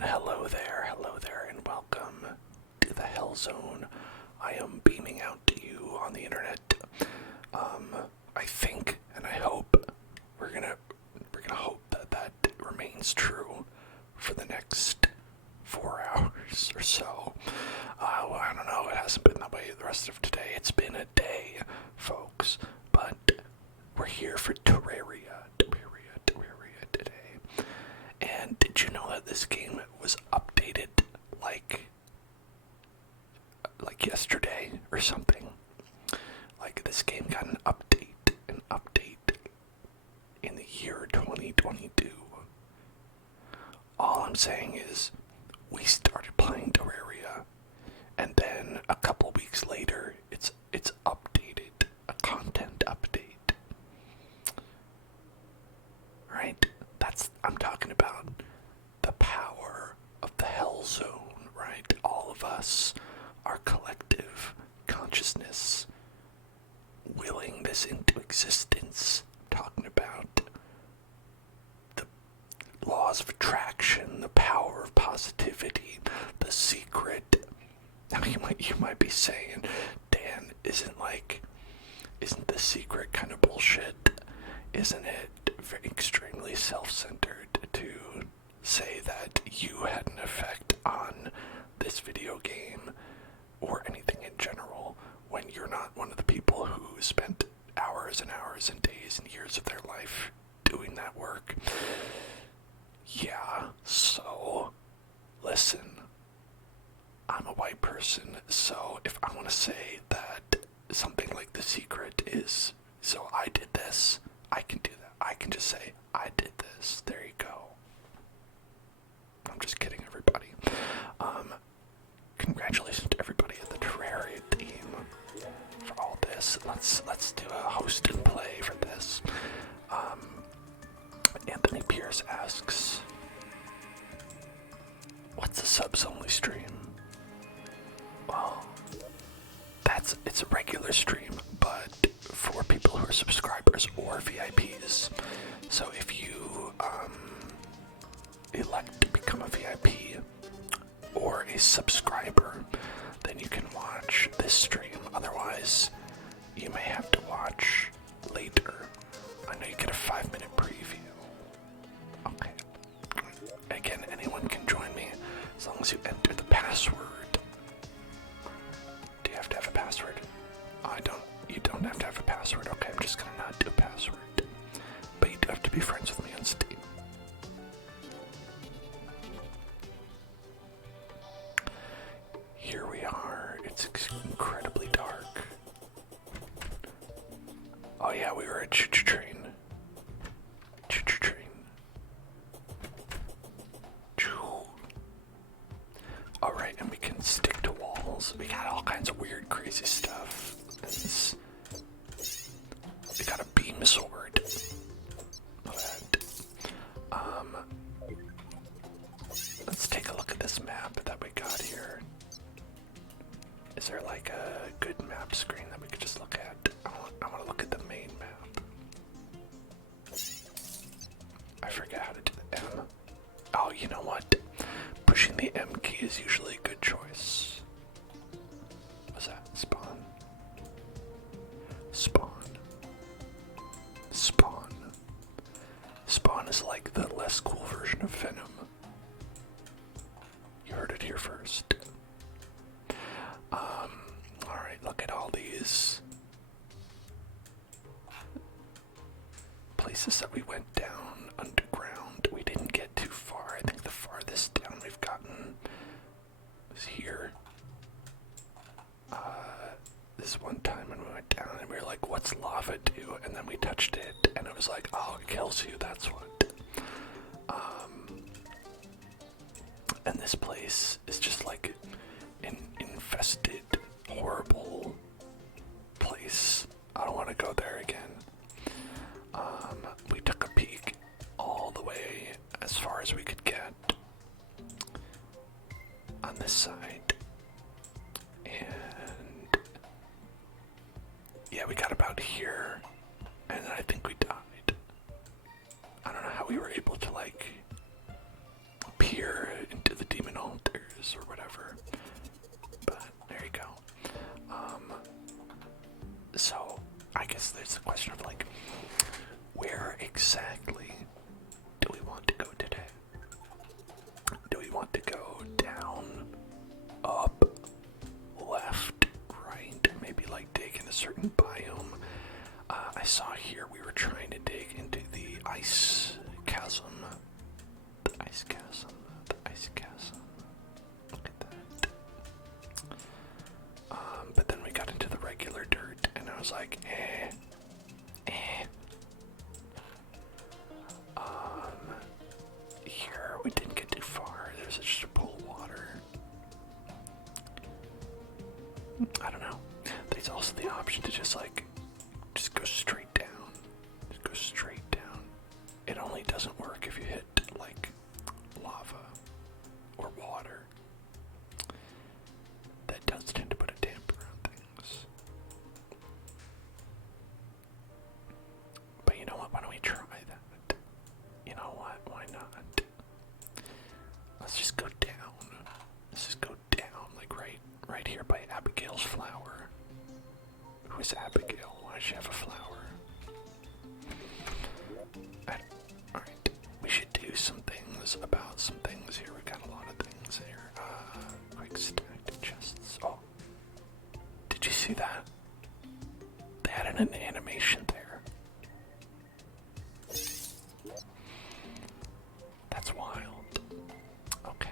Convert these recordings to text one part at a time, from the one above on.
hello there, and welcome to the HELLZONE. I am beaming out to you on the internet. I think and I hope we're gonna hope that remains true for the next 4 hours or so. Well, I don't know. It hasn't been that way the rest of today. It's been a day, folks. But we're here for Terraria today. And did you know that this game was updated like yesterday or something? Like this game got an update in the year 2022. All I'm saying is we started playing Terraria, and then a couple weeks later it's updated, a content update. Right? I'm talking about the power of the HELLZONE, right? All of us, our collective consciousness, willing this into existence. I'm talking about the laws of attraction, the power of positivity, the secret. Now you might be saying, Dan, isn't the secret kind of bullshit? Isn't it extremely self-centered to say that you had an effect on this video game or anything in general when you're not one of the people who spent hours and hours and days and years of their life doing that work? Yeah, so listen, I'm a white person, so if I want to say that something like The Secret is, so I did this, I can do that. I can just say, I did this. There you go. I'm just kidding, everybody. Congratulations to everybody at the Terraria team for all this. Let's do a host and play for this. Anthony Pierce asks, what's a subs only stream? Well, it's a regular stream, but for people who are subscribers or VIPs. So if you elect to become a VIP or a subscriber, then you can watch this stream. Otherwise, you may have to watch later. I know you get a 5-minute preview. Okay. Again, anyone can join me as long as you enter the password. Do you have to have a password? You don't have to have a password. Okay, I'm just gonna not do a password. But you do have to be friends with me on Steam. Here we are. It's incredibly dark. Oh yeah, we were at Choo-Choo Train. Choo-Choo Train. Alright, and we can stick to walls. We got all kinds of weird, crazy stuff. We got a beam sword. Let's take a look at this map that we got here. Is there like a good map screen that we could just look at? I want to look at the main map. I forget how to do the M. Oh, you know what? Pushing the M key is usually a good choice. What's that? Spawn. Spawn is like the less cool version of Venom. You heard it here first. Alright, look at all these places that we went down underground. We didn't get too far. I think the farthest down we've gotten was here. This one time when we went down and we were like, what's lava do? And then we touched it and it was like, oh, it kills you, that's what. And this place is just like an infested, horrible place. I don't want to go there again. We took a peek all the way as far as we could get on this side. And yeah, we got about here, and then I think we died. I don't know how we were able to like peer into guess there's a question of like, where exactly do we want to go today? Do we want to go down, up, left, right? Maybe like dig in a certain biome. I saw here we were trying to dig into the ice chasm. The ice chasm. The ice chasm. Look at that. But then we got into the regular dirt, and I was like, eh. Here we didn't get too far. There's just a pool of water. I don't know. There's also the option to just go straight down. Just go straight down. It only doesn't work if you hit like lava or water. That does tend to put a damper on things. But you know what? Why don't we try that? You know what? Why not? Let's just go down. Let's just go down, like right here by Abigail's flower. Who is Abigail? Why does she have a flower? Alright, we should do some things about some things here. We got a lot of things here. Quick stacked chests. Oh, did you see that? They added an animation there. That's wild. Okay.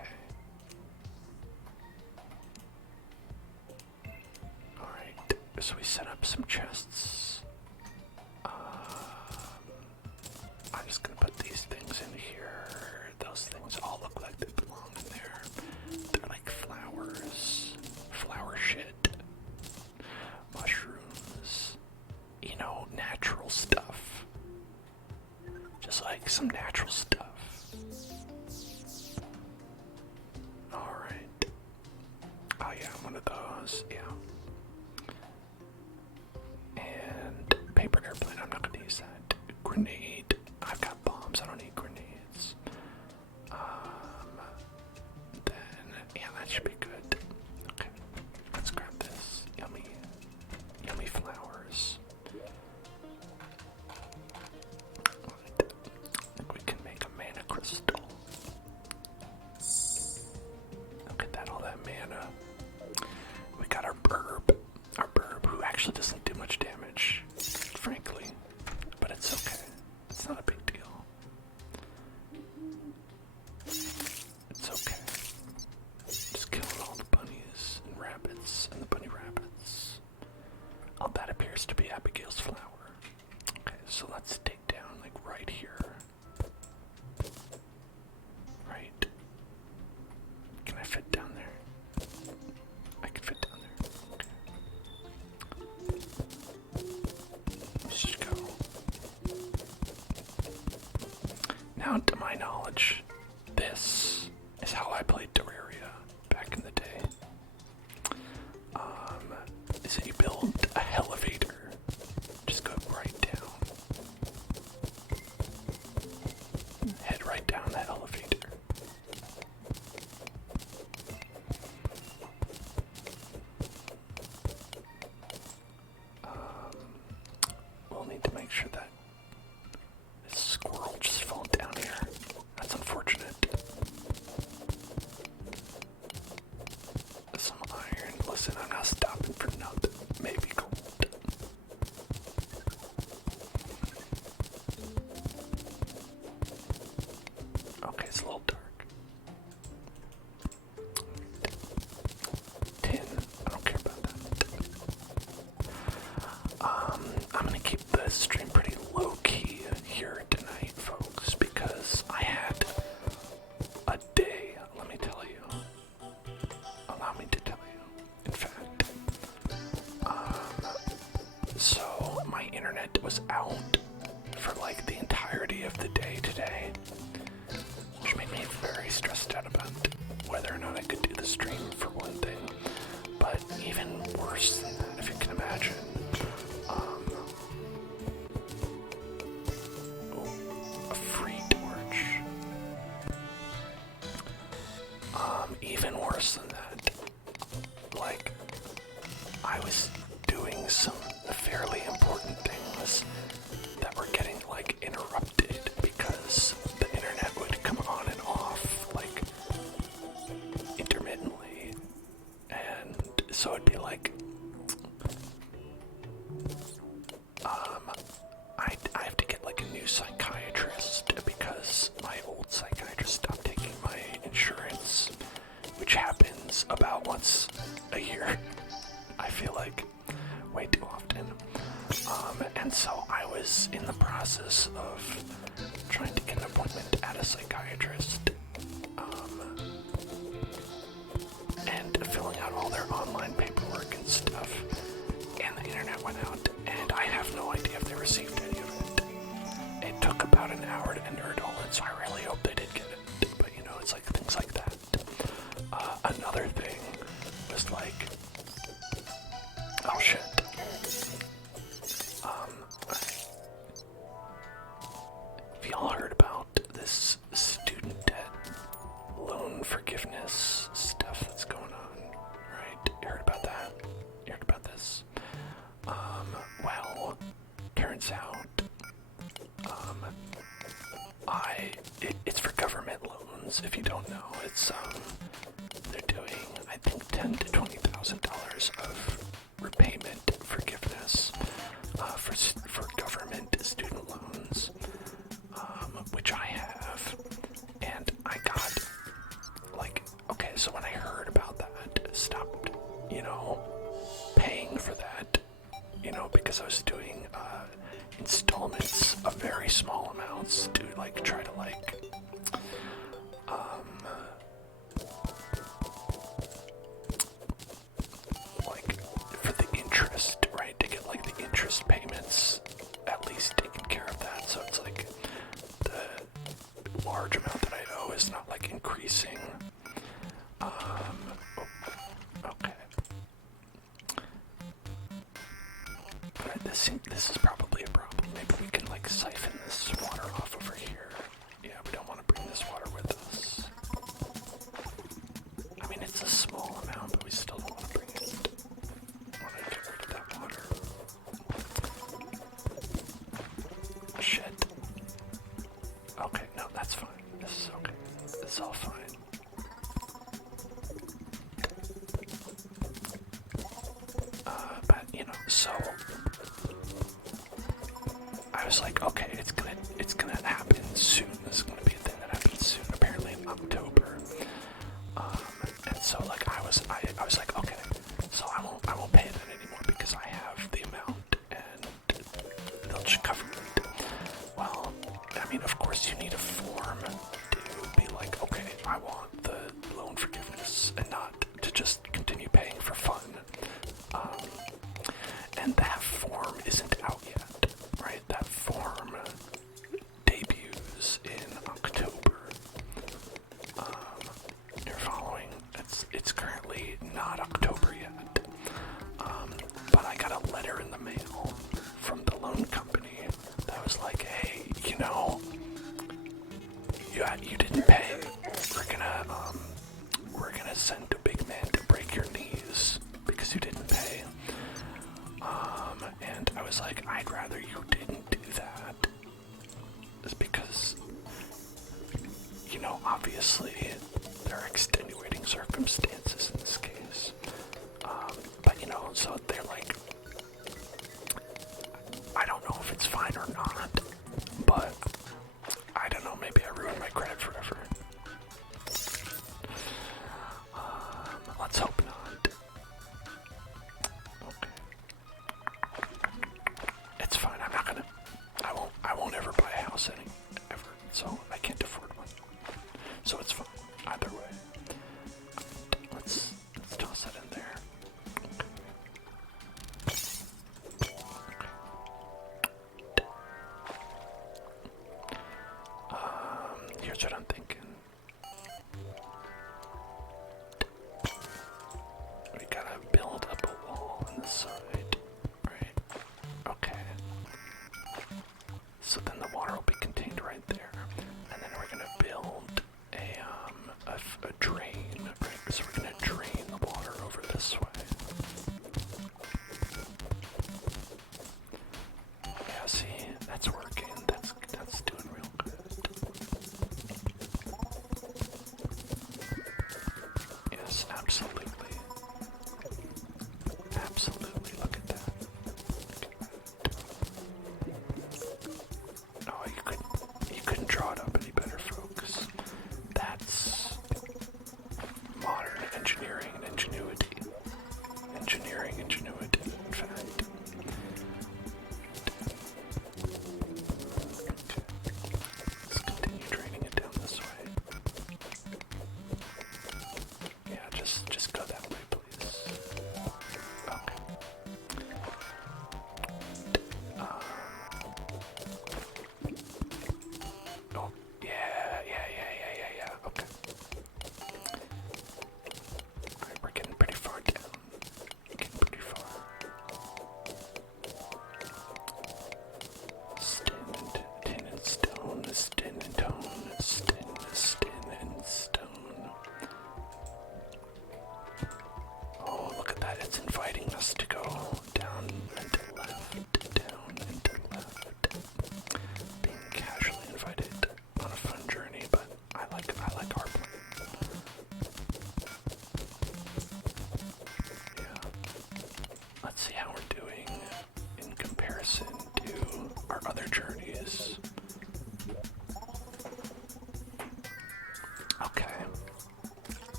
Alright, so we set up some chests. I'm just gonna put these things in here. Those things all look like they belong in there. They're like flowers. Flower shit. Mushrooms. You know, natural stuff. Just like some natural stuff. Alright. Oh yeah, one of those, yeah. And paper airplane, I'm not gonna use that. Grenade. I've got bombs, I don't need grenades. Then, yeah, that should be good. Okay, let's grab this. Yummy, yummy flowers. I think we can make a mana crystal. Look at that, all that mana. We got our burb. Our burb, who actually doesn't do much damage, frankly. But it's okay. It's not a big deal. It's okay. Just killing all the bunnies and rabbits and the bunny rabbits. Oh, that appears to be Abigail's flower. Okay, so let's dig down like right here. Right. Can I fit down there? I can fit down there. Okay. Let's just go. Now, to my knowledge, this is how I played Terraria back in the day. Is that you build a HELLEVATOR. Just go right down. Head right down the elevator. We'll need to make sure that this squirrel just fall down here. That's unfortunate. Some iron. Listen, I'm not stopping for nothing. Maybe gold. Okay, it's a little dark. Tin. I don't care about that. I'm gonna keep the stream pretty low-key here tonight, folks, because I had a day, let me tell you. Allow me to tell you. In fact, so my internet was out for like the entirety of the day today, which made me very stressed out about whether or not I could do the stream for one thing. But even worse than that, if you can imagine, a free torch. Even worse than that, like, I was doing some fairly important things was that were getting like interrupted because the internet would come on and off like intermittently, and so it'd be like I have to get like a new psychiatrist because my old psychiatrist stopped taking my insurance, which happens about once a year. I feel like way too often. And so I was in the process of trying to get an appointment at a psychiatrist, and filling out all their online paperwork and stuff, and the internet went out, and I have no idea if they received any of it. It took about an hour to enter it all in, so I really hope they did get it, but you know, it's like things like that. Another thing was like, oh shit. Have y'all heard about this student debt loan forgiveness stuff that's going on, right? You heard about that? You heard about this? Well, turns out, it's for government loans. If you don't know, it's they're doing, I think, $10,000 to $20,000 of repayment forgiveness for government student loans, which I have, and I got like, okay, so when I heard about that, stopped, paying for that, because I was doing installments of very small amounts to like try to like for the interest, right? To get like the interest payments at least taken care of that. So it's like the large amount that I owe is not like increasing. Okay. But this is probably a problem. Maybe we can like siphon this water off over here. Yeah, we don't want to bring this water with us. I mean, it's a small amount, but we still don't want to bring it. I want to get rid of that water. Shit. Okay, no, that's fine. This is okay. This is all fine. But so I was like, okay, it's gonna happen soon. This is gonna be a thing that happens soon. Apparently in October. And so like I was like, okay, so I won't pay that anymore because I have the amount and they'll just cover it. Well, I mean, of course you need a form to be like, okay, I want the loan forgiveness and not to just continue paying for fun. And that form isn't out yet, right? That form debuts in October. You're following? It's currently not October yet. But I got a letter in the mail from the loan company that was like, hey, you didn't pay. We're gonna send a big man to break your knees because you didn't pay. And I was like, I'd rather you didn't do that. It's because, obviously there are extenuating circumstances in this case. But so they're like, I don't know if it's fine or not, but I don't know, maybe I ruined my credit forever. Let's hope not. Okay. It's fine, I won't ever buy a house ever, so I can't afford one. So it's fine, either way. Let's toss that in there. Here's what I'm thinking. We gotta build up a wall on the side, right? Okay. So then the water will be contained right there, and then we're gonna build a drain, right? So we're gonna drain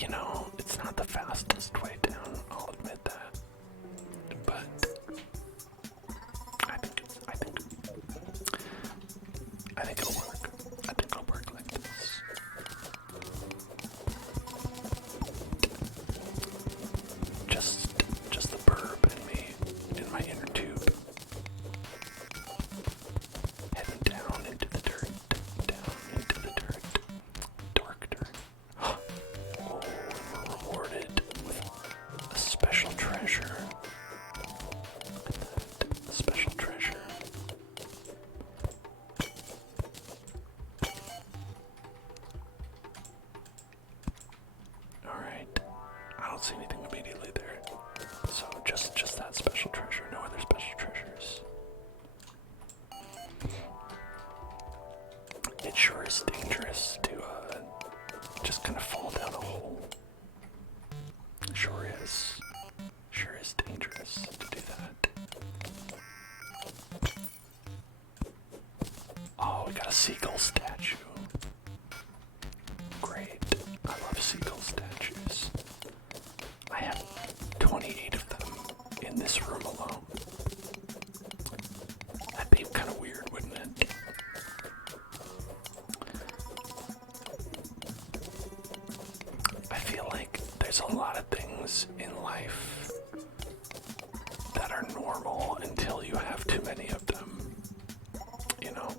You know, it's not the fastest way down, I'll admit that. But I think it'll work. I think it'll work like this. Just the burb in me, in my inner tube. Heading down into the dirt, down into the dirt. Dark dirt. Oh, and we're rewarded with a special treasure. A special treasure. Alright. I don't see anything immediately there. So just that special treasure, no other special treasures. It sure is dangerous to just kind of fall down a hole. Sure is. Sure is dangerous to do that. Oh, we got a seagull statue. Great. I love seagull statues. I have 28 of them in this room alone. That'd be kind of weird, wouldn't it? I feel like there's a lot of things in life that are normal until you have too many of them. You know?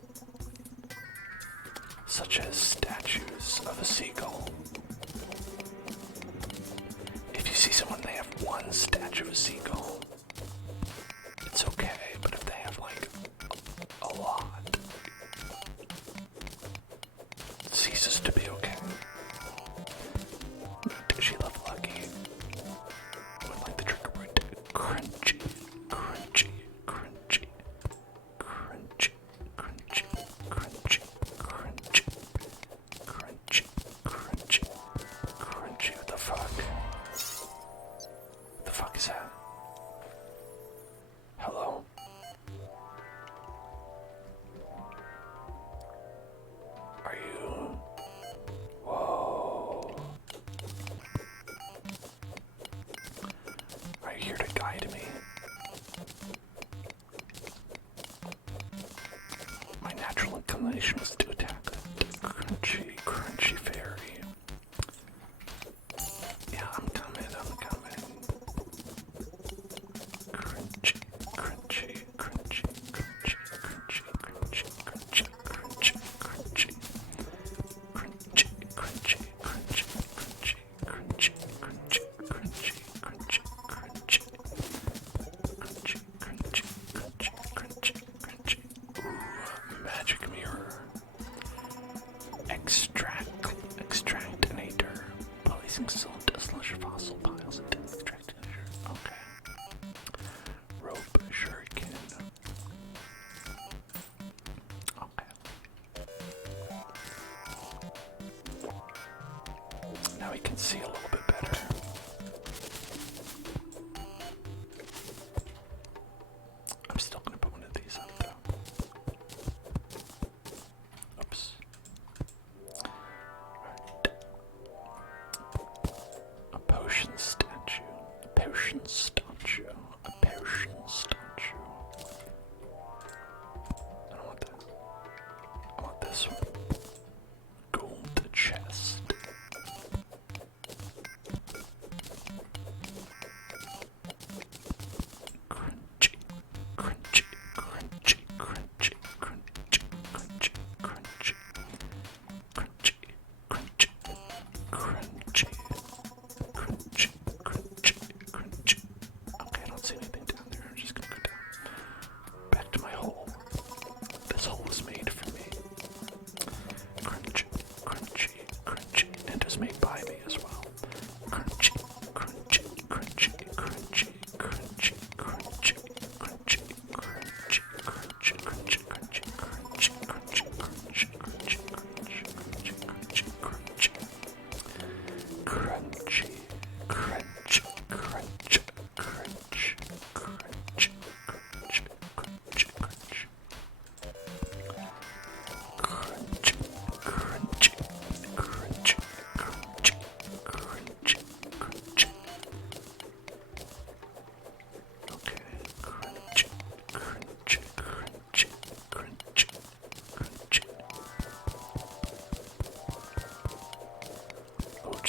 Such as statues of a seagull. If you see someone, they have one statue of a seagull, it's okay, but if they have like a lot, it ceases to be okay. Does she love Lucky? Would like the trigger word crunchy, crunchy, crunchy, crunchy, crunchy, crunchy, crunchy, crunchy, crunchy, crunchy. What the fuck? What the fuck is that? Hello? Are you... Whoa. Are you here to guide me? My natural inclination was to attack the crunchy, crunchy fairy. Yeah, I'm coming. Crunchy, crunchy, crunchy, crunchy, crunchy, crunchy, crunchy, crunchy, crunchy. Crunchy, crunchy, crunchy, crunchy, crunchy, crunchy, crunchy, crunchy, crunchy. Crunchy, crunchy, crunchy, crunchy, crunchy. Ooh, magic mirror. Extractinator. Placing cylinder slush fossil piles into the extractinator. Okay. Rope shuriken. Okay. Now we can see a little bit better. I'm still gonna put one of these up though. Oops. Right. A potion statue. A potion statue. A potion statue. I don't want that. I want this one. Gold chest. Crunchy, crunchy, crunchy, crunchy, crunchy, crunchy, crunchy, crunchy, crunchy, crunchy, crunchy, crunchy, crunchy,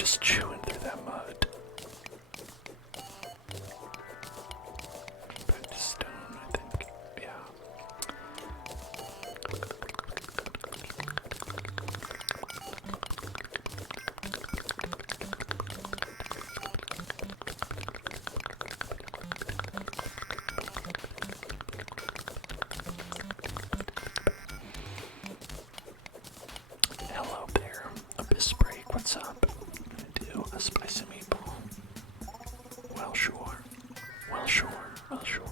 just chewing through that mud. Back to stone, I think. Yeah. Hello there, Abyss Break, what's up? Gonna do a spicy meatball. Well, sure. Well, sure. Well, sure.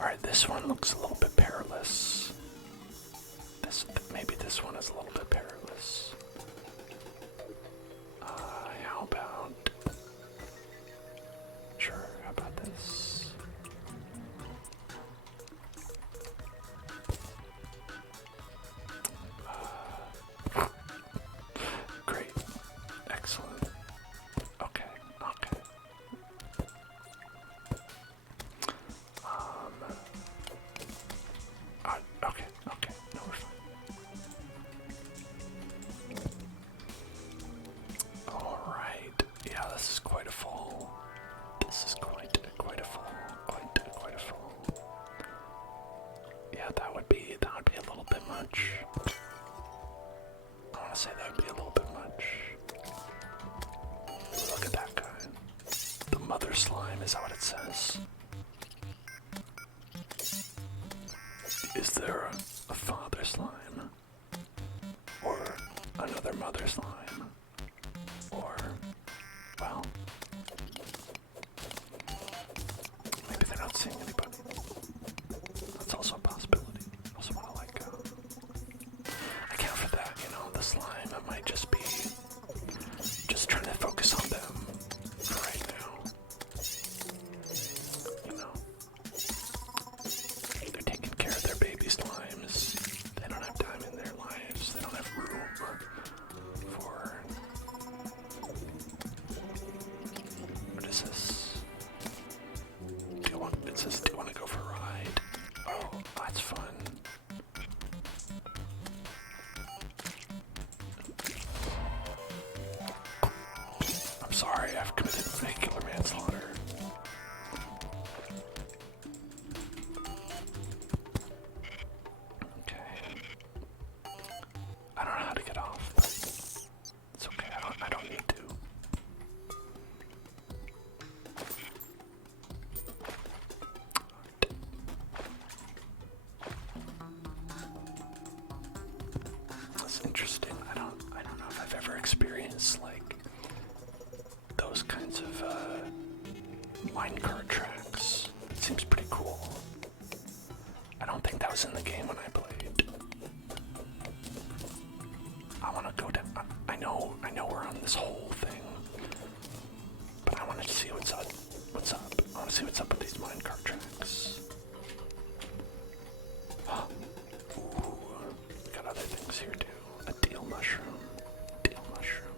Alright, this one looks a little bit perilous. Maybe this one is a little bit perilous. How about... Sure, how about this? Great. Excellent. Okay, okay. Okay, okay, no, we're fine. Alright, yeah, this is quite a fall. This is quite a fall. Quite a fall. Yeah, that would be a little bit much. I wanna say that would be a little bit much. Look at that guy. The mother slime, is that what it says? Is there a father slime? Or another mother slime? Or, well, maybe they're not seeing anybody. That's also a possibility. Also want to account for that, you know, the slime. I might just be just trying to focus on them for right now. You know. They're taking care of their baby slimes. They don't have time in their lives. They don't have room for... What is this? It says, do you want to go for a ride? Oh, that's fun. I'm sorry, I've committed vehicular manslaughter. I don't know how to get off, but it's okay. I don't need to. That's interesting. I don't know if I've ever experienced like those kinds of minecart tracks. It seems pretty cool. I don't think that was in the game when I played. I want to go down. I know we're on this whole thing, but I want to see what's up. I want to see what's up with these minecart tracks. Ooh, got other things here too. A deal mushroom. Deal mushroom.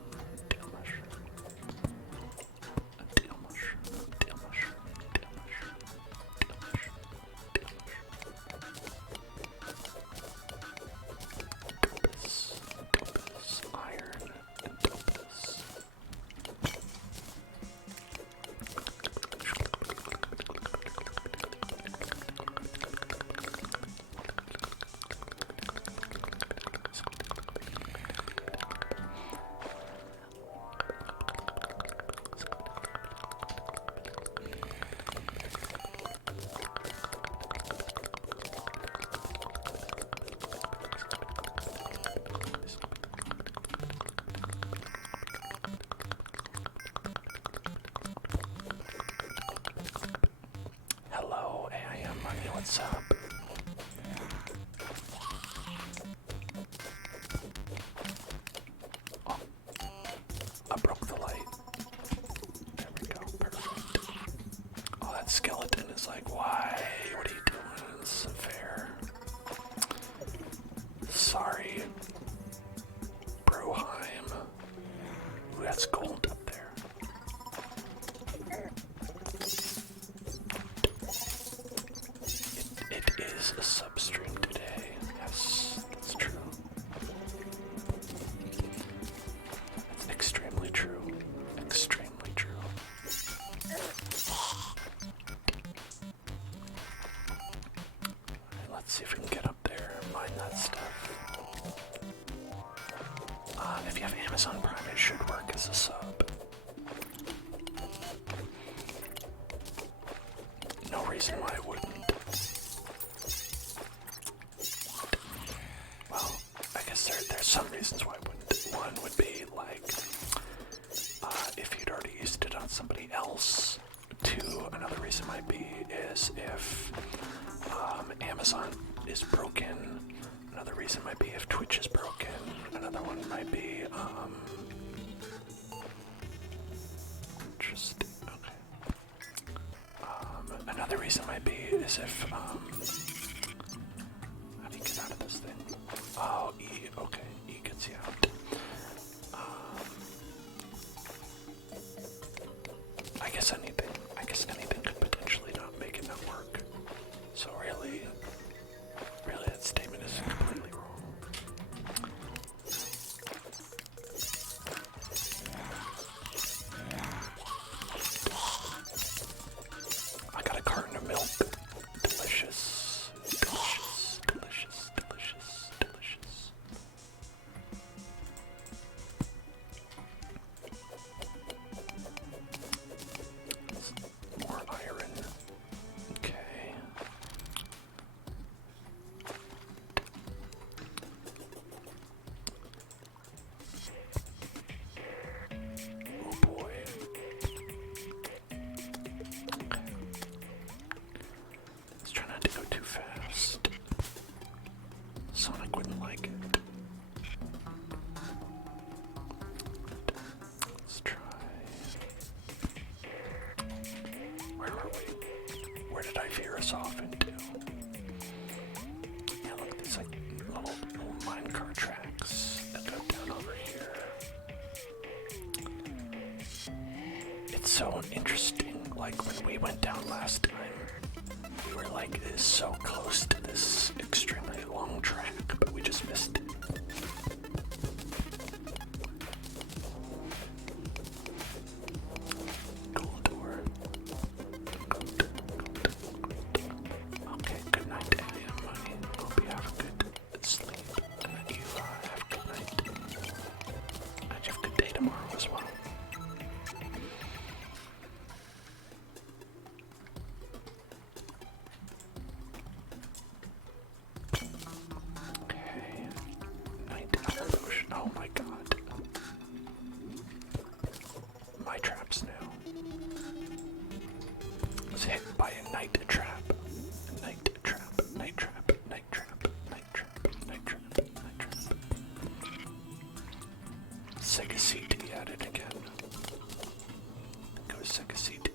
Deal mushroom. A deal mushroom. Deal mushroom. Deal that's gold up there. It is a substream today. Yes, that's true. That's extremely true. Extremely true. Let's see if we can get up there and mine that stuff. If you have Amazon Prime, it should work as a sub. No reason why it wouldn't. Well, I guess there's some reasons why it wouldn't. One would be like, if you'd already used it on somebody else. Two, another reason might be is if Amazon is broken. Another reason might be if Twitch is broken. Another one might be, interesting, okay. Another reason might be is if, how do you get out of this thing? Oh, E, okay, E gets you out. I guess anything could potentially not make it not work. So really that statement is completely wrong. I got a carton of milk. Delicious, delicious, delicious, delicious, delicious. More iron. Okay. Oh boy. Let's try not to go too fast. Sonic wouldn't like it. Let's try. Where are we? Where did I veer us off into? Yeah, look, these like little minecart tracks that go down over here. It's so interesting, like when we went down last time, we were like so close to this extremely long track, but we just missed it. Gold door. Okay, good night, AM. I hope you have a good sleep, and that you have a good night. And you have a good day tomorrow as well. Okay, night ambush. Oh my god. My traps now. Was hit by a night trap. Night trap, night trap, night trap, night trap, night trap, night trap. Sega CD added again. Go Sega CD.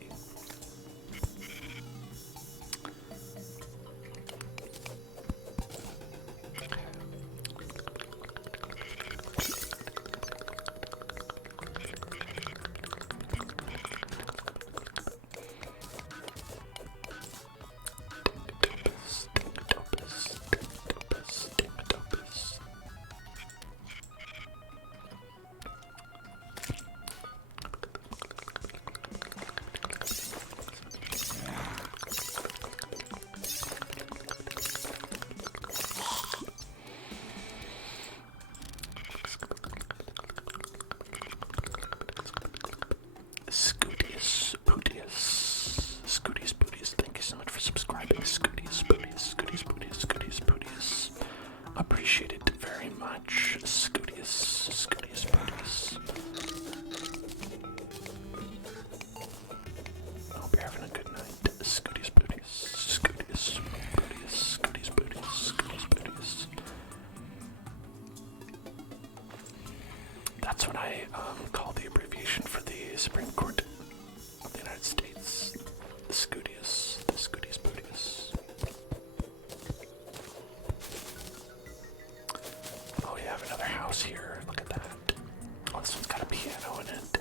Scooties Booties, thank you so much for subscribing. Scooties Booties, Scooties Booties, Scooties Booties. Appreciate it very much. Scooties, Scooties Booties. I hope you're having a good night. Scooties Booties, Scooties Booties, Scooties Booties, Scooties Booties. That's what I call the abbreviation for the Supreme Court of the United States. The Scooties, the Scooties Booties. Oh, you have another house here. Look at that. Oh, this one's got a piano in it.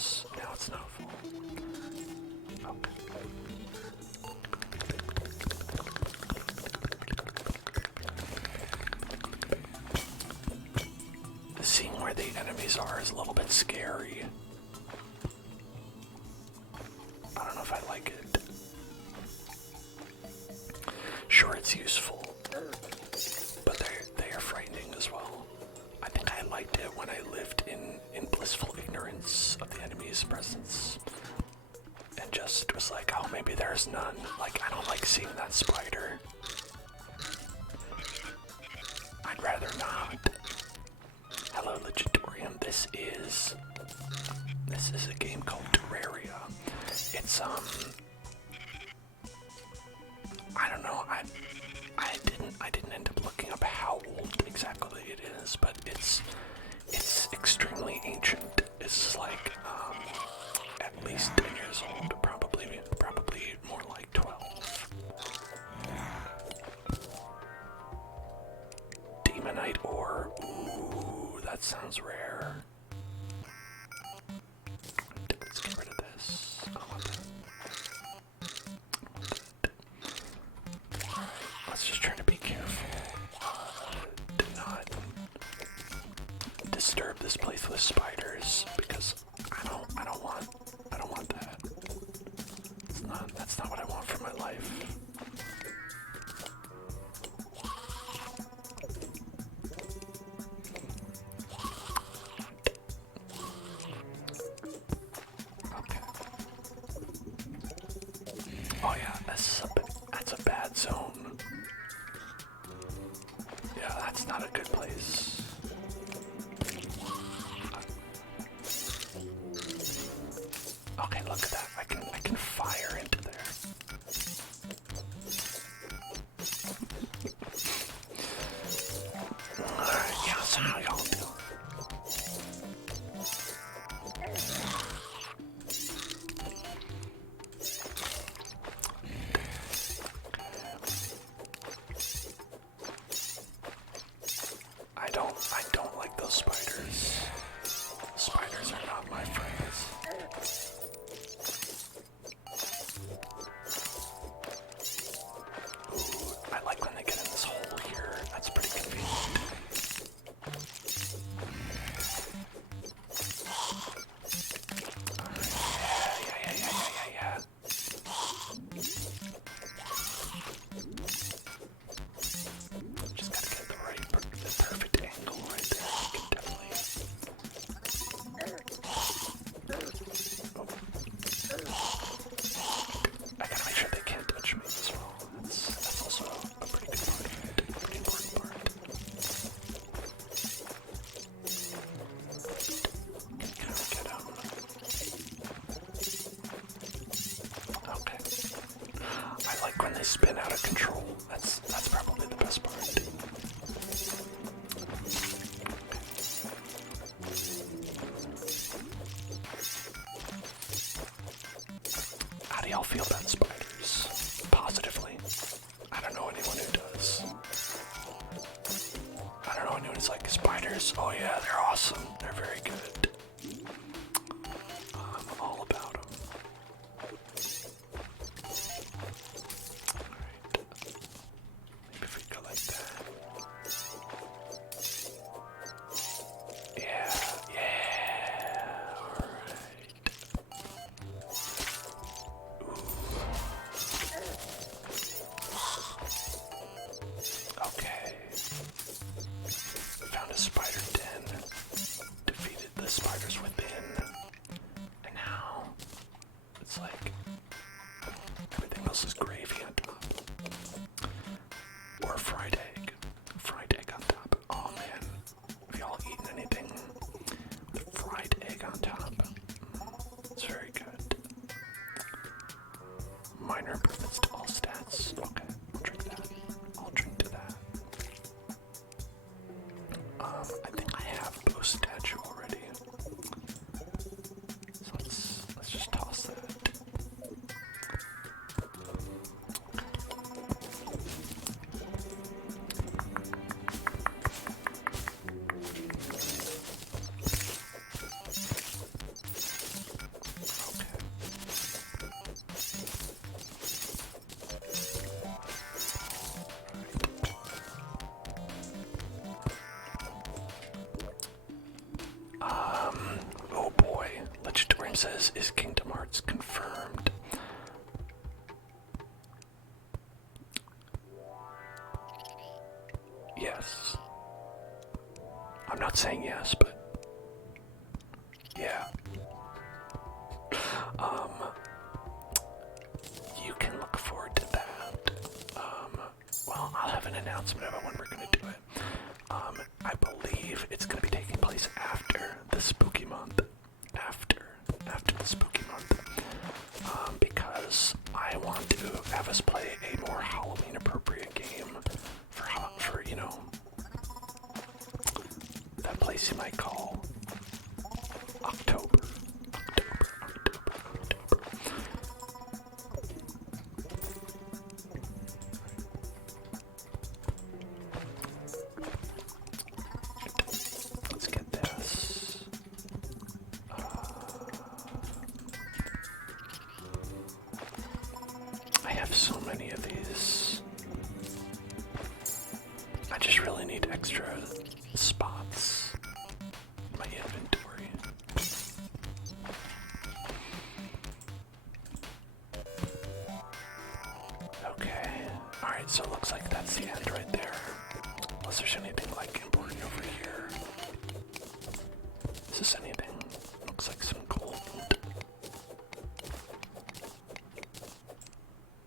this. Now it's not full. Okay. Seeing where the enemies are is a little bit scary. I don't know if I like it. Sure, it's useful, but they are frightening as well. I think I liked it when I lived in blissful ignorance of the enemy's presence. And just was like, oh, maybe there's none. Like, I don't like seeing that spider. I'd rather not. Hello, Legitorium. This is a game called Terraria. It's I don't know. I didn't end up looking up how old exactly it is, but it's extremely ancient. It's like at least 10 years old, probably more like 12. Demonite ore. Ooh, that sounds rare. Let's get rid of this. Let's just try to be careful to not disturb this place with spiders, because I don't want that. That's not what I want for my life. Okay. Oh yeah, that's a bad zone. Yeah, that's not a good place. Okay, look at that. I can fire into there. Alright, yeah, so how y'all doing? I don't like those spiders. Spiders are not my friends. Ooh, I like when they get in this hole here. That's pretty convenient. Yeah. Just gotta get the perfect angle right there. You can definitely. I gotta make sure they can't touch me as well. That's also a pretty good part, a pretty important part. Can we get him? Okay. I like when they spin out of control. That's probably the best part. How do y'all feel about spiders? Positively? I don't know anyone who does. I don't know anyone who's like, spiders? Oh yeah, they're awesome. They're very good. I'm all about them. Alright. Maybe if we go like that. Yeah. Alright. Okay. Found a spider den. Defeated the spiders within. And now it's like everything else is gravy on top. Or fried egg. Fried egg on top. Oh man. Have y'all eaten anything with fried egg on top? It's very good. Minor improvements to all stats. Okay, I'll drink that. I'll drink to that. I think I have Boost statue already. So let's just toss that. says, is Kingdom Hearts confirmed? Yes. I'm not saying yes, but yeah. You can look forward to that. Well, I'll have an announcement about when we're going to do it. I believe it's going to be taking place after the spooky month. After the spooky month. Because I want to have us play a more Halloween appropriate game for you know, that place you might call October. Let's get this. I have so many of these. I just really need extra spots in my inventory. Okay. Alright, so it looks like that's the end right there. Unless there's anything like important over here. Is this anything? Looks like some gold.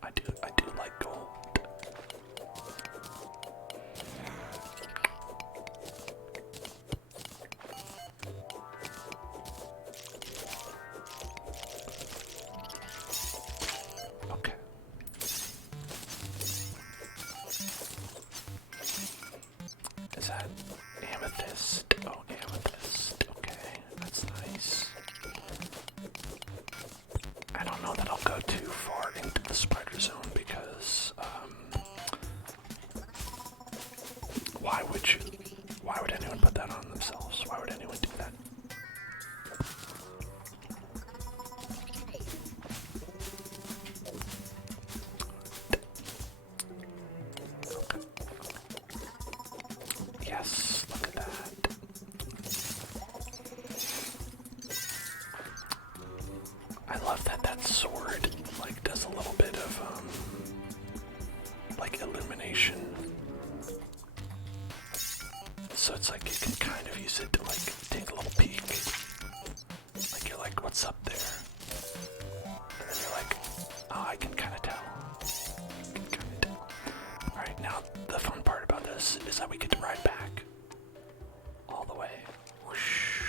I do like gold. Okay. Is that amethyst? Oh, amethyst. Okay, that's nice. I don't know that I'll go too far into the spider zone because, why would anyone put that on themselves? Why would anyone do that? Yes, look at that. I love that sword, like, does a little bit of, like, illumination. So it's like you can kind of use it to, like, take a little peek. Like, you're like, what's up there? And then you're like, oh, I can kind of tell. Alright, now the fun part about this is that we get to ride back. All the way. Whoosh.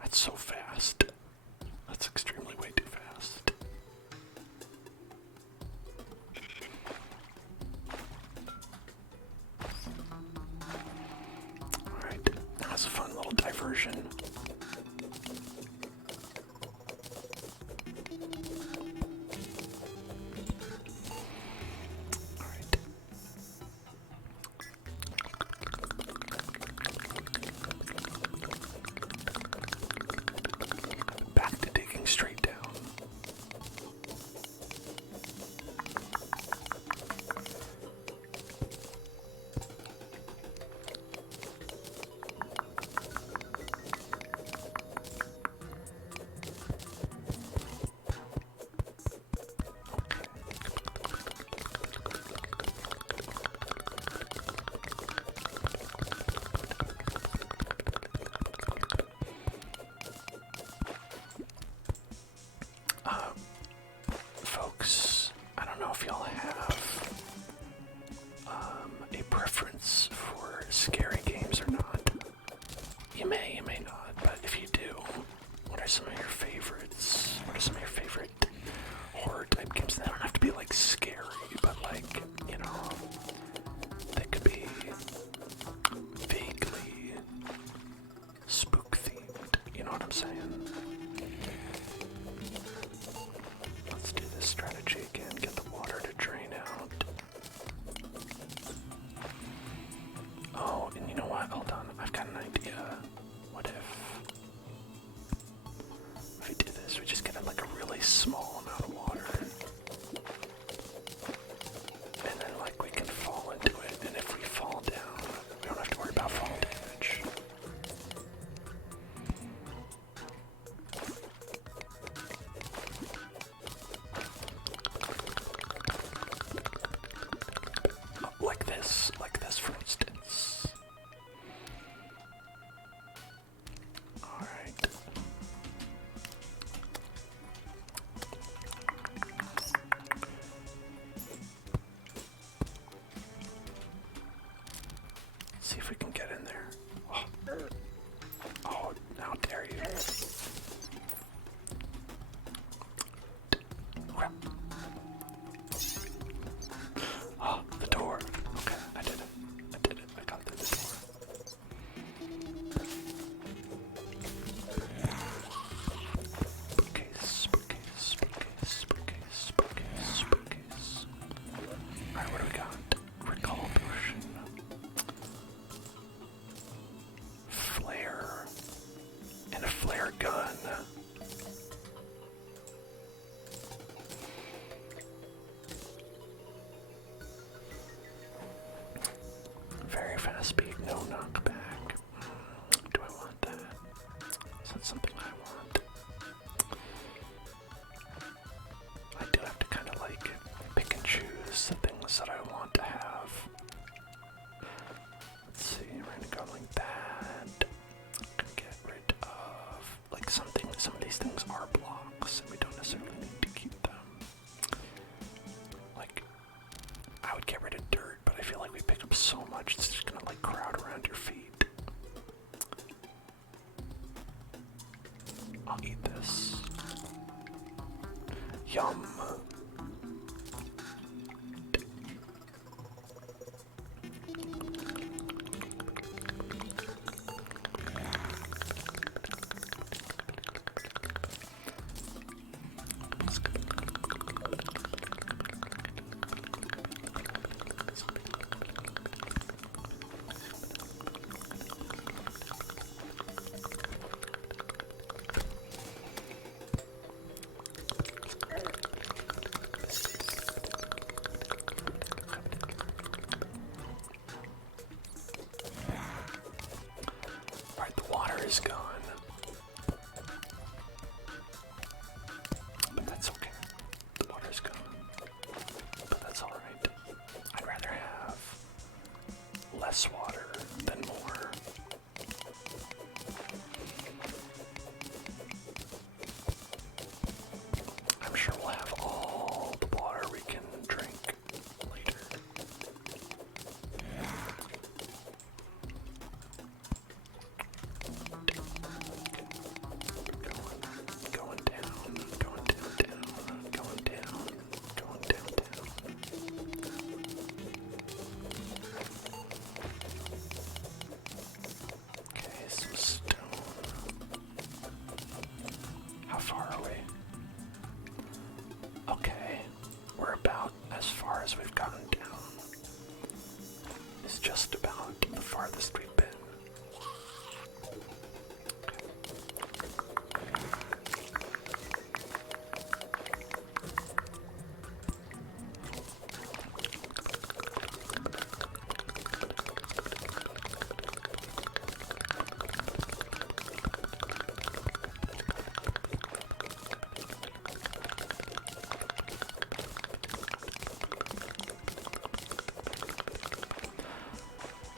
That's so fast. That's extremely way too fast. Alright, that was a fun little diversion. Alright. Back to digging straight down. Folks, I don't know if y'all have a preference for scary games or not. You may not, but if you do, what are some of your favorites? What are some of your favorite horror type games? They don't have to be like scary, but like, you know, they could be vaguely spook themed, you know what I'm saying? Let's do this strategy again, get the water to drain out. Oh, and you know what? Hold on, I've got an idea. What if we do this? We just get like a really small amount of water. And then like we can fall into it, and if we fall down, we don't have to worry about fall damage. Alright. See if we can get in there. Oh, how dare you. Crap. Oh, the door. Okay, I did it. I got through the door. Bookcase. Alright, what do we got? Recall potion. Flare. And a flare gun. Very fast speed, no knockback. Do I want that? Is that something I want? I do have to kind of like pick and choose the things that I want to have. Let's see, we're gonna go like that. Get rid of like some of these things are blocks and we don't necessarily need to keep them. Like I would get rid of dirt, but I feel like we pick up so much it's just gonna like crowd around your feet. I'll eat this. Yum. Alright, the water is gone. But that's okay. The water's gone. But that's alright. I'd rather have less water than more. I'm sure we'll have all the water we can drink later. Going down. Okay, some stone. How far are we? Okay, we're about as far as we've gotten down. It's just about the farthest we've been.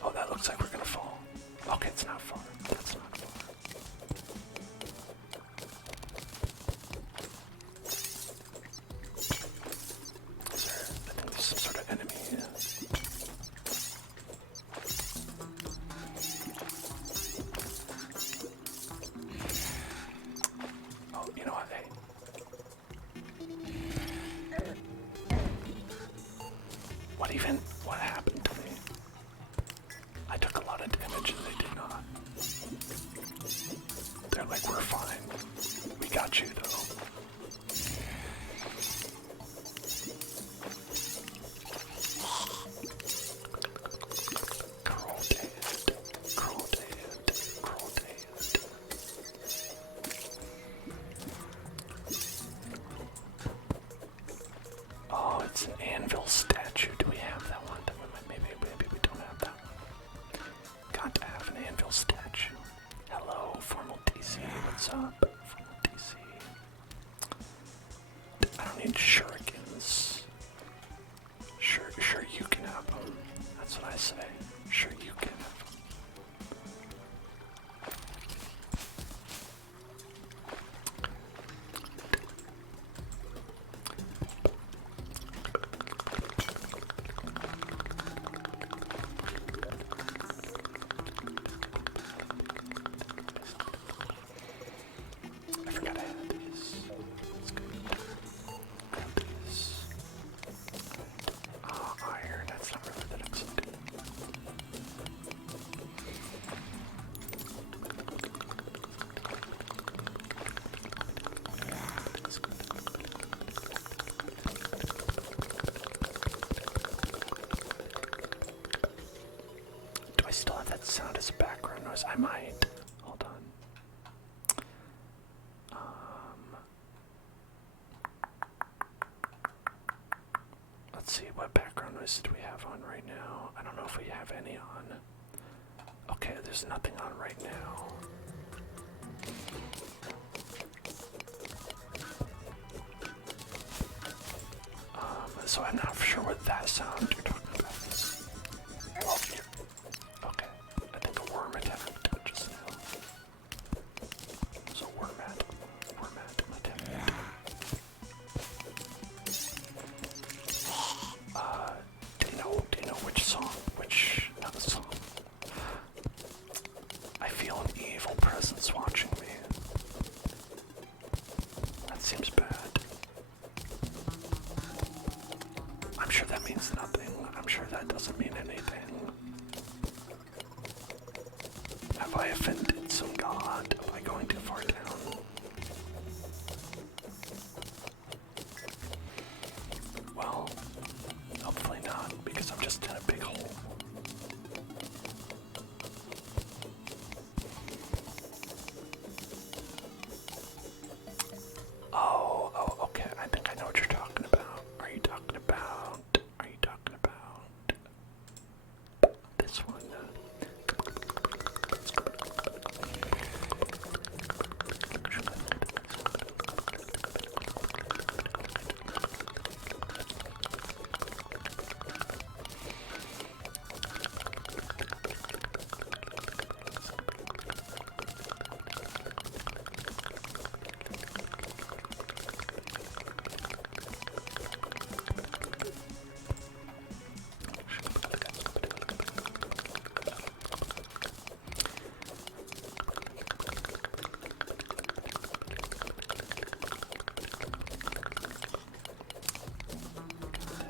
Oh, that looks like we're gonna fall. Okay, it's not far. That's not far. Is there, I think there's some sort of enemy here. Oh, you know what? Hey. What happened to me? I took a lot of damage and they did not. They're like, we're fine. We got you though. Cruel dead. Oh, it's an anvil statue. Do we have that one? Maybe we don't have that one. Got to have an anvil statue. Hello, Formal DC. What's up? Formal DC. I don't need shurikens. Sure you can have them. That's what I say. Sure you can have them. I might. Hold on. Let's see, what background noise do we have on right now? I don't know if we have any on. Okay, there's nothing on right now. So I'm not sure what that sound you're talking about is. Oh, okay. I think a worm attacked just now. So worm attacked. Do you know which song? Not the song. I feel an evil presence watching me. That seems bad. I'm sure that means nothing. I'm sure that doesn't mean anything. Have I offended some god by going too far down? Well, hopefully not, because I'm just in a big hole. Oh, okay. I think I know what you're talking about. Are you talking about this one?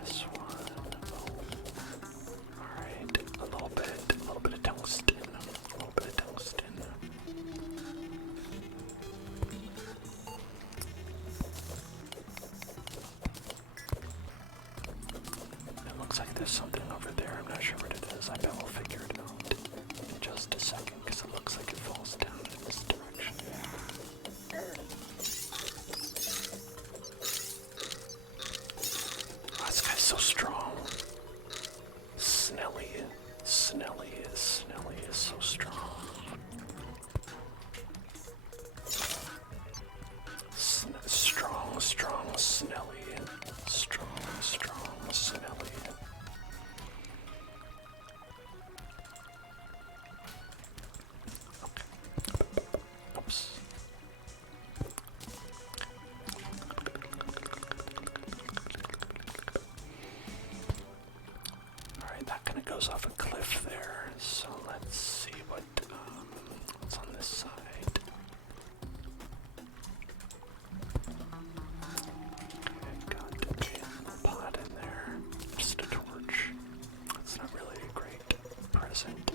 This one. Alright, a little bit of tungsten. It looks like there's something over there. I'm not sure what it is. I bet we'll figure it out in just a second, because it looks like it falls down in this direction. Oh, this guy's so strong. Snelly is so strong. Strong Snelly. Strong Snelly. Okay. Oops. Alright, that kind of goes off a cliff there, so let's see what's on this side. Okay, got a little pot in there, just a torch. That's not really a great present.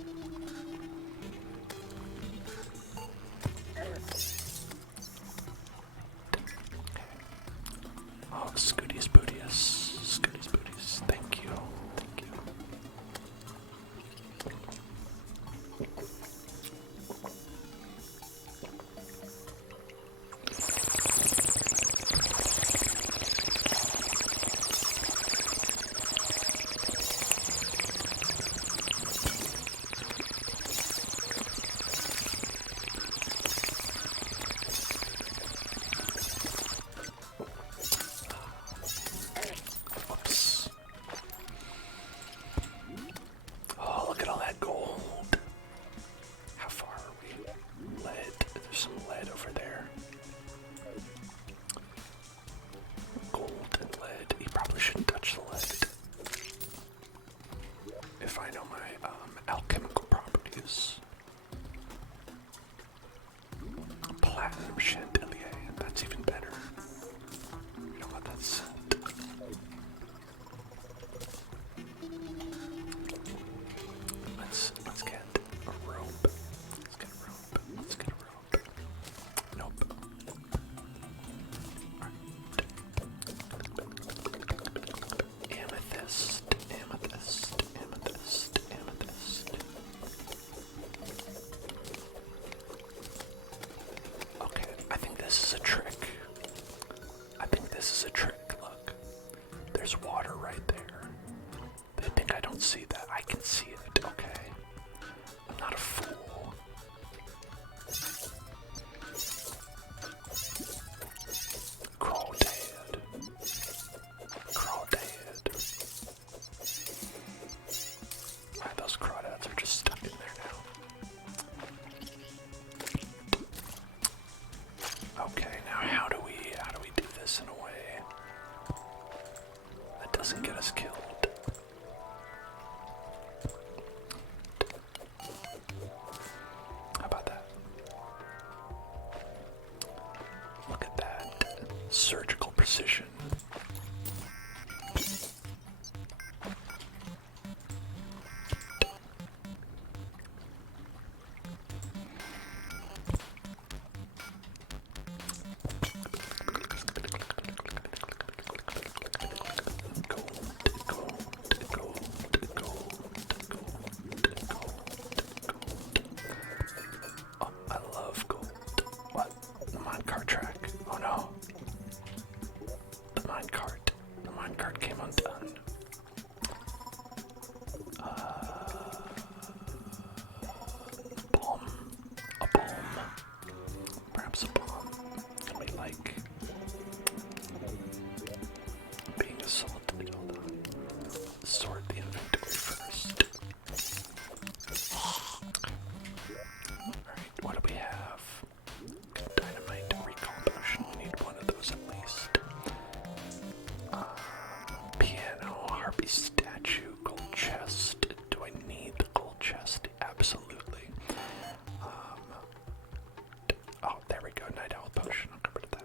Oh, Scooty's Bootius. Thank you. Whoops. Oh, look at all that gold. How far are we? Lead. There's some lead over there. Gold and lead. You probably shouldn't touch the lead. If I know my alchemical properties. Platinum chandelier. That's even better. You know what that's? Let's get a rope. Let's get a rope. Nope. Amethyst. this is a trick. I think this is a trick. Look, there's water right there. They think I don't see that. I can see it, okay? I'm not a fool. Crawdad. Crawdad. Alright, those crawdads are just stuck in there now. Okay, now how do we do this in a way that doesn't get us killed? How about that? Look at that. Surgical precision. Oh, I love gold. What? The minecart track. Oh no. The minecart. The minecart came undone. Bomb. A bomb. Perhaps a bomb. Can we like being assaulted? Hold on. Sort the inventory first. Alright, what do we have? Dynamite, recall potion. We need one of those at least. Piano, harpy statue, gold chest. Do I need the gold chest? Absolutely. Oh, there we go. Night owl potion. I'll cover that.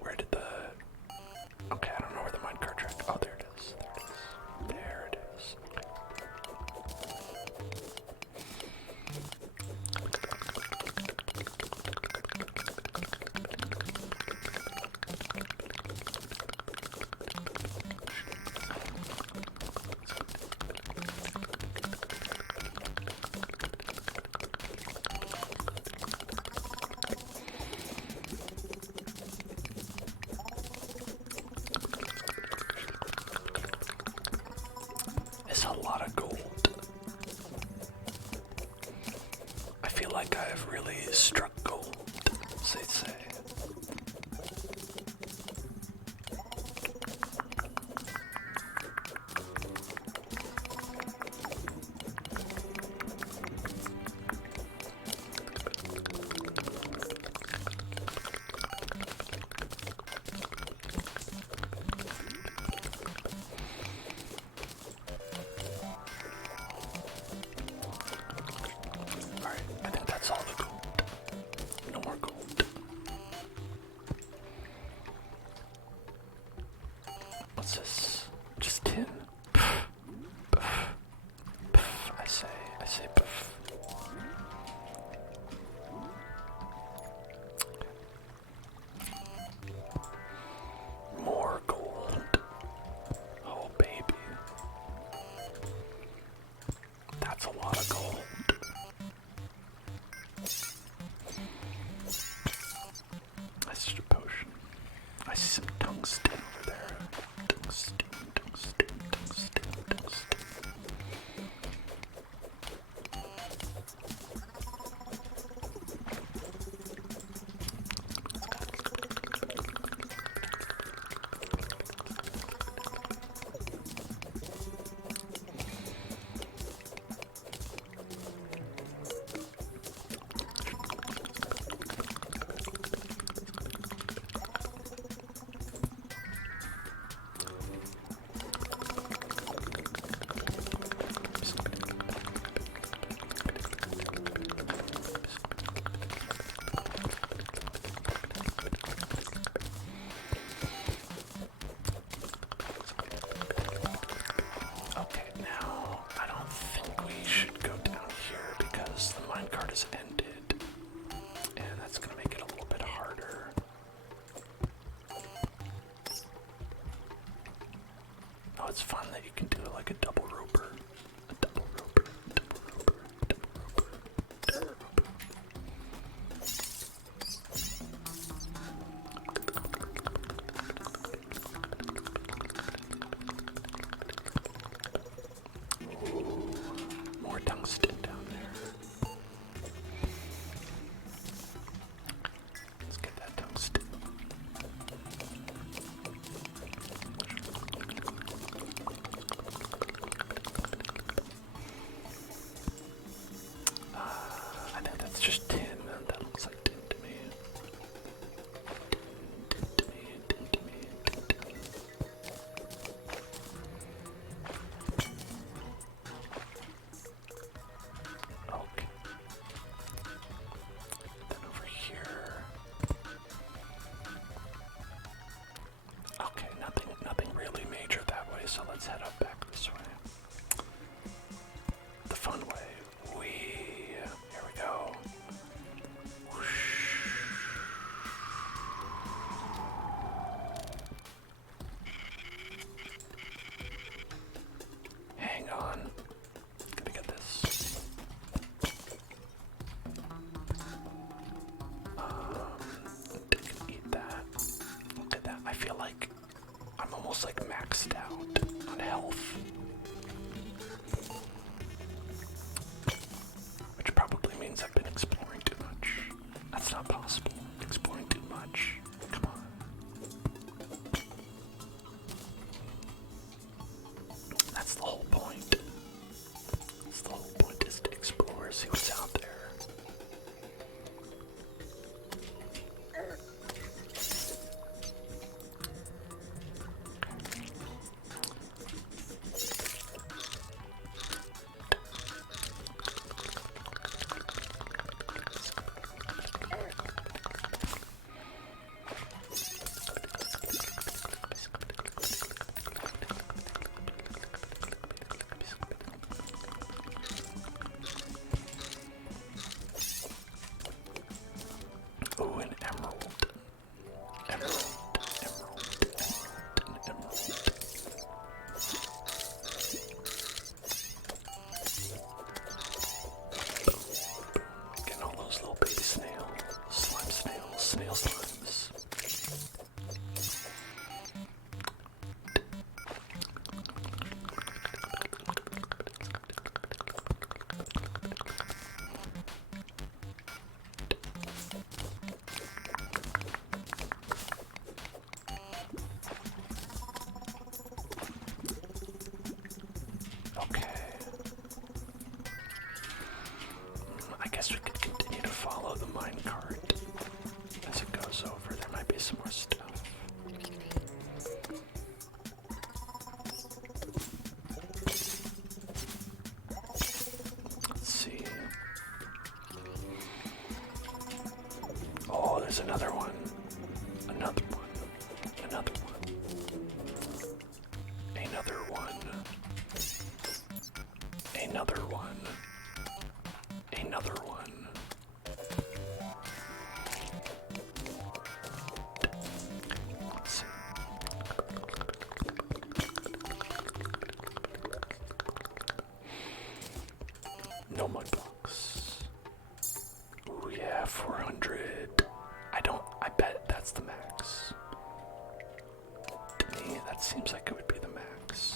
Where did the... Okay, I don't know where the minecart track... Oh, there it is. There it is. There it is. It's a lot of gold. I feel like I have really struck gold, as they say. Alright, I think that's all the gold. No more gold. What's this? Just tin? Puff. Puff. Puff. I say puff. More gold. Oh baby. That's a lot of gold. That's a potion. I see some tungsten over there. Tungsten, tungsten, tungsten, tungsten. tungsten down there. Let's get that tungsten. I think that's just tin. That looks like tin to me. Tin to me. Okay. Then over here. Okay, nothing really major that way, so let's head up back this way. The fun way. Here we go. Whoosh. Hang on. Gotta get this. Eat that. Look at that. I feel like I'm almost like maxed out on health. Which probably means I've been exploring too much. That's not possible. Exploring too much. Come on. That's the whole point. That's the whole point, is to explore, see what's out there. Oh, an emerald. Emerald, an emerald. Getting all those little baby snail slimes. Okay. I guess we could continue to follow the minecart as it goes over. There might be some more stuff. Let's see. Oh, there's another one. Another one. Another one. Another one. Another one. Another one. Let's see. No mud blocks. Ooh, yeah, 400. I bet that's the max. To me, that seems like it would be the max.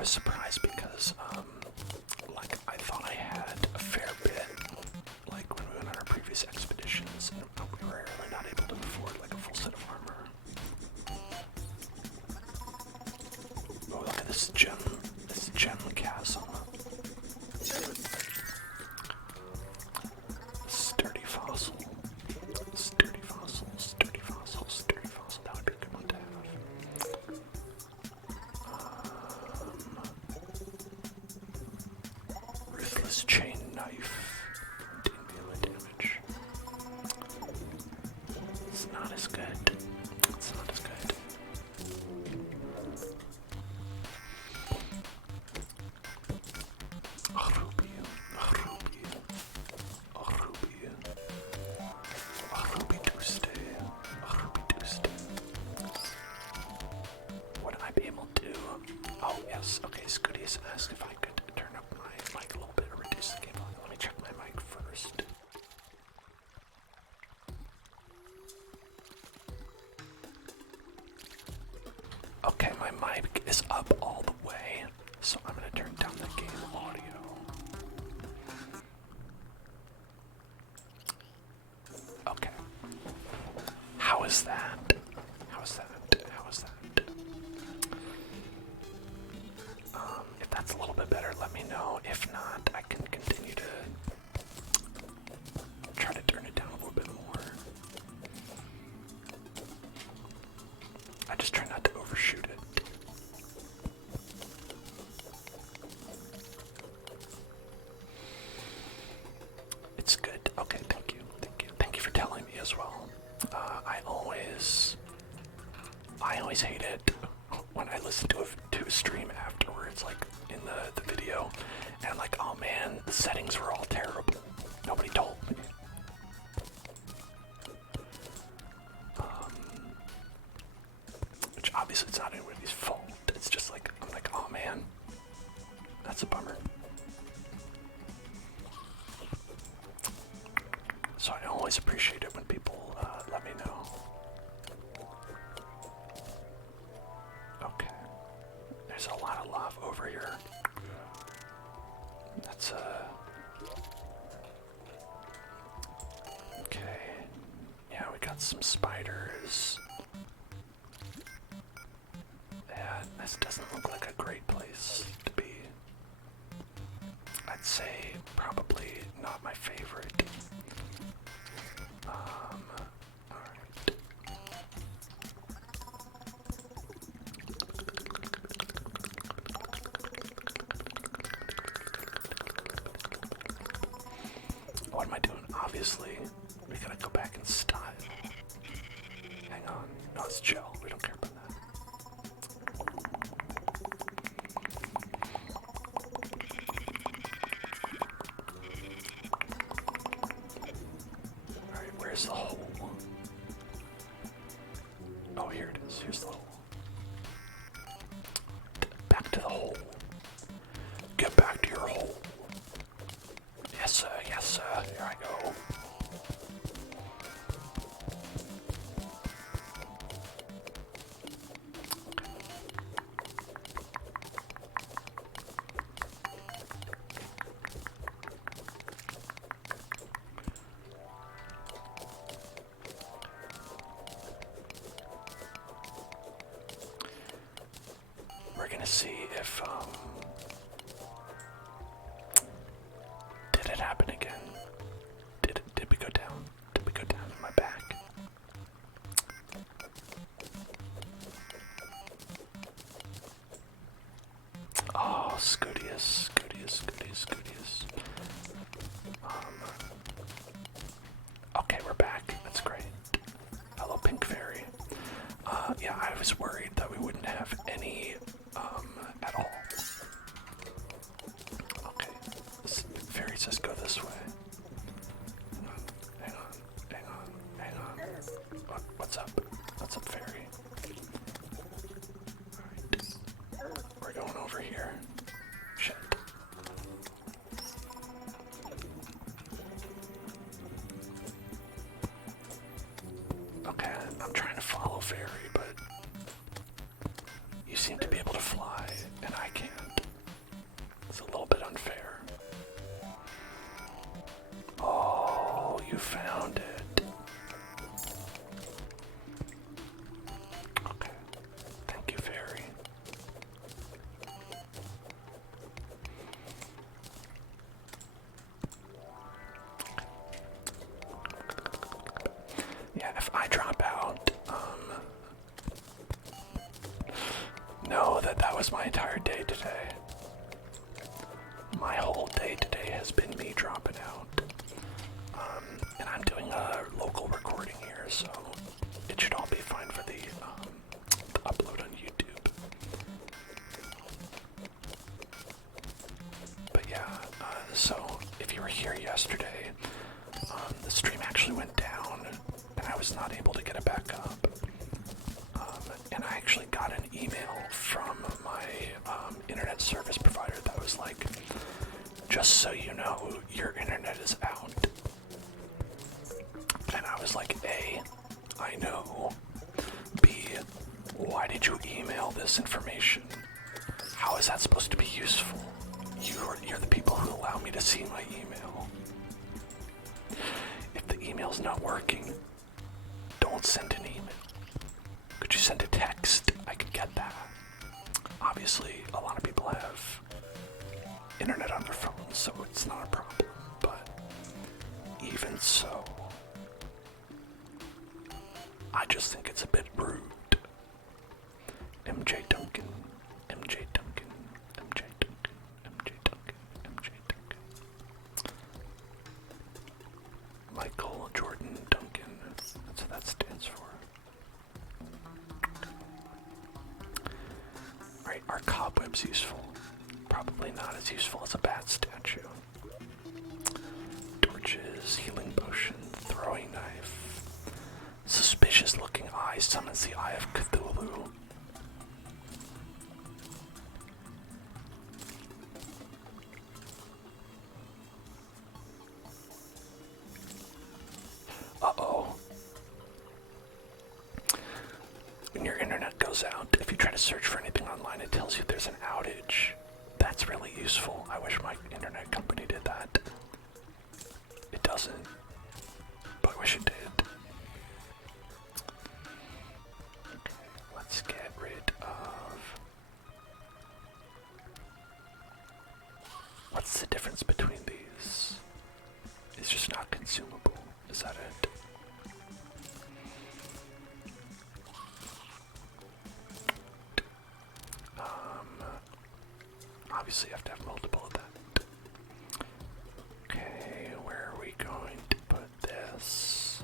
was surprised because, like, I thought I had a fair bit, like, when we went on our previous expeditions, and we were really not able to afford, like, a full set of armor. Oh, look at this gem chasm. Sturdy fossil. Sturdy fossil, sturdy fossil, sturdy fossil. That would be a good one to have. Ruthless chain knife. Didn't deal damage. It's not as good. It's not as good. A ruby. A ruby. A ruby. A ruby Tuesday. A ruby Tuesday. Would I be able to? Oh, yes. Okay, Scooty's asked if I could turn up my mic a little bit or reduce the gain volume. Let me check my mic first. Okay, my mic is up all the way, so I'm going to turn down the game audio. Okay. How is that? How is that? How is that? If that's a little bit better, let me know. If not, I can continue to try to turn it down a little bit more. I just try not to overshoot it. It's good. Okay, thank you. Thank you. Thank you for telling me as well. I always hate it when I listen to a stream afterwards, like in the video, and I'm like, oh man, the settings were all terrible. Nobody told me. Which obviously it's not anybody's fault. It's just like, I'm like, oh man, that's a bummer. So I always appreciate it when people let me know. Okay. There's a lot of lava over here. That's okay. Yeah, we got some spiders. Yeah, this doesn't look like a great place to be. I'd say probably not my favorite. Alright. What am I doing? Obviously, we gotta go back in style. Hang on. No, it's gel. We don't care about that. Alright, where's the hole? Oh, here it is. Here's the hole. Back to the hole. Get back to your hole. Yes, sir. Yes, sir. Here I go. We're gonna see if, did it happen again? Did we go down? Did we go down in my back? Oh, Scootius. Okay, we're back. That's great. Hello, Pink Fairy. Yeah, I was worried that we wouldn't have any, at all. Okay, this fairy says go this way. Hang on. What's up? What's up, fairy? Alright. We're going over here. Shit. Okay, I'm trying to follow fairy, but you seem to be able to fly, and I can't. a little bit unfair. Oh, you found it. Okay. Thank you, fairy. Yeah, if I drop out, know that that was my entire day today. My whole day today has been me dropping out. And I'm doing a local recording here, so it should all be fine for the upload on YouTube. But yeah, so if you were here yesterday, the stream actually went down, and I was not able to get it back up. And I actually got an email from my internet service provider that was like, just so you know, your internet is out. And I was like, A, I know. B, why did you email this information? How is that supposed to be useful? You're the people who allow me to see my email. If the email's not working, don't send an email. Could you send a text? I could get that. Obviously, a lot of people have internet on their phones, so it's not a problem. But even so, I just think it's a bit rude. MJ Duncan, MJ Duncan, MJ Duncan, MJ Duncan, MJ Duncan. Michael Jordan Duncan, that's what that stands for. Right, are cobwebs useful? Probably not as useful as a bat statue. Torches, healing potion, throwing knife. Suspicious looking eye summons the Eye of Cthulhu. Uh-oh. When your internet goes out, if you try to search for anything online, it tells you there's an outage. That's really useful. I wish my internet company did that. It doesn't, but I wish it did. Okay, let's get rid of... What's the difference between these? It's just not consumable. Is that it? Obviously you have to have multiple of that. Okay, where are we going to put this?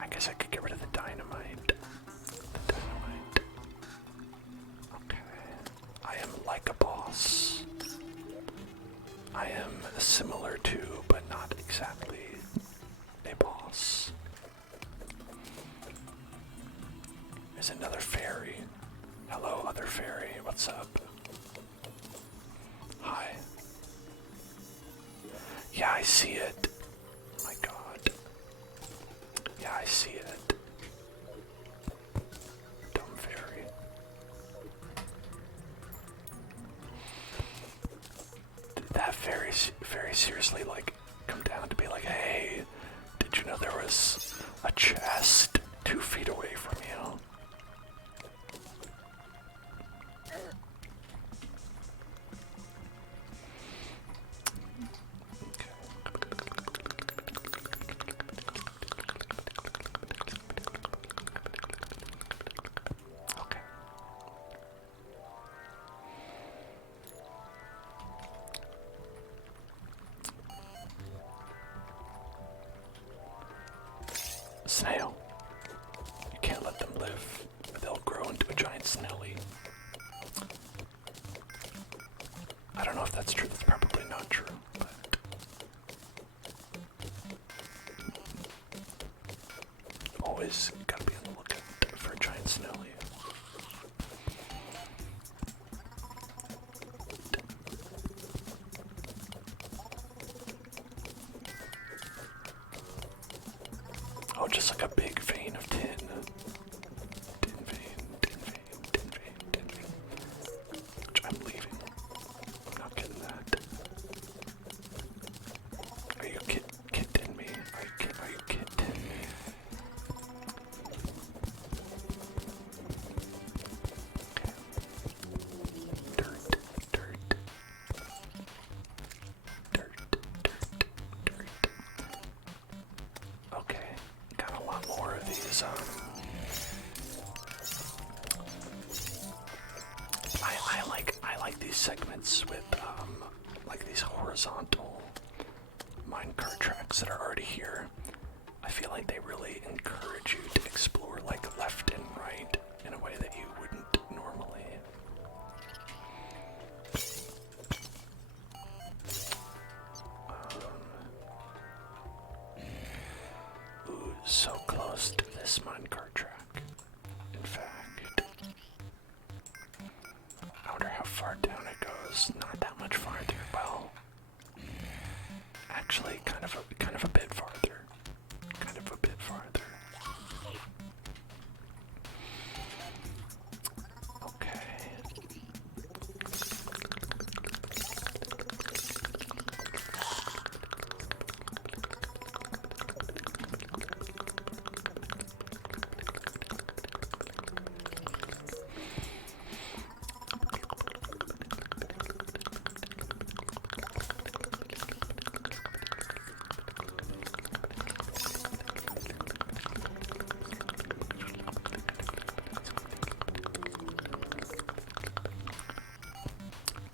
I guess I could get rid of the dynamite. The dynamite. Okay. I am like a boss. I am similar to, but not exactly, a boss. There's another fairy. Hello, other fairy. What's up? Hi. Yeah, I see it. Oh my god. Yeah, I see it. Dumb fairy. Did that fairy seriously, like, come down to be like, hey, did you know there was a chest 2 feet away from you? Snail. You can't let them live, or they'll grow into a giant snaily. I don't know if that's true, that's probably not true, but... Always gotta be on the lookout for a giant snaily. Oh, just like a big vein of tin. Tin vein, tin vein, tin vein, tin vein. Which I'm leaving. I'm not getting segments with like these horizontal minecart tracks that are already here. I feel like they really encourage you to explore like left and right in a way that you wouldn't normally. Ooh, so close to this minecart track. In fact, I wonder how far down it goes. Not that much farther. Well, actually, kind of a bit farther. Kind of a bit farther. Okay.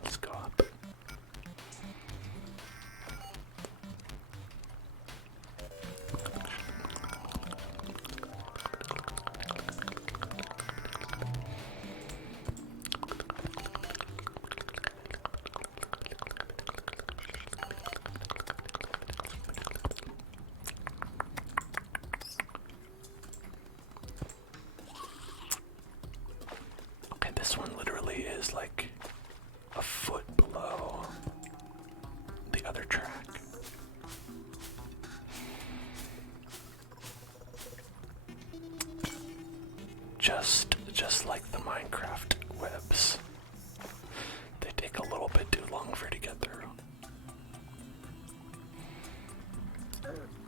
Let's go up. Okay, this one literally is like a foot below the other track. Just like the Minecraft webs. They take a little bit too long for you to get through.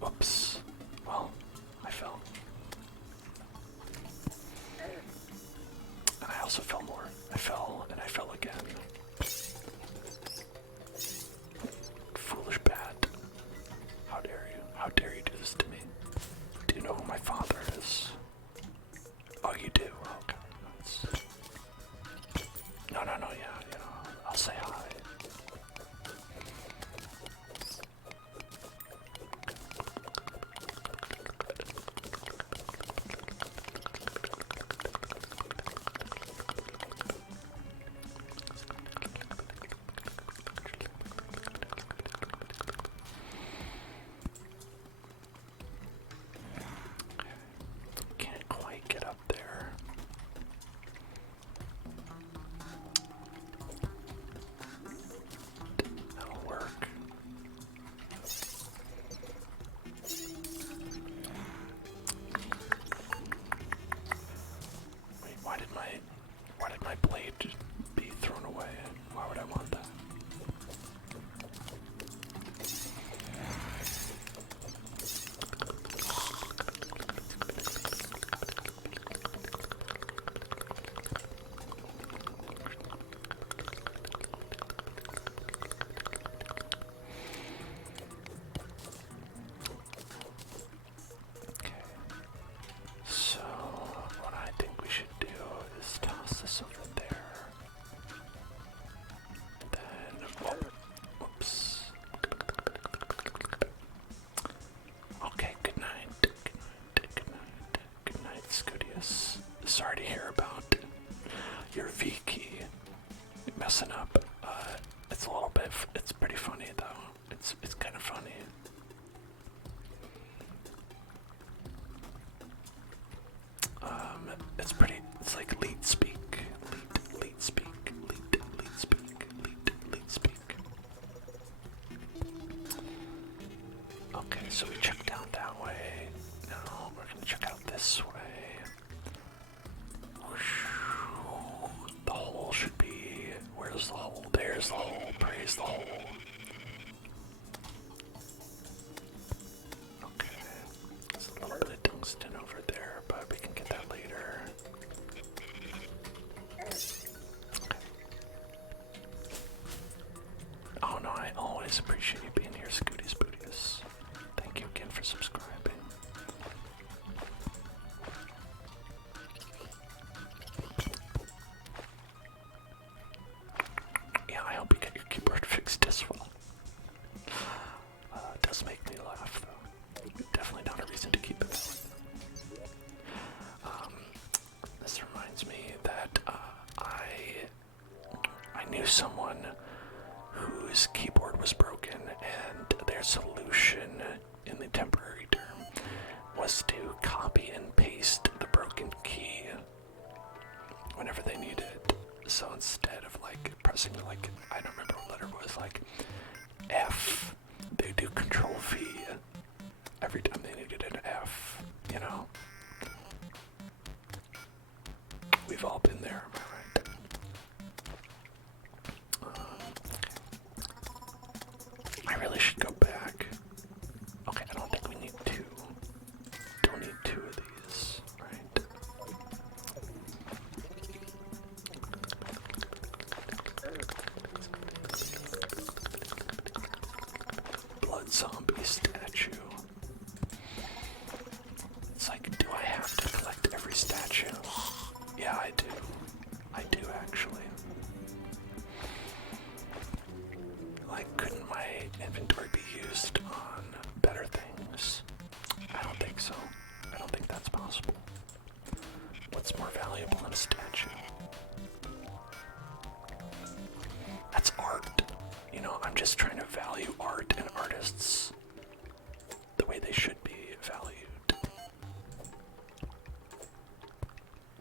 Whoops. Well, I fell. And I also fell more. I fell and I fell again. Foolish bat. How dare you? How dare you do this to me? Do you know who my father is? Oh, you do? Okay. No, yeah, you know, I'll say hi. Can't quite get up there. That'll work. Wait, why did my blade be thrown away? Why would I want that? Okay. So, what I think we should do is toss this over there. Then, whoops. Okay, good night. Good night, Scudius. Sorry to hear about your V key messing up. It's a little bit, it's pretty funny though. It's kind of funny. It's like lead speak. Lead speak. Okay, so we checked down that way. Now we're gonna check out this way. The hole should be, where's the hole? There's the hole, praise the hole. Okay, there's a little bit of tungsten over there, but we can get that later. Oh no, I always appreciate you being here, Scooties Booties. Thank you again for subscribing. Yeah, knew someone whose keyboard was broken, and their solution in the temporary term was to copy and paste the broken key whenever they needed it. So instead of like pressing like, I don't remember what letter it was, like F, they do Control V every time they needed an F, you know? We've all been there, am I right? I really should go back. Okay, I don't think we need two. Don't need two of these, right? Blood zombie statue. It's like, do I have to collect every statue? Yeah, I do. I do, actually. Like, couldn't my inventory be used on better things? I don't think so. I don't think that's possible. What's more valuable than a statue? That's art. You know, I'm just trying to value art and artists the way they should be valued.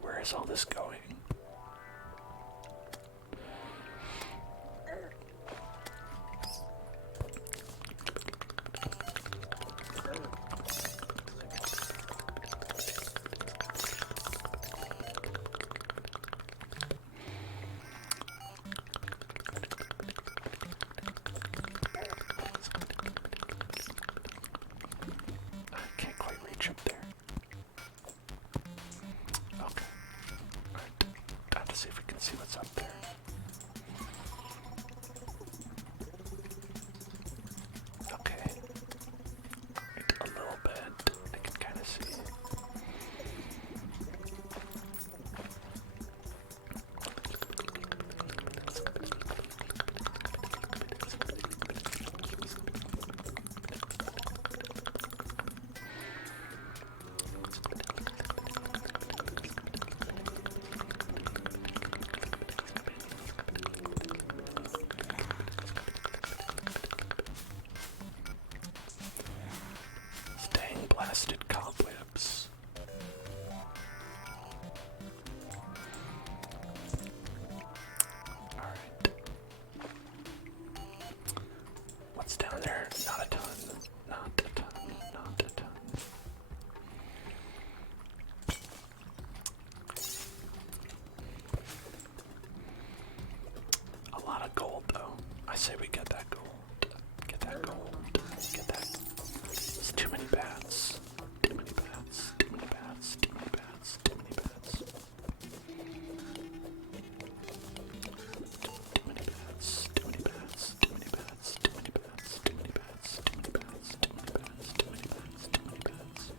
Where is all this going? I can't quite reach up there. Okay. Alright. Time to see if we can see what's up there. Okay. Right, a little bit. I can kind of see. Staying blasted cobwebs. Alright. What's down there? Not a ton. Not a ton. Not a ton. A lot of gold, though. I say we get that gold. Get that gold. Get that. There's too many bats. Too many bats. Too many bats. Too many bats. Too many bats. Too many bats. Too many bats. Too many bats. Too many bats. Too many bats. Too many bats. Too many bats. Too many bats. Too many bats.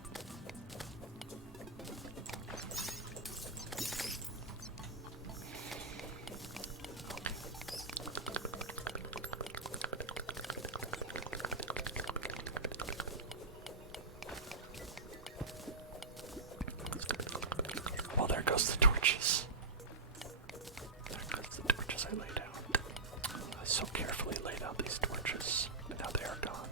Well, there goes the torches. There goes the torches I laid out. I so carefully laid out these torches, and now they are gone.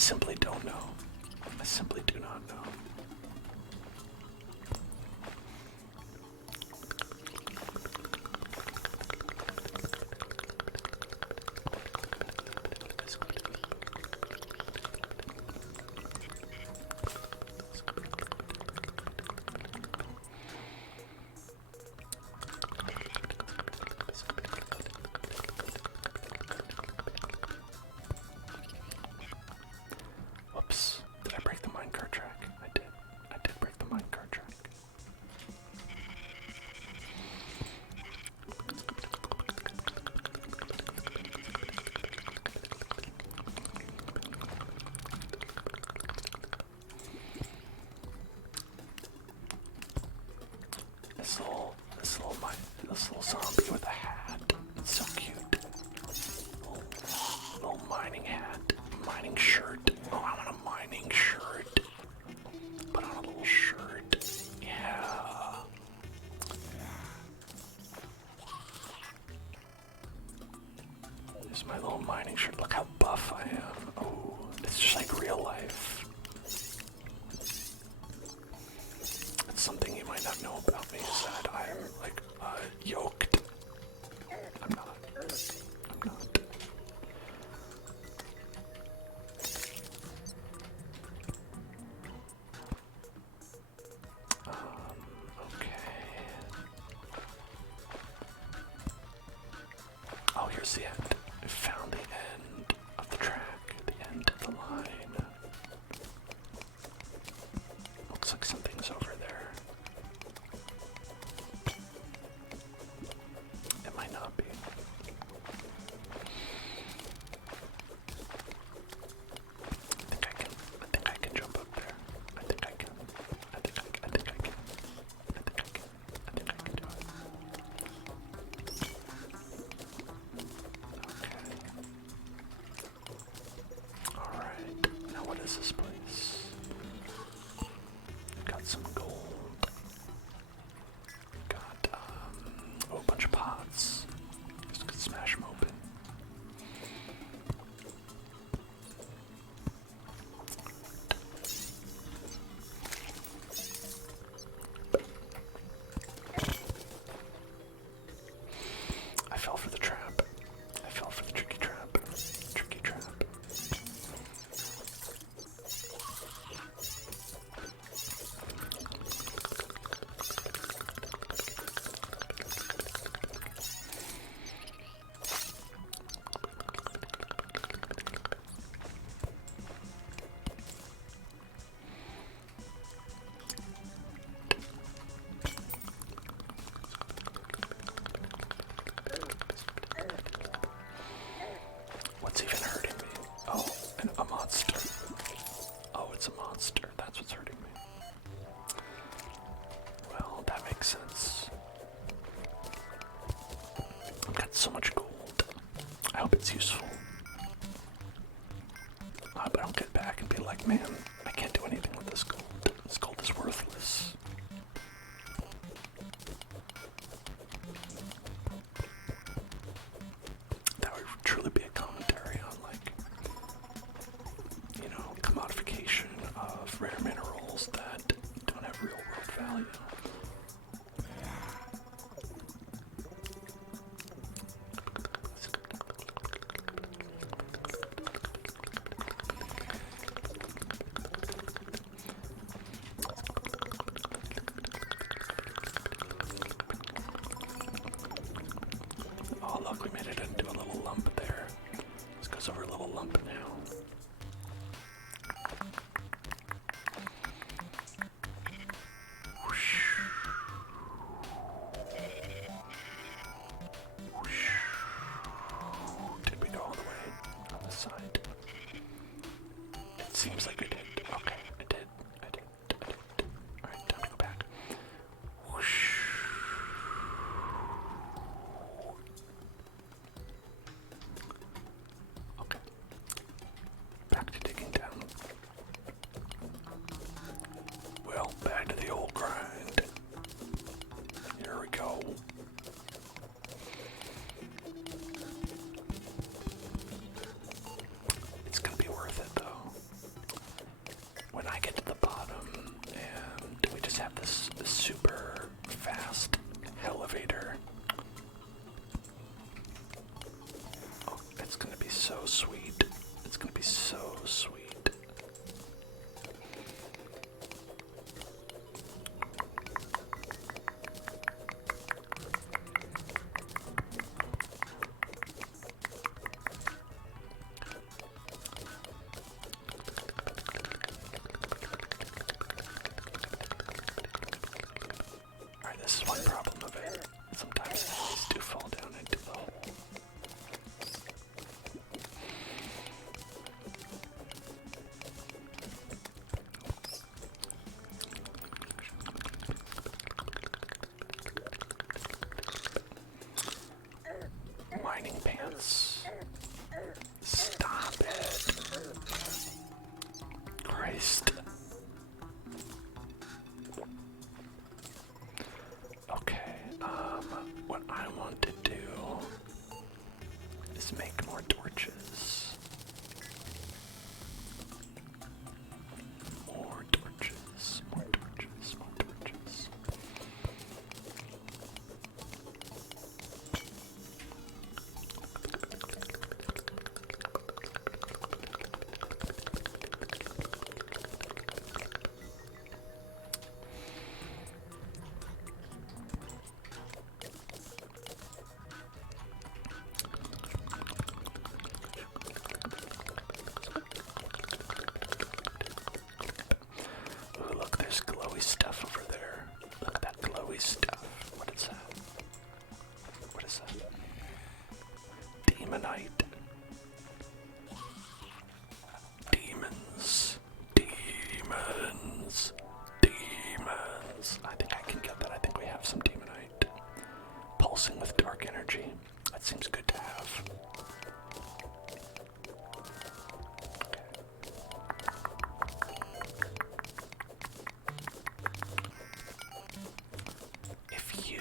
simply don't know. I simply do not know. Whoops. Did I break the minecart track? I did. I did break the minecart track. This little zombie with a hat. It's so cute. Little mining hat. Mining shirt. Oh, I want a mining shirt. Put on a little shirt. Yeah. Here's my little mining shirt. Look how buff I am. Oh, it's just like real life. It's something you might not know about me is that I'm like yoked. I'm not. I'm not. Okay. Oh, here's the end. I found the end of the track, the end of the line. Looks like something's over there. It might not be. I think I can jump up there. I think I can. I think I can. I think I can. I think I can. I think I can do it. Okay. Alright. Now what is this place? Got some gold. Got a bunch of pots. Just could smash them open. I fell for the trap. I fell for the tricky trap. Tricky trap. What's even hurting me? Oh, a monster. Oh, it's a monster. That's what's hurting me. Well, that makes sense. I've got so much gold. I hope it's useful. But I don't get back and be like, man, I can't do anything with this gold. This gold is worthless. That would truly be a commentary on, like, you know, commodification of rare minerals that don't have real world value. Oh, look, we made it into a little lump there. This goes over a little lump now. Whoosh. Whoosh. Did we go all the way on this side? It seems like we did. Okay, I did. Alright, time to go back. Whoosh. so sweet. It's gonna be so sweet. Alright, this is one problem of it. Sometimes enemies do fall down into the hole. Mining pants. Stop it. Christ. Okay, what I want to do is make more torches. More torches, more torches, more torches. Ooh, look, there's glowy stuff over there. Look at that glowy stuff. What is that? What is that? Demonite. Demons. Demons. Demons. I think I can get that. I think we have some demonite. Pulsing with dark energy. That seems good to have. If you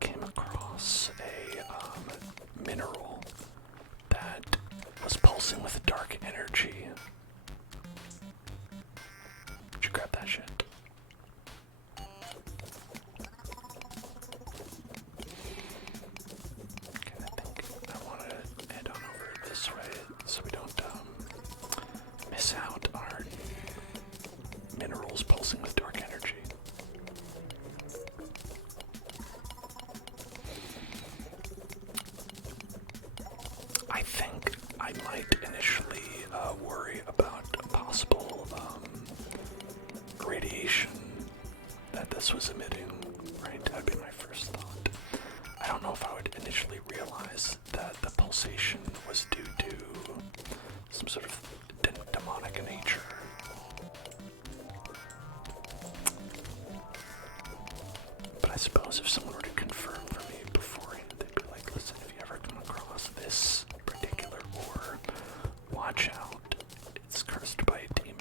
came across a mineral that was pulsing with dark energy, would you grab that shit? Okay, I think I want to head on over this way so we don't miss out on minerals pulsing with dark energy. I think I might initially worry about possible radiation that this was emitting, right? That'd be my first thought. I don't know if I would initially realize that the pulsation was due to some sort of demonic nature. But I suppose if someone were to confirm for me beforehand, they'd be like, listen, if you ever come across this particular ore, watch out. It's cursed by a demon.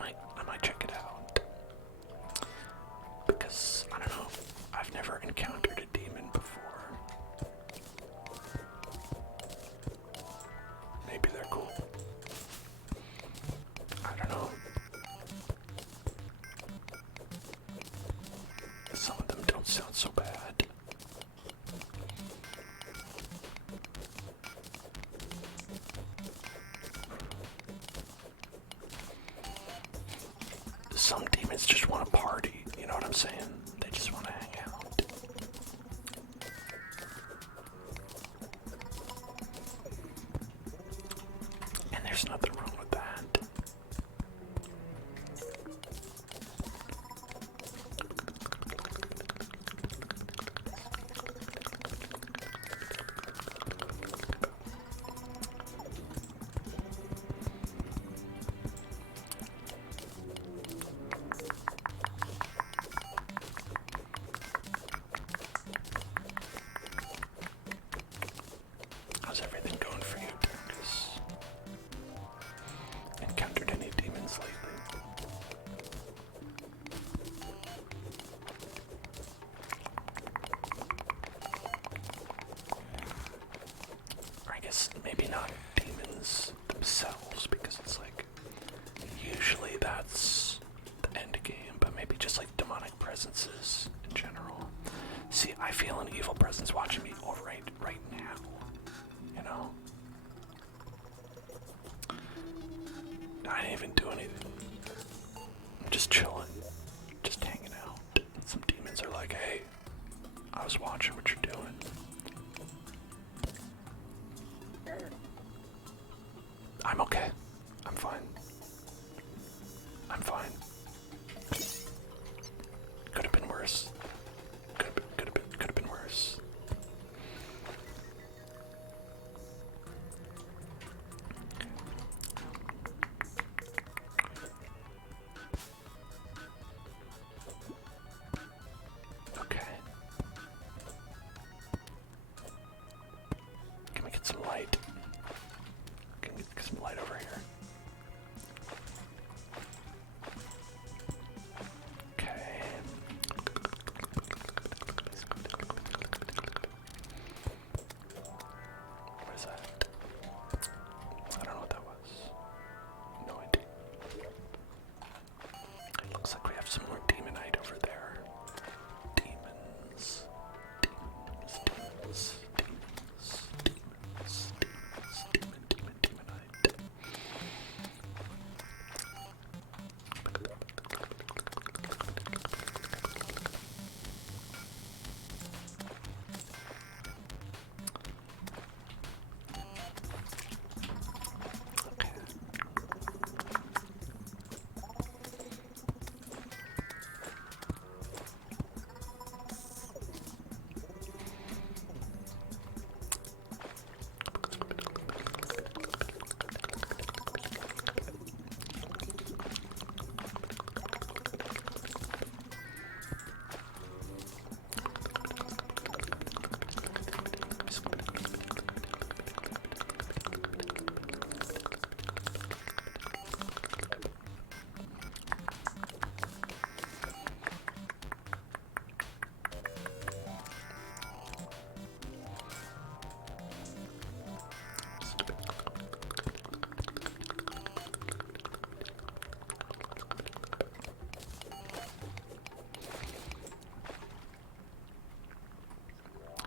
I might check it out. Because, I don't know, I've never encountered a demon before. Maybe they're cool. I don't know. Some of them don't sound so bad. Some demons just want to party, you know what I'm saying? They just want to hang out. And there's nothing wrong with that. How's everything going for you, Turkus? Encountered any demons lately? Or I guess maybe not demons themselves, because it's like usually that's the end game, but maybe just like demonic presences in general. See, I feel an evil presence watching me right now. You know? I was watching what you're doing. I'm okay. I'm fine. I'm fine. Could have been worse. Could have been worse. Okay. Can we get some light? Can we get some light over here? Okay. What is that? I don't know what that was. No idea. It looks like we have some more demonite over there. Demons. Demons. Demonite.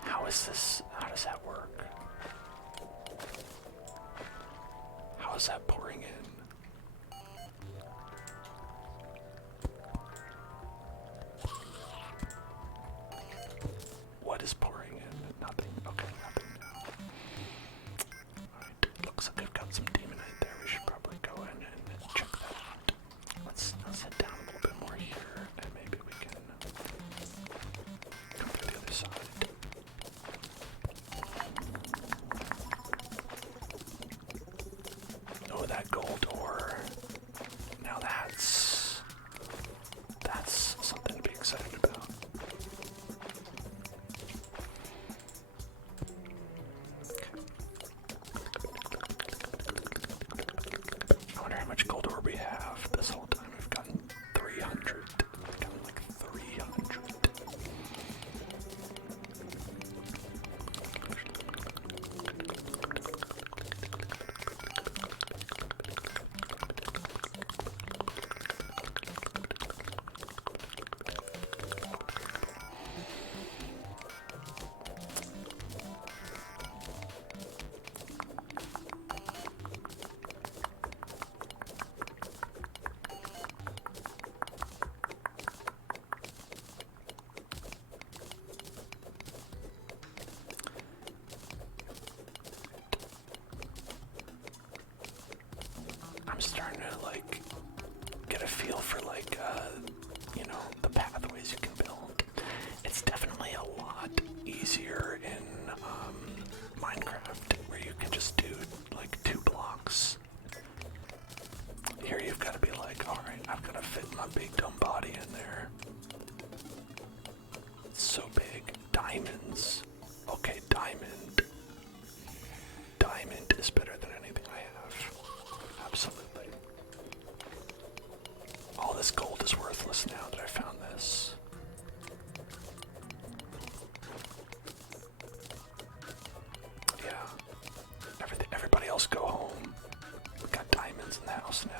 How is this? How does that work? How is that pouring in? What is pouring in? Nothing. Okay, nothing now. Alright, looks like I've got some demonite there. We should probably go in and check that out. Let's head down a little bit more here, and maybe we can come through the other side. Oh, that gold ore. Now that's something to be excited about. I wonder how much gold ore we have. This whole time we've gotten 300. We've gotten like 300. I'm starting to like get a feel for like you know, the pathways you can build. It's definitely a lot easier in Minecraft, where you can just do like 2 blocks. Here you've got to be like, all right, I've got to fit my big dumb body in there. It's so big. Diamonds. Okay, diamond. Diamond is better than anything I have. Absolutely. All this gold is worthless now that I found this. Yeah. Everybody else go home. We got diamonds in the house now.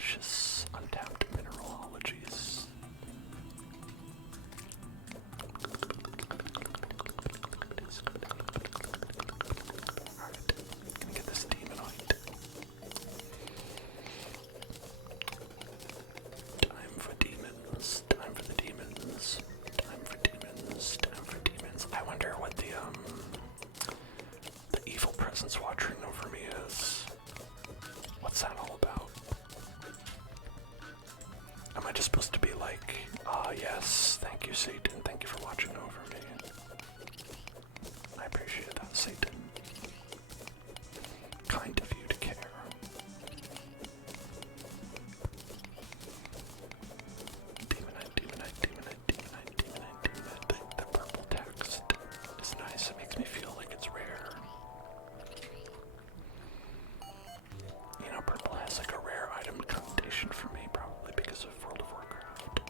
delicious untapped mineralogies. Alright, gonna get this demonite. Time for demons, time for the demons, time for demons, time for demons. I wonder what the evil presence watching over me is. What's that all about? Am I just supposed to be like, yes, thank you, Satan, thank you for watching over me. I appreciate that, Satan. Kind of you to care. Demonite, demonite, demonite, demonite, demonite, demonite. The purple text is nice. It makes me feel like it's rare. You know, purple has like a rare item connotation for me, probably because of World of Warcraft.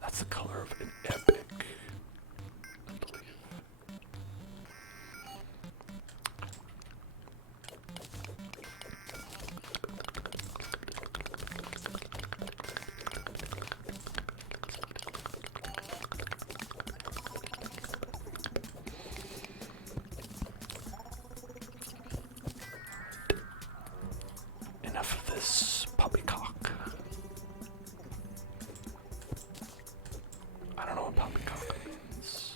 That's the color of an epic, I believe. Enough of this poppycock. I don't know what poppycock means.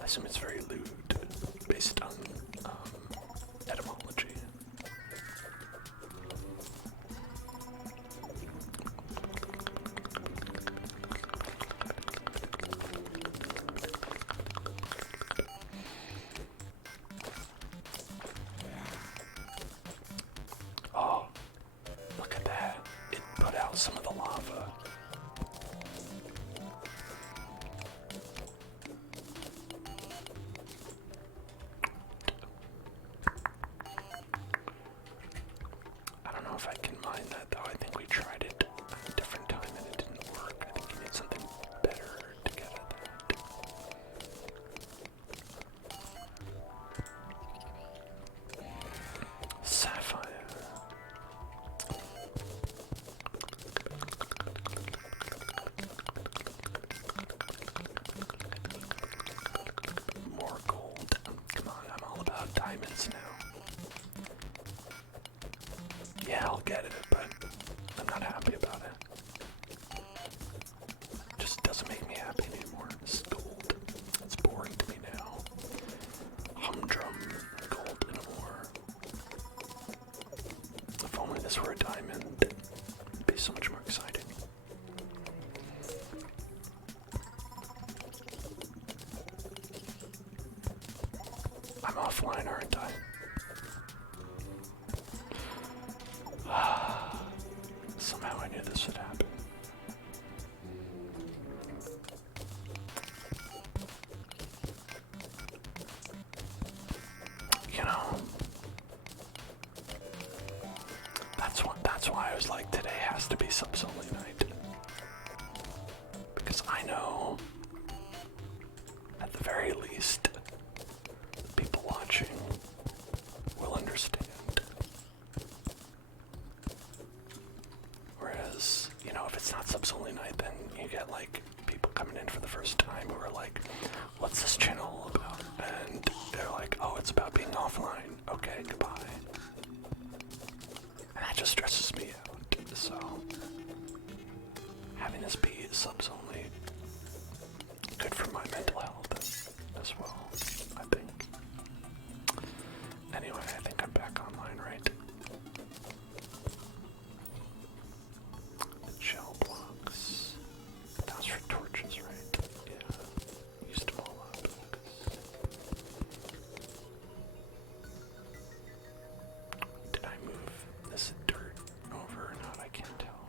I assume it's very lewd, based on etymology. Oh, look at that. It put out some of the lava. I don't know if I can mine that though. I think we tried it at a different time and it didn't work. I think you need something better to get at that. Sapphire. More gold. Come on, I'm all about diamonds now. Yeah, I'll get it, but I'm not happy about it. Just doesn't make me happy anymore. This gold. It's boring to me now. Humdrum gold and ore. If only this were a diamond, it'd be so much more exciting. I'm offline, aren't I? Somehow I knew this would happen. You know, that's why I was like, today has to be subs only night. Because I know, at the very least, the people watching will understand. Whereas, you know, if it's not subs only night, then you get like people coming in for the first time who are like, what's this channel all about? And they're like, oh, it's about being offline. Okay, goodbye. And that just stresses me out. So, having this be subs only, good for my mental health as well, I think. Anyway, I think I'm back online, right? Shell blocks. That was for torches, right? Yeah. Used them all up. Did I move this dirt over or not? I can't tell.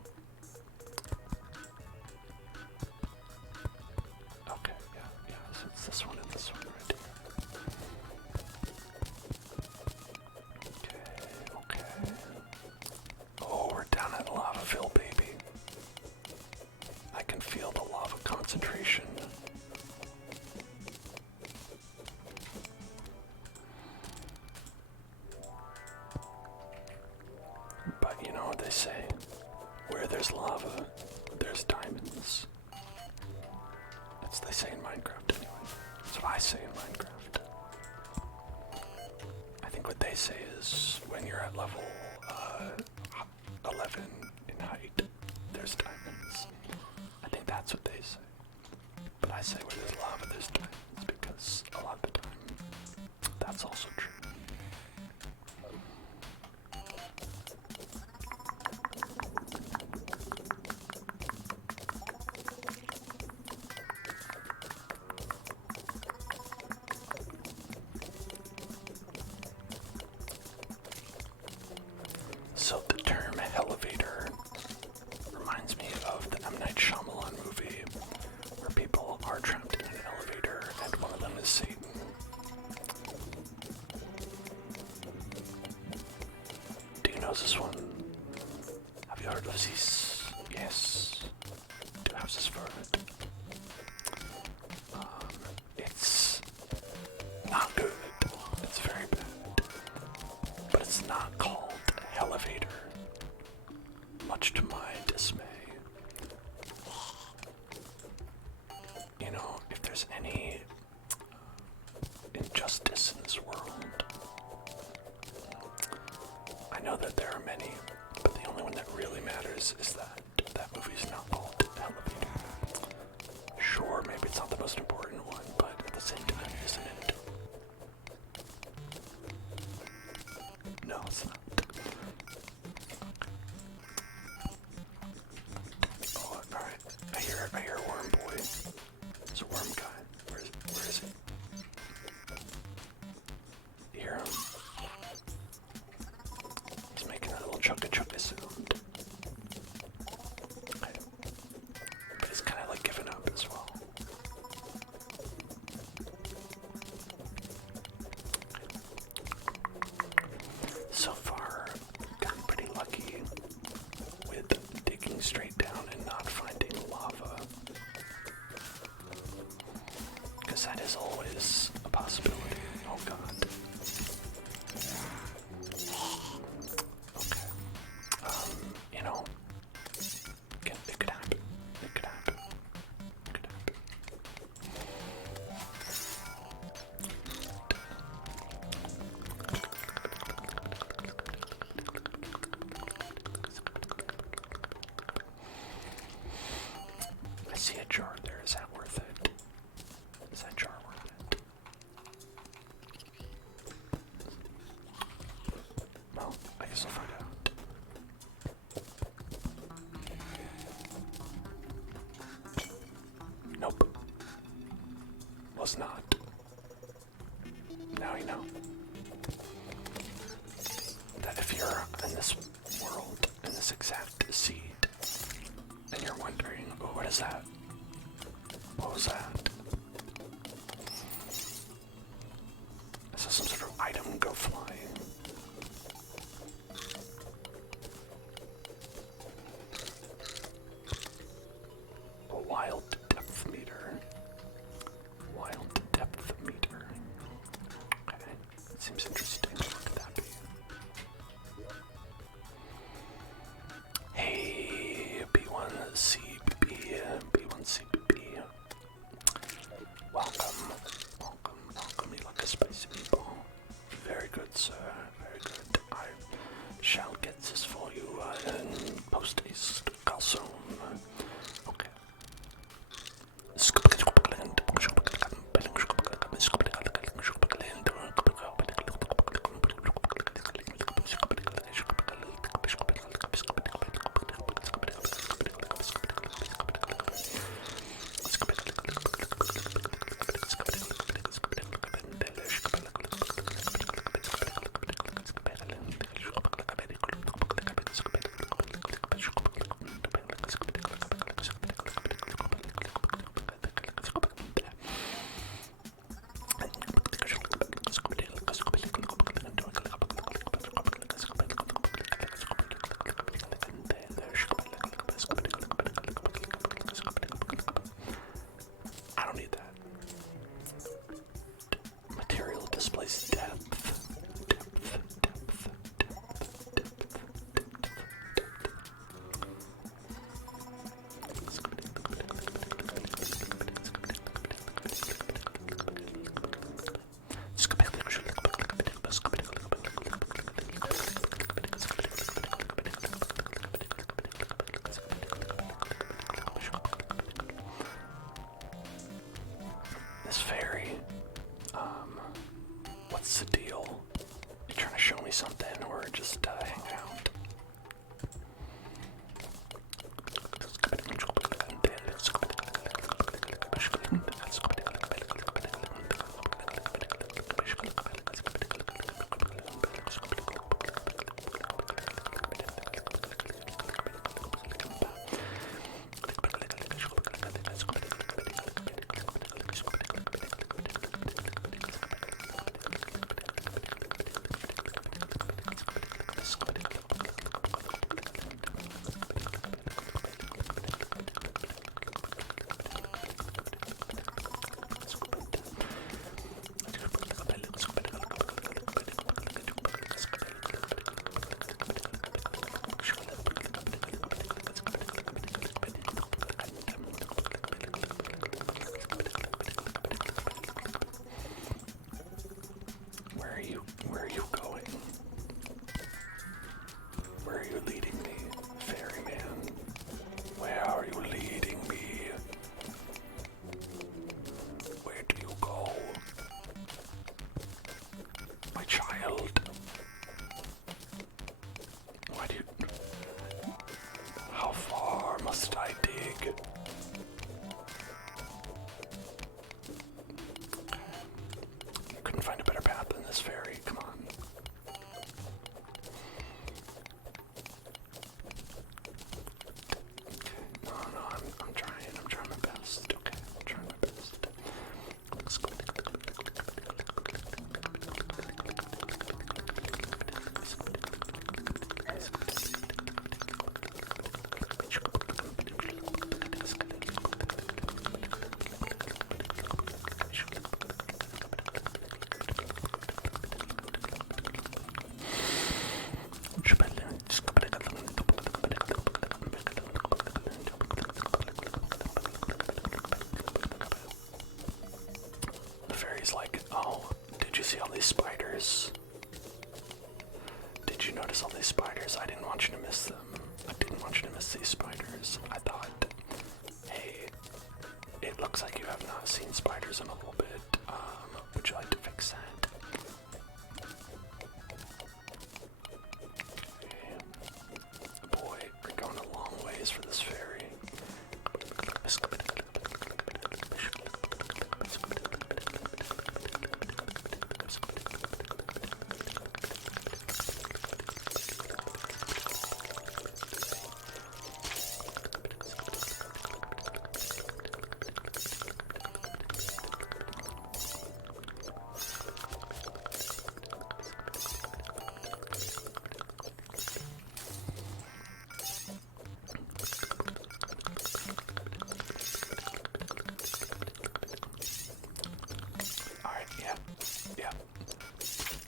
they say? Where there's lava, there's diamonds. That's what they say in Minecraft anyway. That's what I say in Minecraft. I think what they say is when you're at level 11 in height, there's diamonds. I think that's what they say. But I say where there's lava, there's diamonds because a lot of the time, that's also true. So the term HELLEVATOR reminds me of the M. Night Shyamalan movie where people are trapped in an elevator and one of them is Satan. Do you know this one? Have you heard of this? Yes. Two houses for it. It's not good. It's very bad. But it's not called HELLEVATOR, much to my dismay. You know, if there's any injustice in this world, I know that there are many, but the only one that really matters is that that movie's not called HELLEVATOR. Sure, maybe it's not the most important one, but at the same time, isn't it? No, it's not. Oh, alright. I hear a worm boy. There's a worm guy. Where is he? You hear him? He's making a little chugga sound. Okay. But he's kind of like giving up as well. So far, gotten pretty lucky with digging straight down and not finding lava. Because that is always a possibility. Oh god. Okay. You know, it could happen. It could happen. It could happen. I see a jar there. Is that worth it? Is that jar worth it? Well, I guess I'll find out. Nope. Was not. Now you know. That if you're in this world, in this exact seed, and you're wondering, oh, what is that? What was that? I saw some sort of item go flying. A wild depth meter. Wild depth meter. Okay, that seems interesting. What could that be? Hey, B1CBB, B1CBB. just hang out. Where are you going? Where are you leading me, ferryman? Where are you leading me? Where do you go? My child. Why do you... How far must I dig? Couldn't find a better path than this ferry. Come on. No, I'm trying my best. Okay, I'm trying my best. The fairy's like, oh, did you see all these spiders? Did you notice all these spiders? I didn't want you to miss them. I didn't want you to miss these spiders. I thought, hey, it looks like you have not seen spiders in a little bit. Would you like to fix that? Okay. Boy, we're going a long ways for this ferry. Yeah.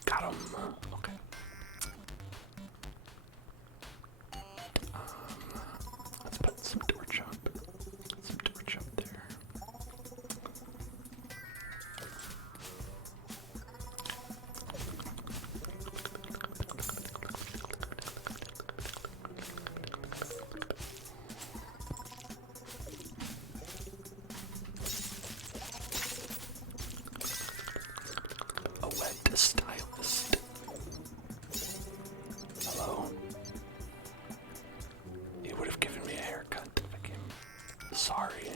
Got him. Okay. Let's put some torch up. Some torch up there. A wet stylist. Hello? You would have given me a haircut if I came. Sorry.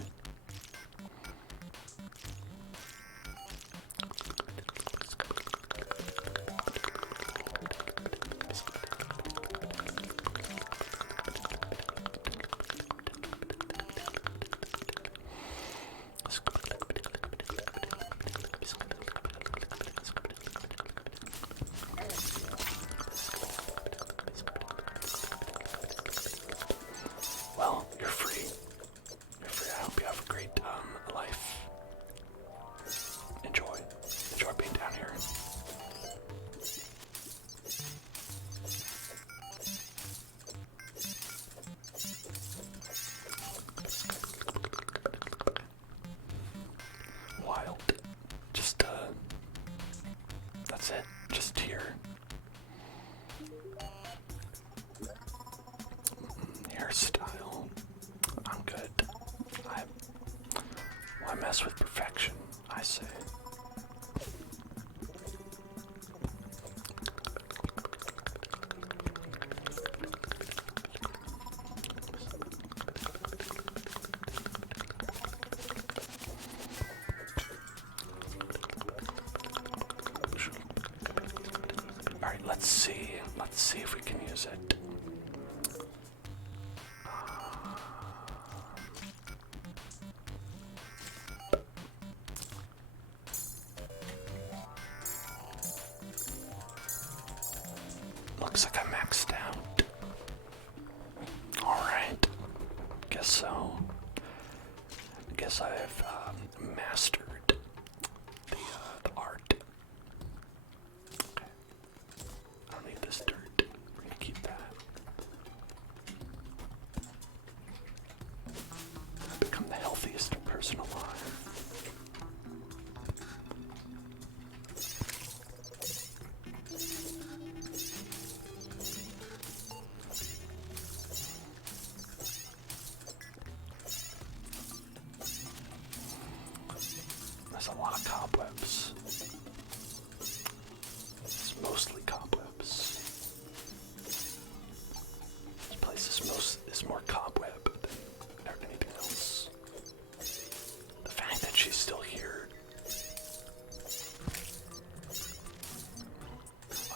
Well, you're free. You're free. I hope you have a great life. Enjoy. Enjoy being down here. Wild. Just, that's it. Just here. Hairstyle. I'm good. Why mess with perfection, I say. Let's see if we can use it. Looks like I maxed out. Alright. Guess so. I guess I have mastered the art. Okay. I don't need this dirt. We're gonna keep that. I've become the healthiest person alive. There's a lot of cobwebs. It's mostly cobwebs. This place is more cobweb than anything else. The fact that she's still here.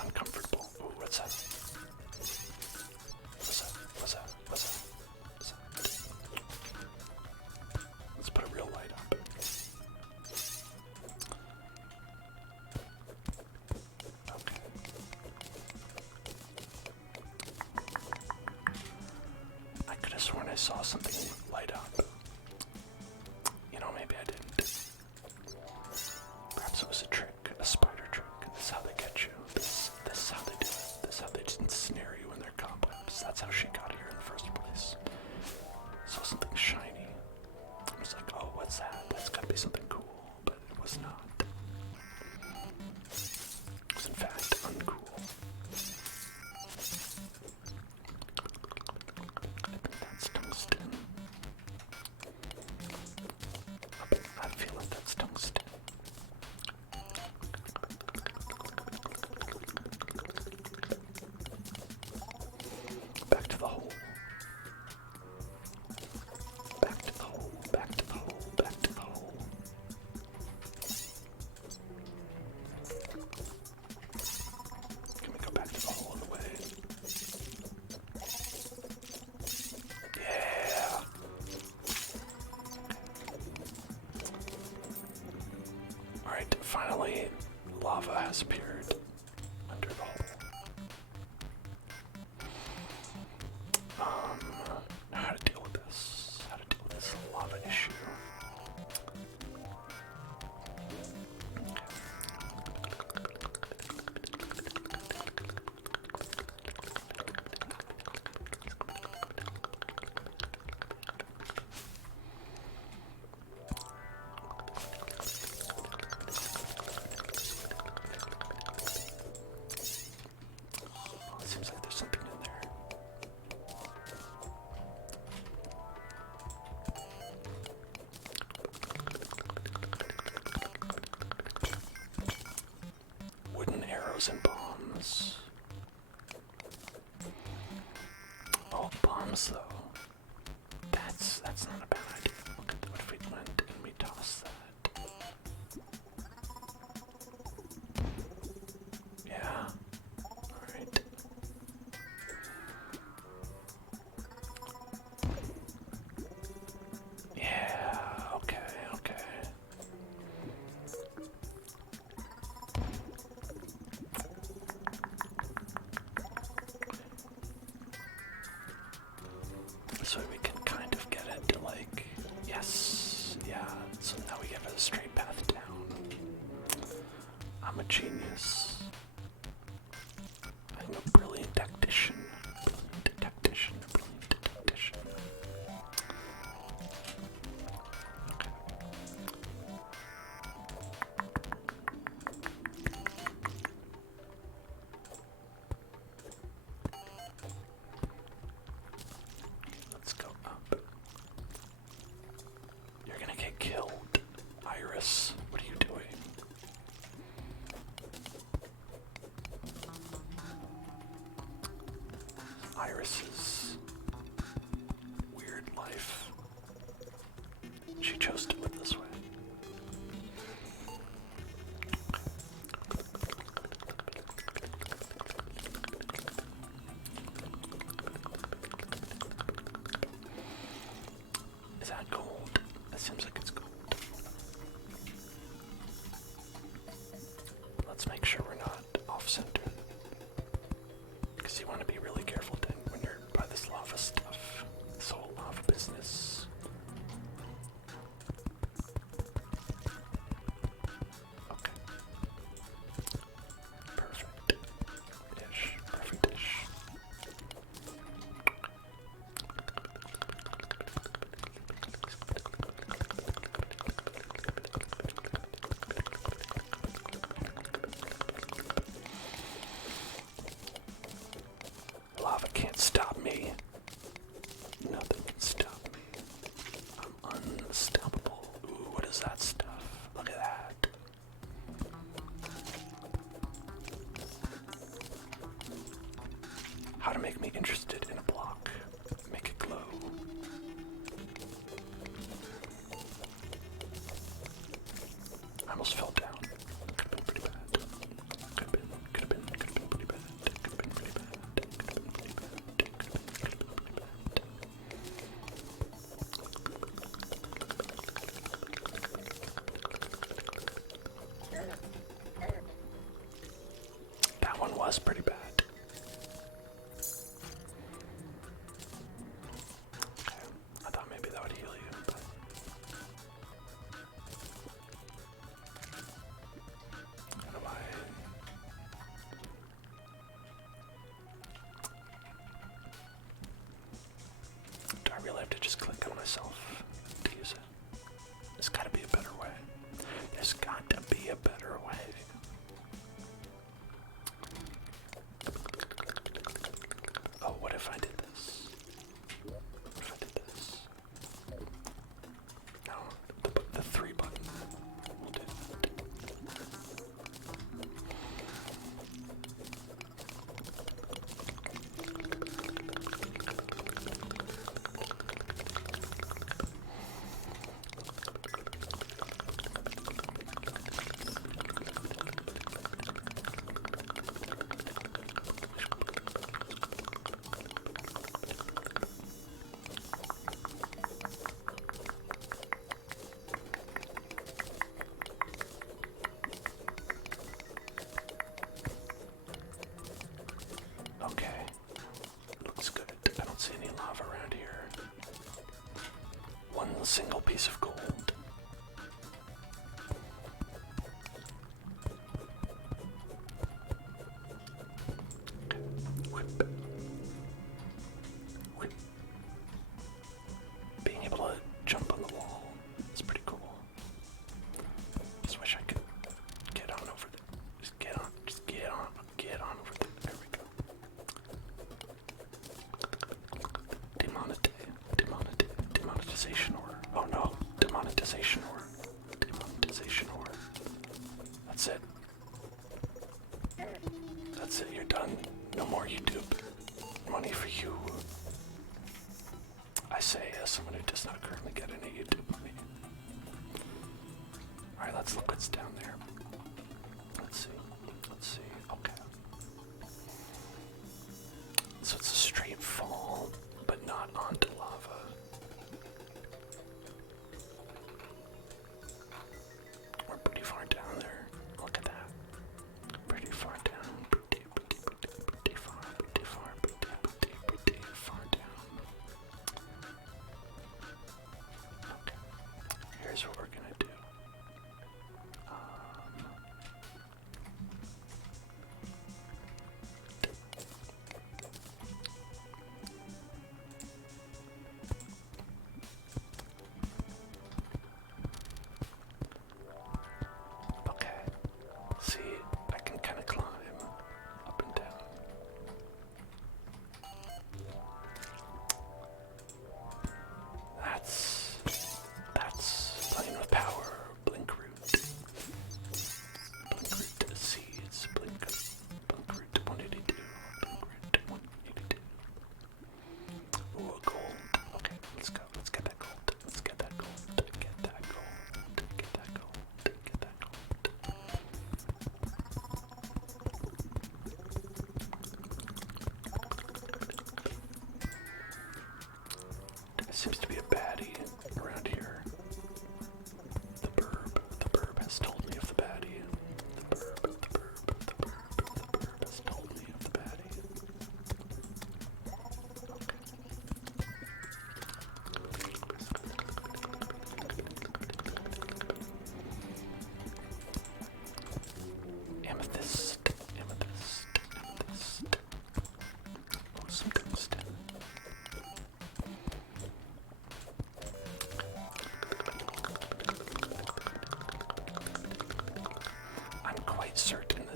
Uncomfortable. Ooh, what's that? What's that? What's that? What's that? What's that? Let's put a real light up. Okay. I could have sworn I saw something light up. You know, maybe I didn't. Perhaps it was a trick, a spider trick. This is how they get you. This is how they do it. This is how they ensnare you in their cobwebs. That's how she got here in the first place. Saw something shiny. I was like, oh, what's that? That's gotta be something cool. But it was not. It was in fact uncool. I think that's tungsten. I feel like that's tungsten. Back to the hole. Back to the hole. Back to the hole. Back to the hole. Can we go back to the hole on the way? Yeah. Alright, finally, lava has appeared under the hole. How to deal with this? How to deal with this lava issue? Oh, it seems like there's something in there. Wooden arrows and bombs. Oh, bombs though. That's not a bad idea. Look at what if we went and we toss that. Yeah. Alright. Yeah, okay, okay. So we can kind of get into like, yes, yeah, so now we have a straight path down. I'm a genius. I'm a brilliant tactician. Brilliant tactician, brilliant tactician. Okay. Let's go up. You're gonna get killed, Iris. What are you doing? Iris's weird life. She chose to live this way. Because you want to be really careful then when you're by this lava stuff. This whole lava business. Okay. Perfect-ish. Perfect-ish. Lava can't stop me. Nothing can stop me. I'm unstoppable. Ooh, what is that stuff? Look at that. How to make me interested in a block. Make it glow. I almost fell down. Could have been pretty bad. Could have been pretty bad. Could have been pretty bad. That one was pretty bad. Okay, I thought maybe that would heal you, but how do I really have to just click on myself to use it? There's gotta be a better way. There's got to be a better way. Oh, what if I did this? What if I did this? No, the 3 button will do that. Okay, looks good. I don't see any lava around here. One single piece of gold. Whip. Whip. Being able to jump on the wall is pretty cool. Just wish I could get on over there. Just get on over there. There we go. Demonetization ore. Oh no, demonetization ore. Demonetization ore. That's it. That's it, you're done. No more YouTube. Money for you. I say as someone who does not currently get any YouTube money. Alright, let's look what's down there. Let's see. Let's see. Okay. So it's a straight fall, but not onto lava. We're pretty far down there. Look at that. Pretty far down. Pretty far down. Okay. Here's what we're gonna do.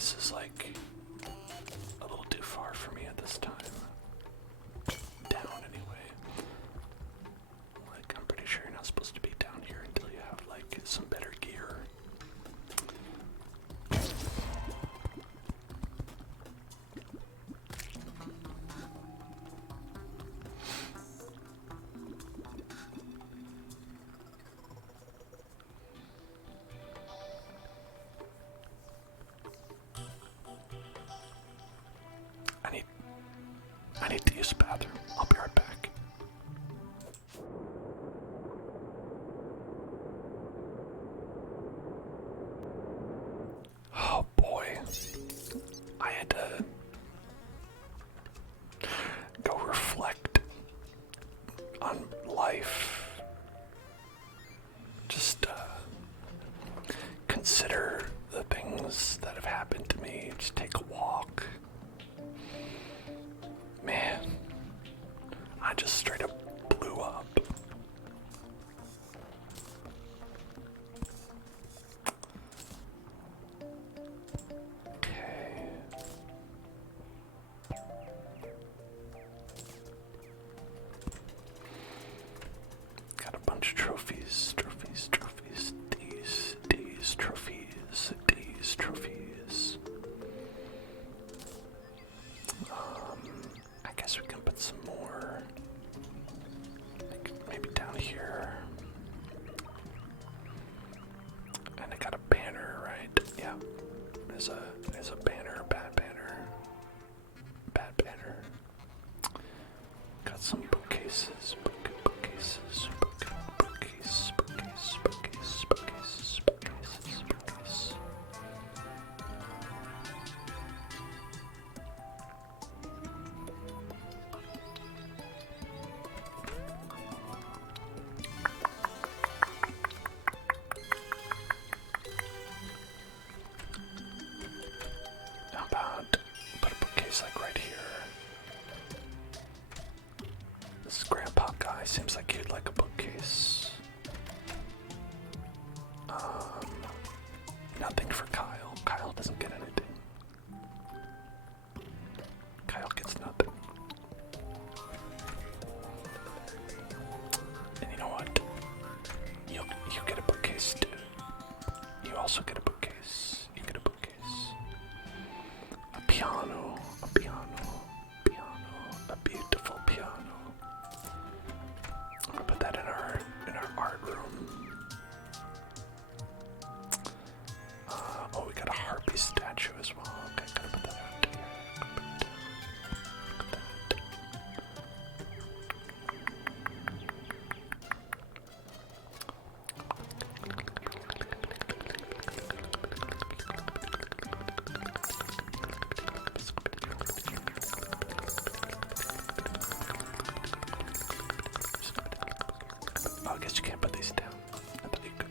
this is like a little too far for me at this time. Down anyway. Like, I'm pretty sure you're not supposed to be down here until you have like some better gear. I need to use the bathroom. I'll be right back. Oh boy. I had to go reflect on life. Just consider the things that have happened to me. Just take a walk. Man, I just straight up blew up. Okay. Got a bunch of trophies, trophies, trophies. These trophies, these trophies. I guess we can put some more, like maybe down here. And I got a banner, right? Yeah. There's a banner, bad banner. Bad banner. Got some bookcases, bookcases, bookcase, bookcase, bookcase, bookcases, bookcases, bookcase. How about put a bookcase like right here? This grandpa guy seems like he'd like a bookcase. Nothing for Kyle. Kyle doesn't get anything. Kyle gets nothing. And you know what? You get a bookcase too. You also get a bookcase. You get a bookcase. A piano. A piano. Piano. A beautiful piano. I'm gonna put that in our art room. Oh, we got a harpy statue as well. Okay, gotta put that out here. Oh, I guess you can't put these down. I thought you could.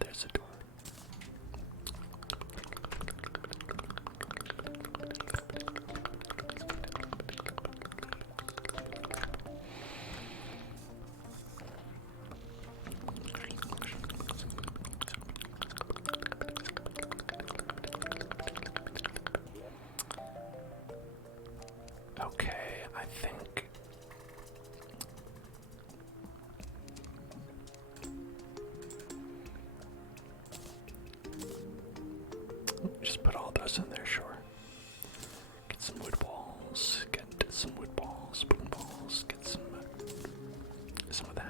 There's a door. Okay, I think just put all those in there, sure. Get some wood balls, get some wood balls, spoon balls, get some of that.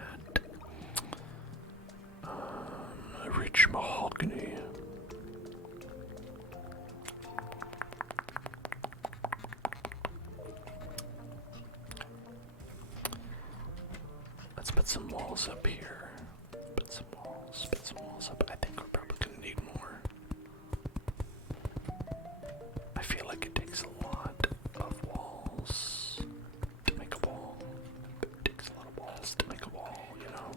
Rich mahogany. walls up here. Put some walls up. I think we're probably gonna need more. I feel like it takes a lot of walls to make a wall. It takes a lot of walls to make a wall, you know?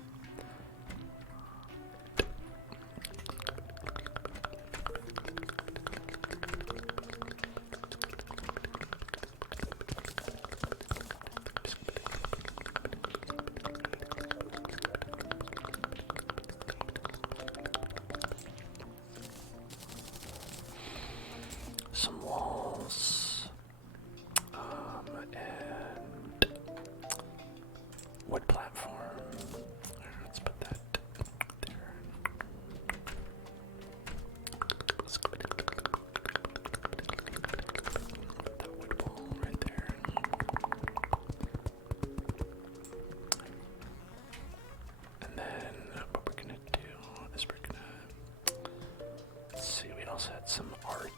Some walls, and wood platform. Let's put that there. Put that wood wall right there. And then what we're gonna do is let's see, we also had some art.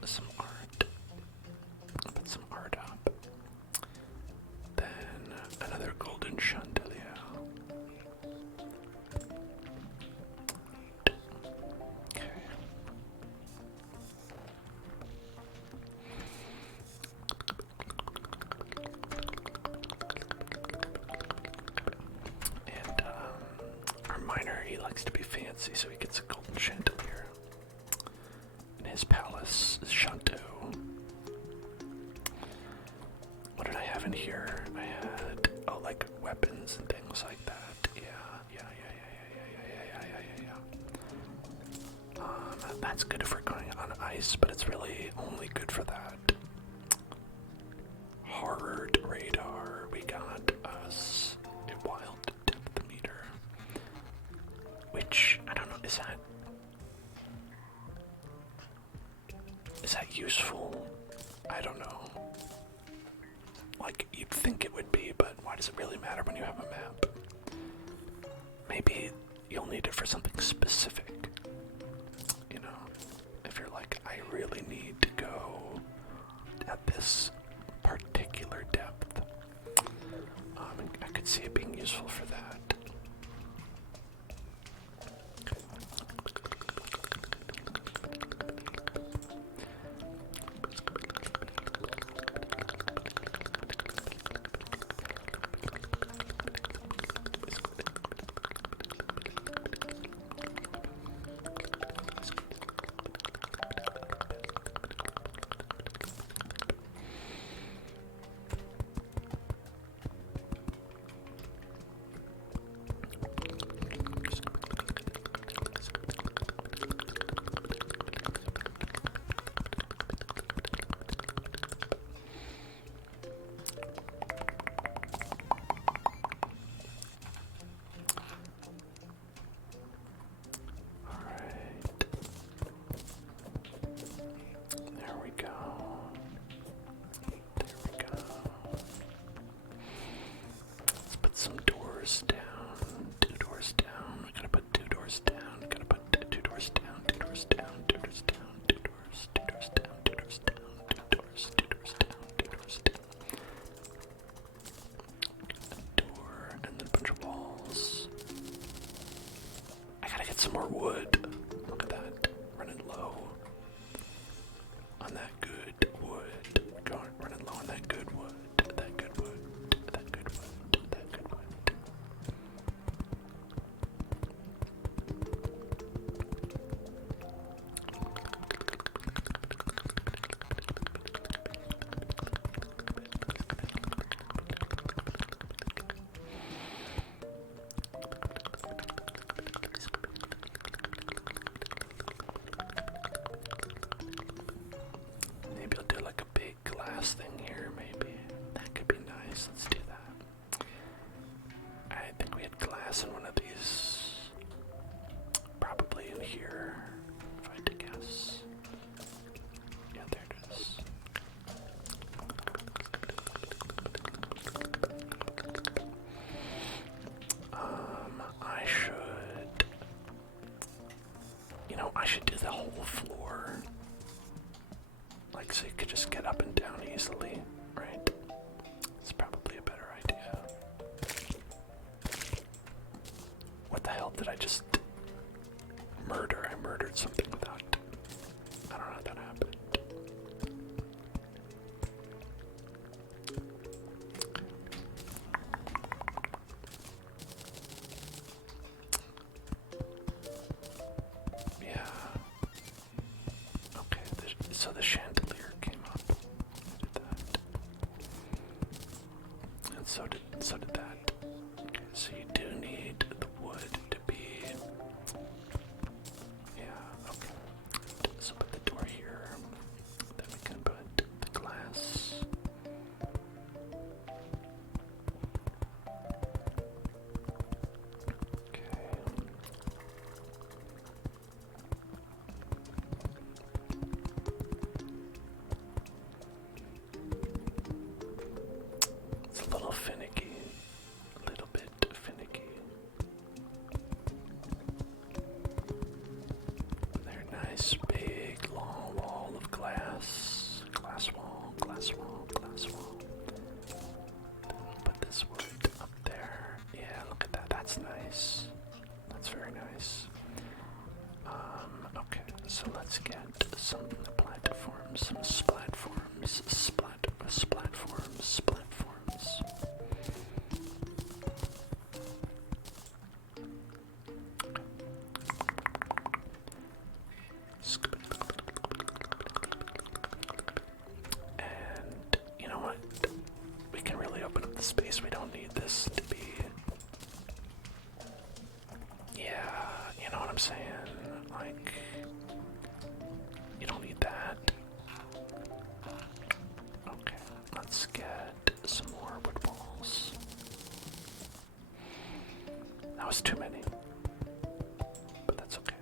Put some art up. Then another golden chandelier. Okay. And our miner, he likes to be fancy, so he gets a golden chandelier. In his palace, Shanto. What did I have in here? I had, like weapons and things like that. Yeah. That's good if we're going on ice, but it's really only good for that. Hard radar. We got us a wild depth meter. Which, I don't know, is that useful? I don't know. Like, you'd think it would be, but why does it really matter when you have a map? Maybe you'll need it for something specific. You know, if you're like, I really need to go at this particular depth. I could see it being useful for that. Some doors down, 2 doors down. We gotta put 2 doors down. Gotta put 2 doors down, 2 doors down, 2 doors down, 2 doors, 2 doors down, 2 doors down, 2 doors, 2 doors down, 2 doors down. A door and then a bunch of walls. I gotta get some more wood. Look at that, running low on that good wood. Running low on that good wood. That good wood. That good wood. That good wood. Maybe I'll do like a big glass thing here, maybe. That could be nice. Let's do that. I think we had glass in one of these. Probably in here, if I had to guess. Yeah, there it is. I should... You know, I should do the whole floor. Like, so you could just get up and down easily, right? It's probably a better idea. hell did I just murder? I murdered something without. I don't know how that happened. Yeah. Okay, so the chandelier came up. I did that. And so did that. Okay, so you do need the wood to be. Yeah, okay. So put the door here. Then we can put the glass. Okay. It's a little finicky. A little bit finicky. They're nice, big, long wall of glass. Glass wall, glass wall, glass wall. Then we'll put this wood up there. Yeah, look at that. That's nice. That's very nice. Okay, so let's get some platforms, some splatforms, splatforms. And you know what? We can really open up the space. We don't need this to be. Yeah, you know what I'm saying? Like, you don't need that. Okay, let's get some more wood walls. That was too many, but that's okay.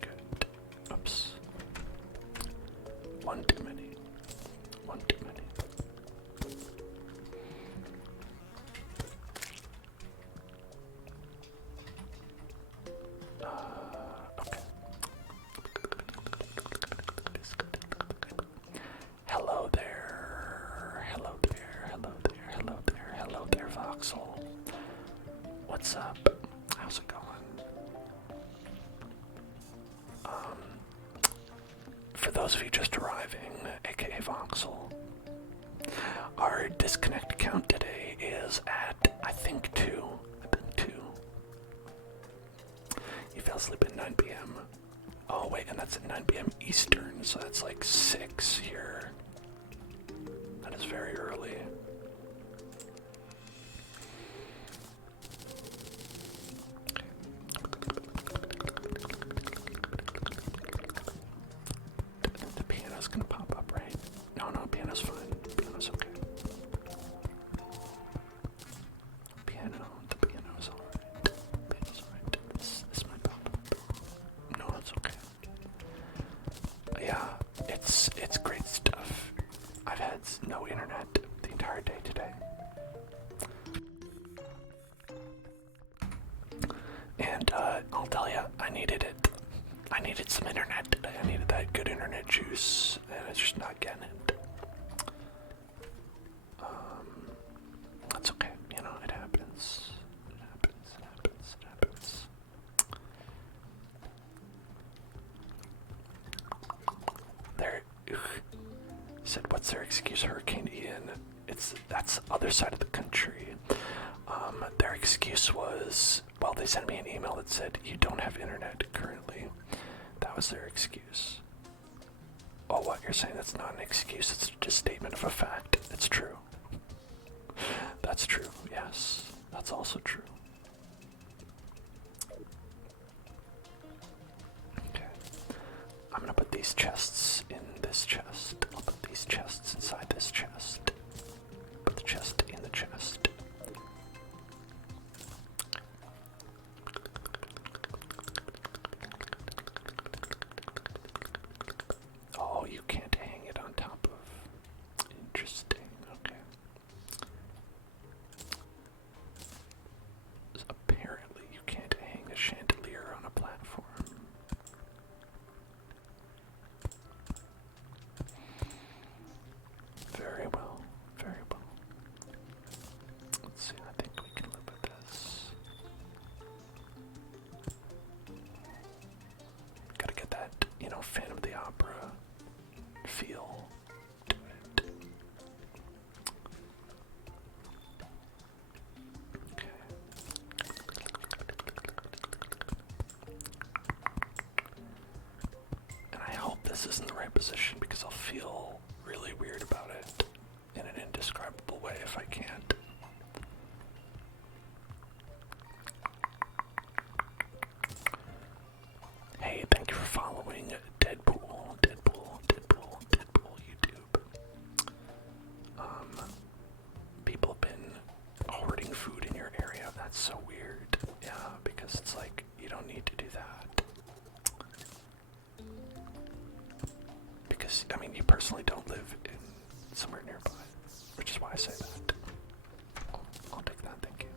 Good. Oops. One too many. One too many. Okay. Hello there. Hello there. Hello there. Hello there. Hello there, Voxel. What's up? How's it going? For those of you just arriving, aka Voxel, our disconnect count today is at, I think, 2. You fell asleep at 9 p.m. Oh, wait, and that's at 9 p.m. Eastern, so that's like 6 here. That is very early. The piano's gonna pop up, right? No, piano's fine. Piano's okay. The piano's alright. Piano's alright. This might pop up. No, it's okay. Yeah, it's great stuff. I've had no internet the entire day today. And I'll tell you, I needed it. I needed some internet today. I needed that good internet juice, and it's just not getting it. That's okay. You know, it happens. It happens. There. Said, what's their excuse? Hurricane Ian. That's the other side of the country. Their excuse was, well, they sent me an email that said you don't have internet currently. That was their excuse. Oh, what you're saying? That's not an excuse. It's just a statement of a fact. It's true. That's true. Yes, that's also true. Okay. I'm gonna put these chests in this chest. I'll put these chests inside this chest. Put the chest in the chest. Oh, you can't hang it on top of. Interesting. Okay. this isn't the right position because I'll feel really weird about it in an indescribable way if I can't. Hey, thank you for following Deadpool YouTube. People have been hoarding food in your area. That's so weird. Yeah, because it's like, you don't need to do that. Because, I mean, you personally don't live in somewhere nearby, which is why I say that. I'll take that, thank you.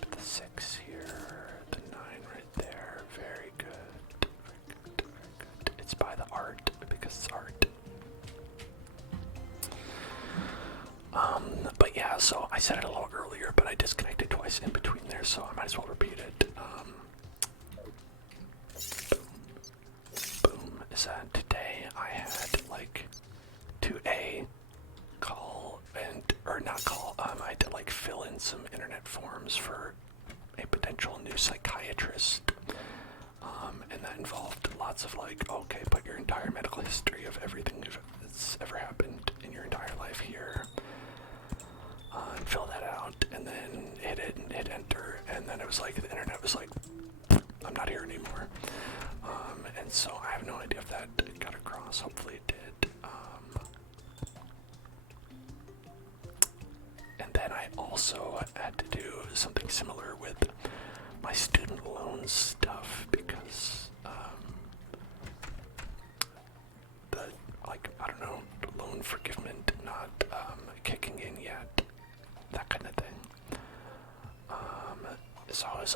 Put the 6 here, the 9 right there. Very good. Very good, very good. It's by the art because it's art. But yeah, so I said it a little earlier, but I disconnected twice in between there, so I might as well repeat it. Boom. Is that today I had like to call or not call, I had to like fill in some internet forms for a potential new psychiatrist. And that involved lots of like, okay, put your entire medical history of everything that's ever happened in your entire life here. And fill that out, and then hit it and hit enter, and then it was like, the internet was like, I'm not here anymore. And so I have no idea if that got across. Hopefully it did. And then I also had to do something similar with my student loan stuff because the, like, I don't know, loan forgiveness not kicking in yet, that kind of thing. So it was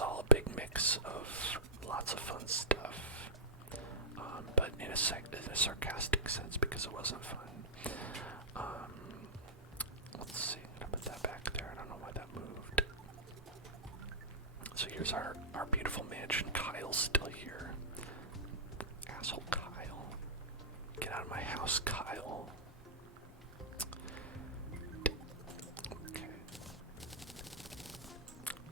all a big mix of lots of fun stuff, but in a sarcastic sense because it wasn't fun. Let's see, I'm gonna put that back there. I don't know why that moved. So here's our beautiful mansion. Kyle's still here. Asshole Kyle. Get out of my house, Kyle. Okay.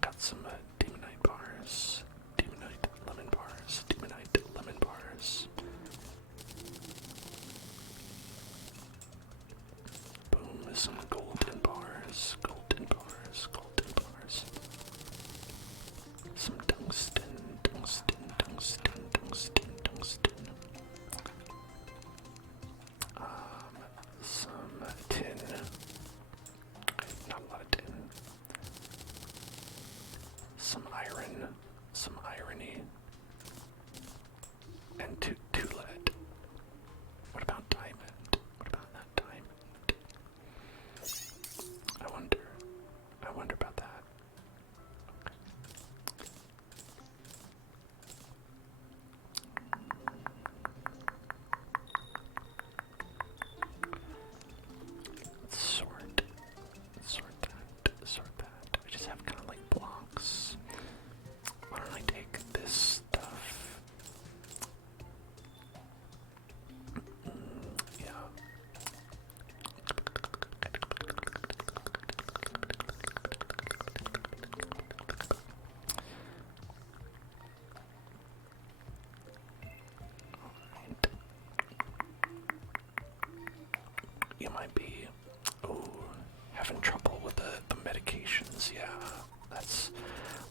Got some demonite bars. Demonite lemon bars. Demonite lemon bars. Boom, some golden bars. Golden bars. Golden bars. Some tungsten. Tungsten. Tungsten. Tungsten. Tungsten. Some tin. Okay, not a lot of tin. Some iron. Some irony. And two lead. What about diamond? What about that diamond? I wonder about that. Sort that. I just have kind of like blocks. Why don't I take this stuff? Yeah. Alright. You might be, having trouble with the medications. Yeah,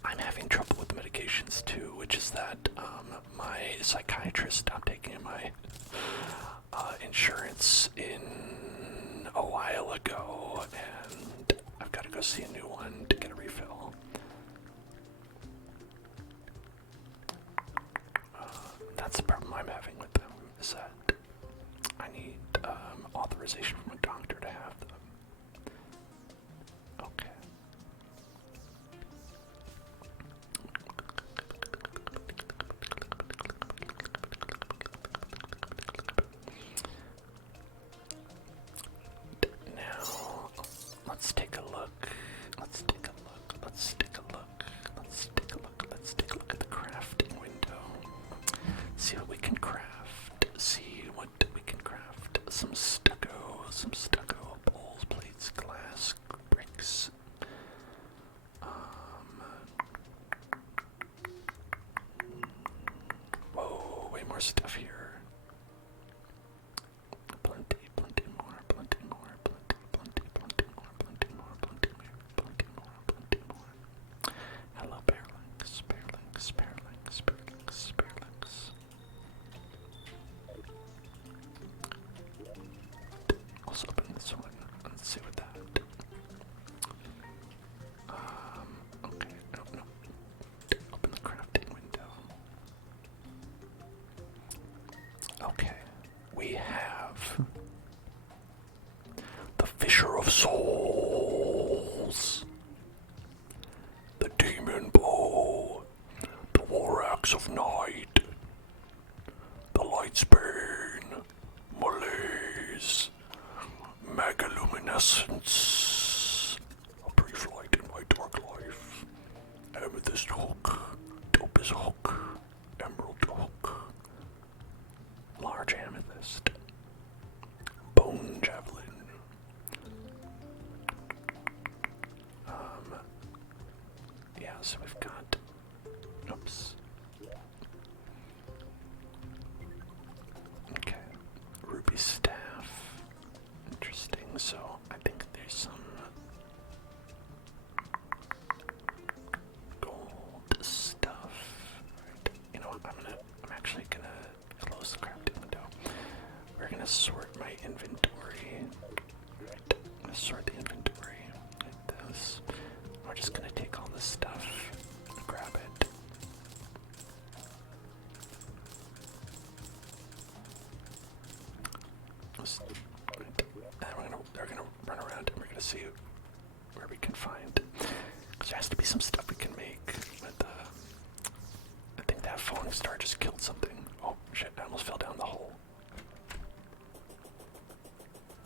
I'm having trouble with the medications too, which is that my psychiatrist stopped taking my insurance in a while ago, and I've got to go see a new one to get a refill. That's the problem I'm having with them, is that I need authorization from a doctor to have them. Okay. Now, let's take a look. some stucco, bowls, plates, glass, bricks. Whoa, way more stuff here. Plenty more, plenty more, plenty more. Hello, bearlings. Let's open this one. Let's see what that. Okay, no. Open the crafting window. Okay, we have the Fisher of Souls, the Demon Bow, the War Axe of Night, the Lightsbane, Malaise, Megaluminescence, a brief light in my dark life, Amethyst Hook, Topaz Hook, Emerald Hook, Large Amethyst, Bone Javelin. Yeah, so we've got, oops. Okay, Ruby Staff. Interesting, so I think there's some gold stuff. Right. You know what, I'm actually gonna close the crafting window. We're gonna sort my inventory. Right. I'm gonna sort the inventory like this. We're just gonna take all this stuff, grab it. And we're gonna run around and we're gonna see where we can find. Because there has to be some stuff we can make. But I think that falling star just killed something. Oh shit! I almost fell down the hole.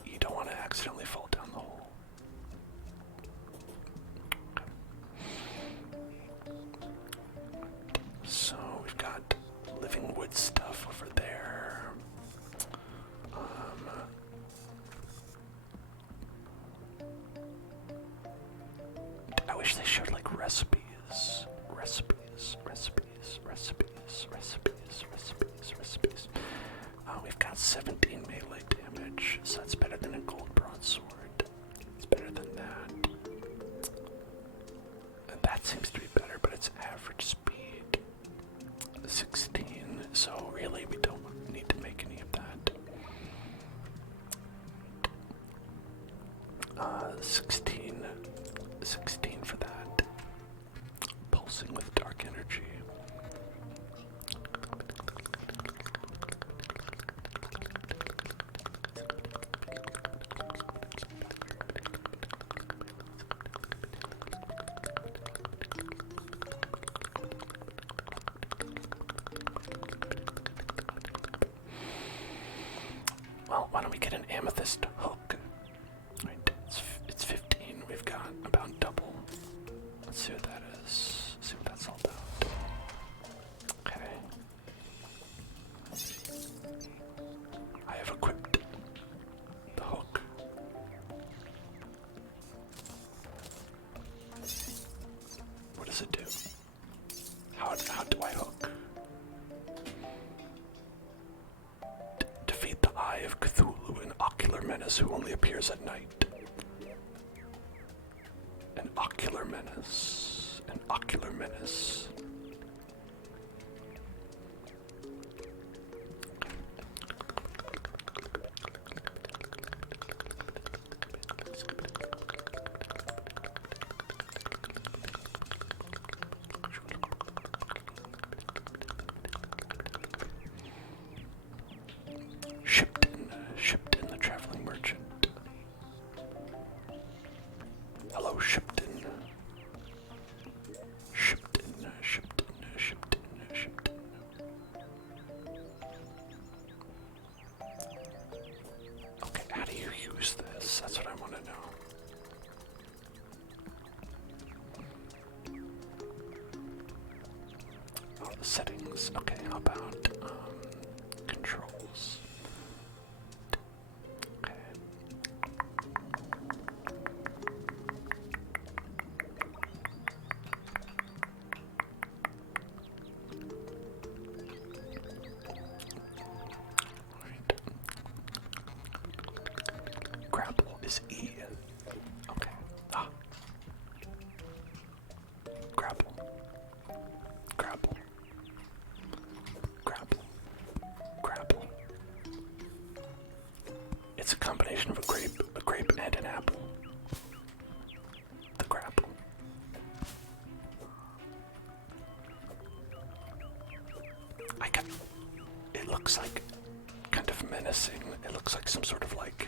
You don't want to accidentally fall down the hole. So we've got living wood stuff over there. I wish they showed like recipes. We've got 17 melee damage, so that's better than a gold broadsword. It's better than that. And that seems to be better, but it's average speed. 16, so really we don't need to make any of that. 16 for that. Pulsing with dark energy. Well, why don't we get an amethyst hook? Right, it's 15. We've got about double. Let's see what that is. See what that's all about. Okay. I have equipped the hook. What does it do? How do I hook? Defeat the Eye of Cthulhu, an ocular menace who only appears at night. An ocular menace. An ocular menace. Shipton the traveling merchant. Hello, Shipton. Shipton. Okay, how do you use this? That's what I want to know. Oh, the settings. Okay, how about controls? Okay, is E. Okay. Ah. Grapple. Grapple. Grapple. Grapple. It's a combination of a grape and an apple. The grapple. It looks like kind of menacing. It looks like some sort of like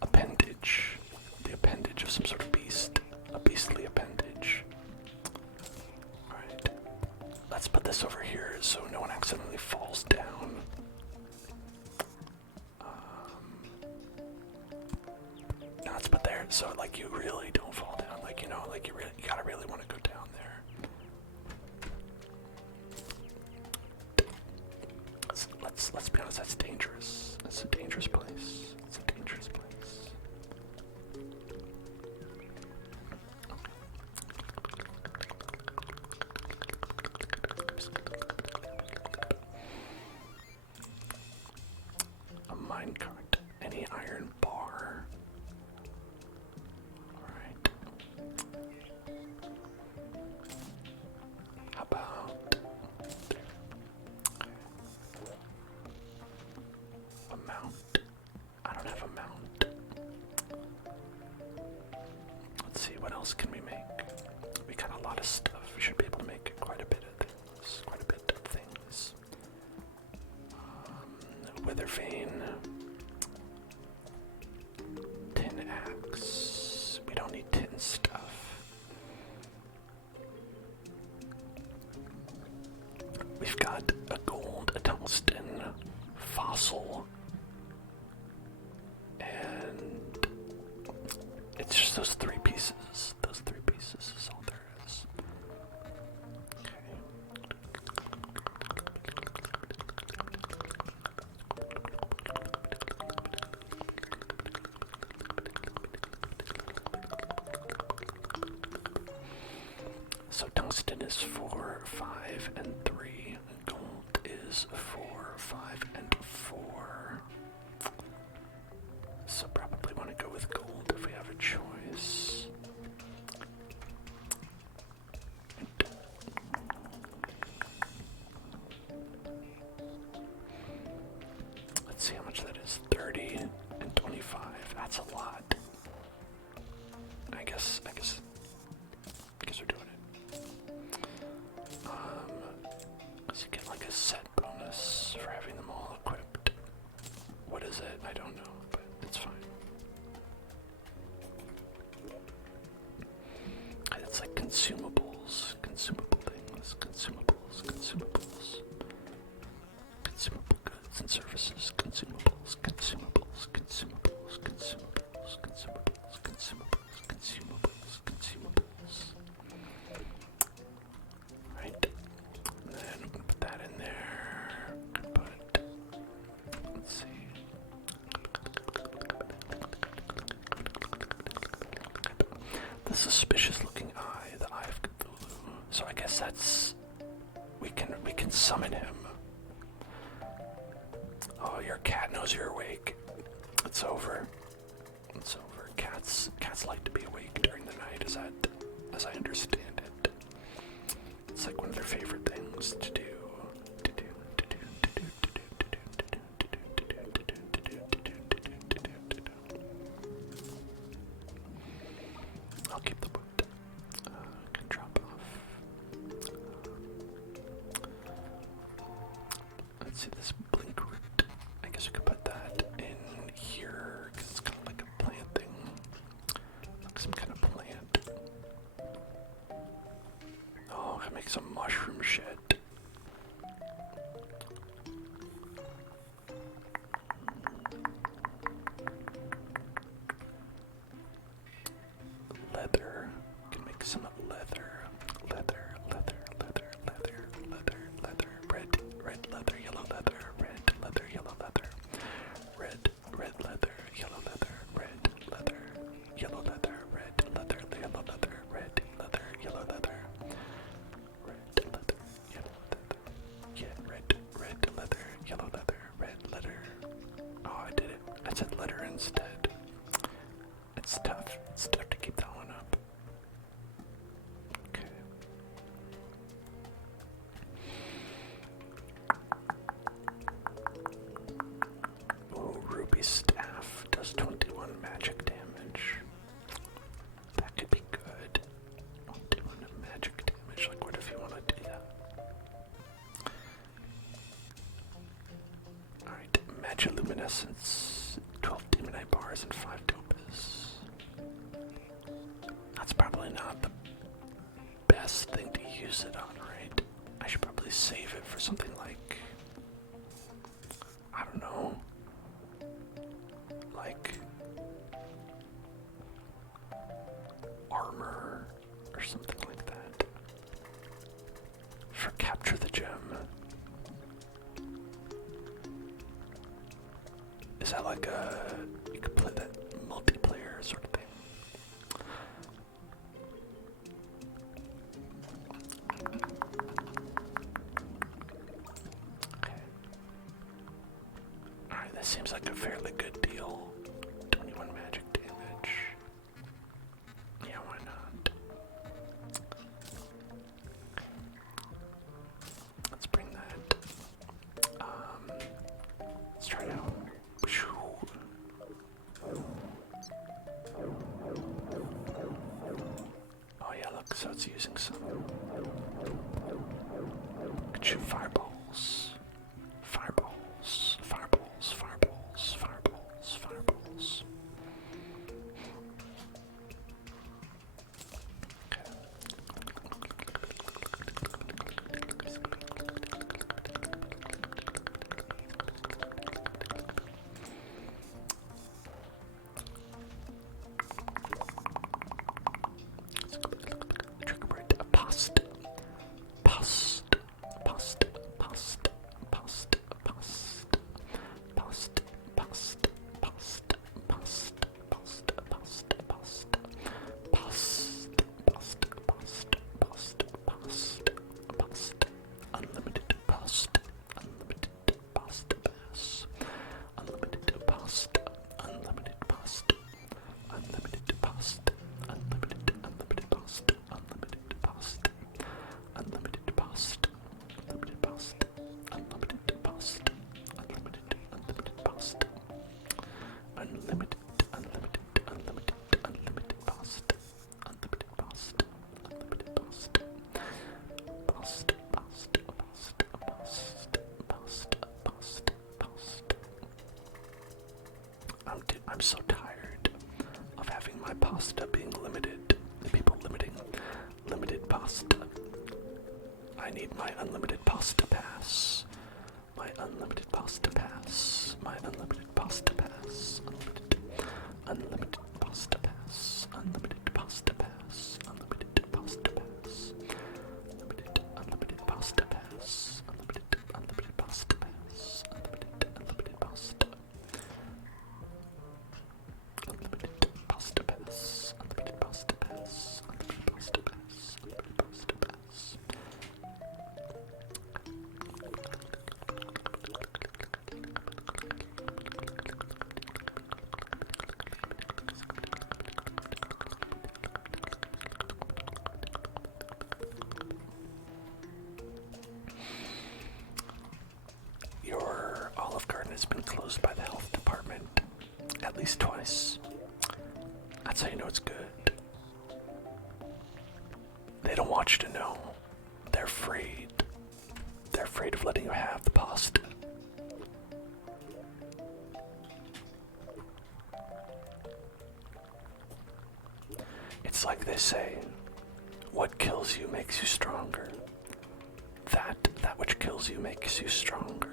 appendage. The appendage of some sort of beast. A beastly appendage. Alright. Let's put this over here so no one accidentally falls down. No, let's put there so like you really don't fall down. Like, you know, like you gotta really want to go down there. Let's be honest, that's dangerous. It's a dangerous place. It's a dangerous place. A minecart. Any iron bar. Alright. How about a mount? I don't have a mount. Let's see, what else can we make? We got a lot of stuff. We should be able to make quite a bit of things. Quite a bit of things. Wither vein. Tin axe. We don't need tin stuff. We've got a gold, a tungsten, fossil, and it's just those three pieces. Those three pieces is all there is. So tungsten is 4, 5, and 3. Gold is 4, 5, and 4. So probably want to go with gold if we have a choice. Let's see how much that is. 30 and 25. That's a lot. I guess we're doing it. So you get like a set bonus for having them all equipped. What is it? I don't know, but it's fine. It's like consumables, consumable things, consumables, consumables, consumable goods and services, consumables, consumables, consumables, consumables, consumables, consumables, consumables, consumables. Right. And then I'm gonna put that in there. Let's see. The suspicious looking eye, the Eye of Cthulhu. So I guess that's we can summon him. Oh, your cat knows you're awake. It's over. It's over. Cats like to be awake during the night, as I understand it. It's like one of their favorite things to do. I'll keep the boot. Can drop off. Let's see this blink root. I guess we could put that in here because it's kind of like a plant thing, like some kind of plant. Oh, I can make some mushroom shit. Leather. Can make some leather. Leather, leather, leather, leather, leather, leather. Red leather, yellow leather, red leather, yellow leather. Red leather, yellow leather, red leather, yellow leather, red leather, yellow leather, red leather, yellow leather. Red leather, yellow It's tough. It's tough to keep that one up. Okay. Oh, Ruby Staff does 21 magic damage. That could be good. 21 magic damage. Like, what if you want to do that? Alright, Magiluminescence, 12 Demonite bars, and 5 Topaz. That's probably not the best thing to use it on, right? I should probably save it for something like, I don't know, like armor or something like that. For Capture the Gem. Is that like you could play that multiplayer sort of thing? Okay. Alright, this seems like a fairly good deal. 21 magic damage. Yeah, why not? Let's bring that. Let's try it out. Oh yeah, look, so it's using some. Could shoot fireballs. Fireballs. Fireballs. Fireballs. Fireballs. Fireballs. Trigger break. Past. Past. Past. Past. Past. Past. Past. Past. Past. Past. Past. Past. Past. Past. Past. Past. Past. Past. Unlimited past. Unlimited past pass. Unlimited past. Unlimited past. Unlimited past. Unlimited past. Unlimited past. Unlimited past. Unlimited past. Unlimited past. Unlimited past. Unlimited, unlimited, unlimited, unlimited past. Unlimited past. Unlimited past. Past, past, past, past, past, past, past. I'm so tired of having my pasta being limited. The people limited pasta. I need my unlimited pasta pass. My unlimited pasta pass. My unlimited pasta pass. Unlimited pasta pass. Unlimited pasta pass. Unlimited pasta pass. Unlimited pasta pass. Unlimited pasta pass. Unlimited pasta. Unlimited pasta pass. Unlimited pasta pass. Unlimited pasta pass. Unlimited pasta pass. Your Olive Garden has been closed by the health department at least twice. That's how you know it's good. They don't want you to know. They're afraid. They're afraid of letting you have the pasta. It's like they say, what kills you makes you stronger. That which kills you makes you stronger.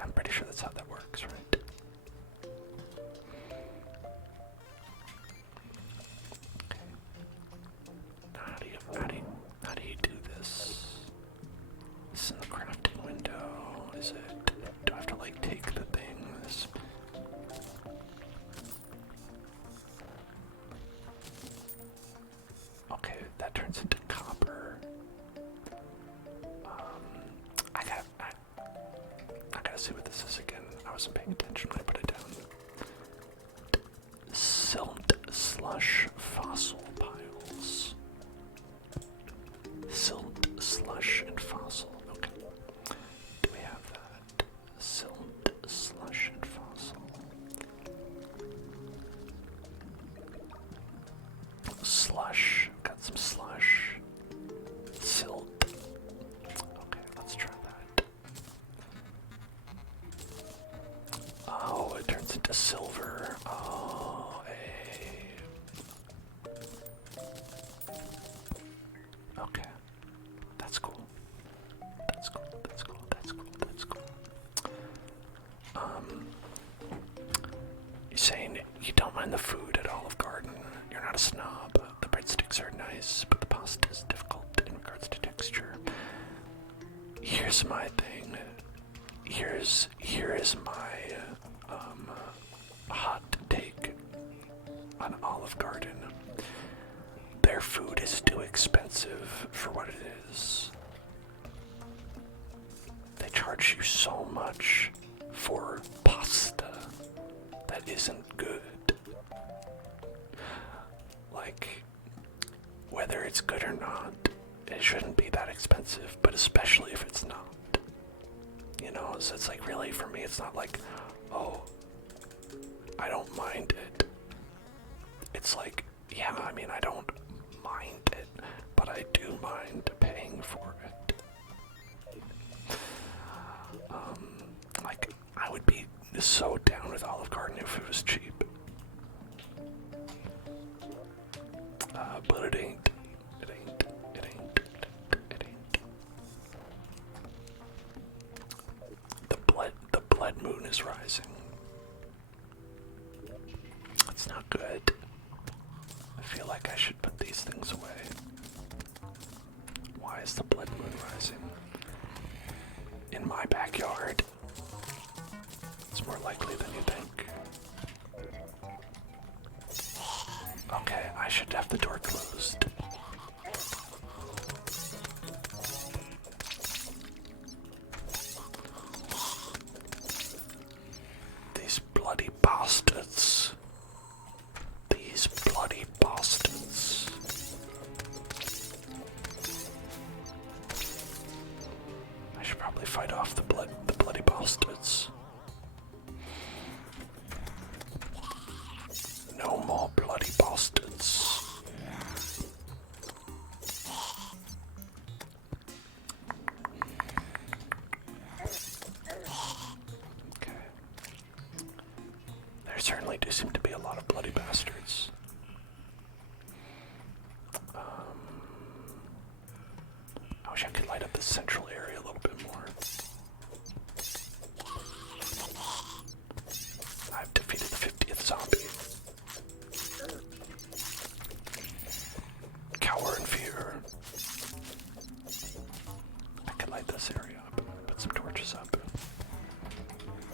I'm pretty sure that's how that works, right? Okay. How do you do this? This is in the crafting window, is it? Do I have to like take the things? Okay, that turns into copper. I gotta gotta see what this is again. I wasn't paying attention when I put it down. Silt, slush, fossil piles. Silt, slush, and fossil. Okay. Do we have that? Silt, slush, and fossil. Slush. Got some slush. Silt. Okay, let's try that. Oh, it turns into silver. Oh, hey. Okay. That's cool. That's cool. That's cool. That's cool. That's cool. You're saying you don't mind the food at Olive Garden. You're not a snob. The breadsticks are nice, but the pasta is difficult in regards to texture. Here's my thing. Here is my hot take on Olive Garden. Their food is too expensive for what it is. They charge you so much for pasta that isn't good. Like, whether it's good or not, it shouldn't be that expensive, but especially if it's not. You know, so it's like, really, for me, it's not like, oh, I don't mind it. It's like, yeah, I mean, I don't mind it, but I do mind paying for it. Like, I would be so down with Olive Garden if it was cheap. But it ain't. It ain't. It ain't. It ain't. The blood moon is rising. That's not good. I feel like I should put these things away. Why is the blood moon rising? In my backyard. It's more likely than you think. Okay, I should have the door closed. These bloody bastards. These bloody bastards. I should probably fight off the bloody bastards. No more bloody bastards. Okay. There certainly do seem to be a lot of bloody bastards. I wish I could light up the central area a little bit more. I've defeated the 50th zombie. Cower in fear. I could light this area up, put some torches up,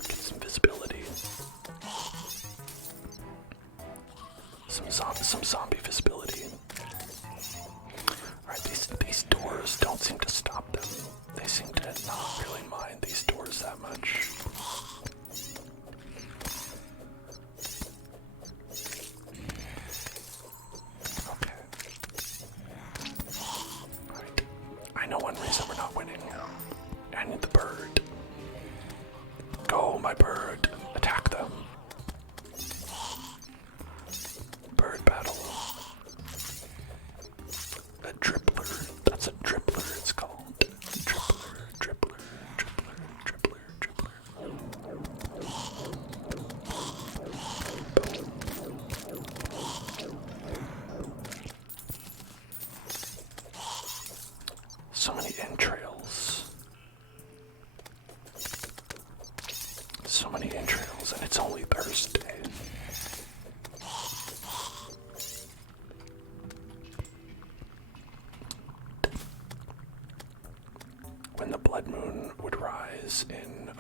get some visibility. Some zombie visibility. Alright, these doors don't seem to stop them. They seem to not really mind these doors that much. Okay. Alright. I know one reason we're not winning. I need the bird. Go, my bird. Attack them. Bird battle. A dribbler. That's a dribbler, it's called. Dribbler, dribbler, dribbler, dribbler, dribbler. So many entrails. So many entrails, and it's only Thursday. When the blood moon would rise in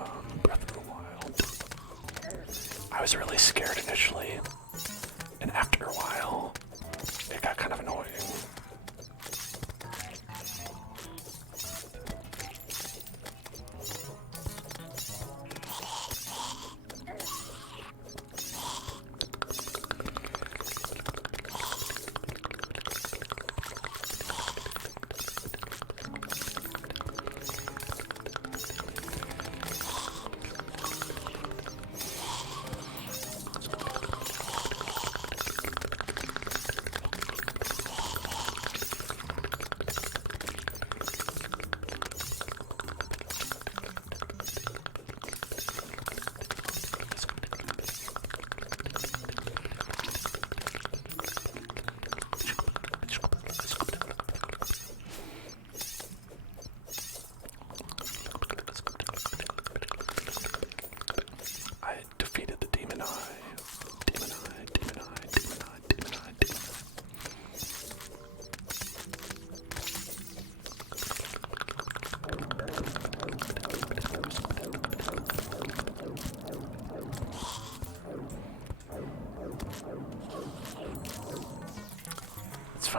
Breath of the Wild, I was really scared initially, and after a while, it got kind of annoying.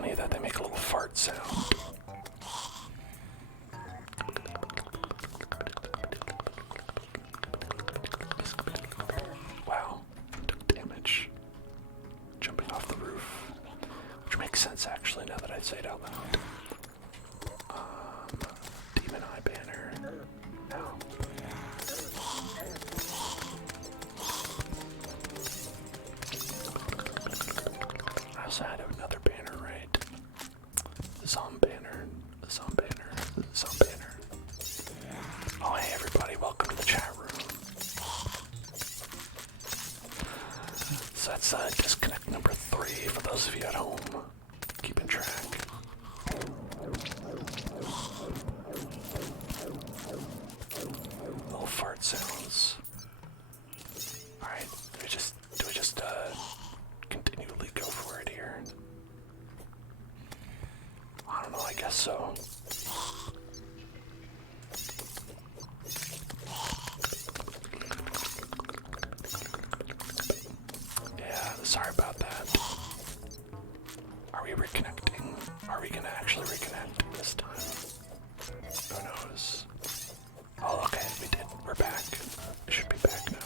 funny that they make a little fart sound. Wow, took damage jumping off the roof, which makes sense actually now that I say it out loud. Demon Eye banner. No. I also had another banner, right? The Zom banner. The Zom banner. The Zom banner. Oh, hey everybody, welcome to the chat room. So that's disconnect number 3 for those of you at home keeping track. Little fart sounds. Alright, do we just continually go for it here? I don't know, I guess so. Yeah, sorry about that. Are we reconnecting? Are we gonna actually reconnect this time? Who knows? Oh, okay, we did. We're back. We should be back now.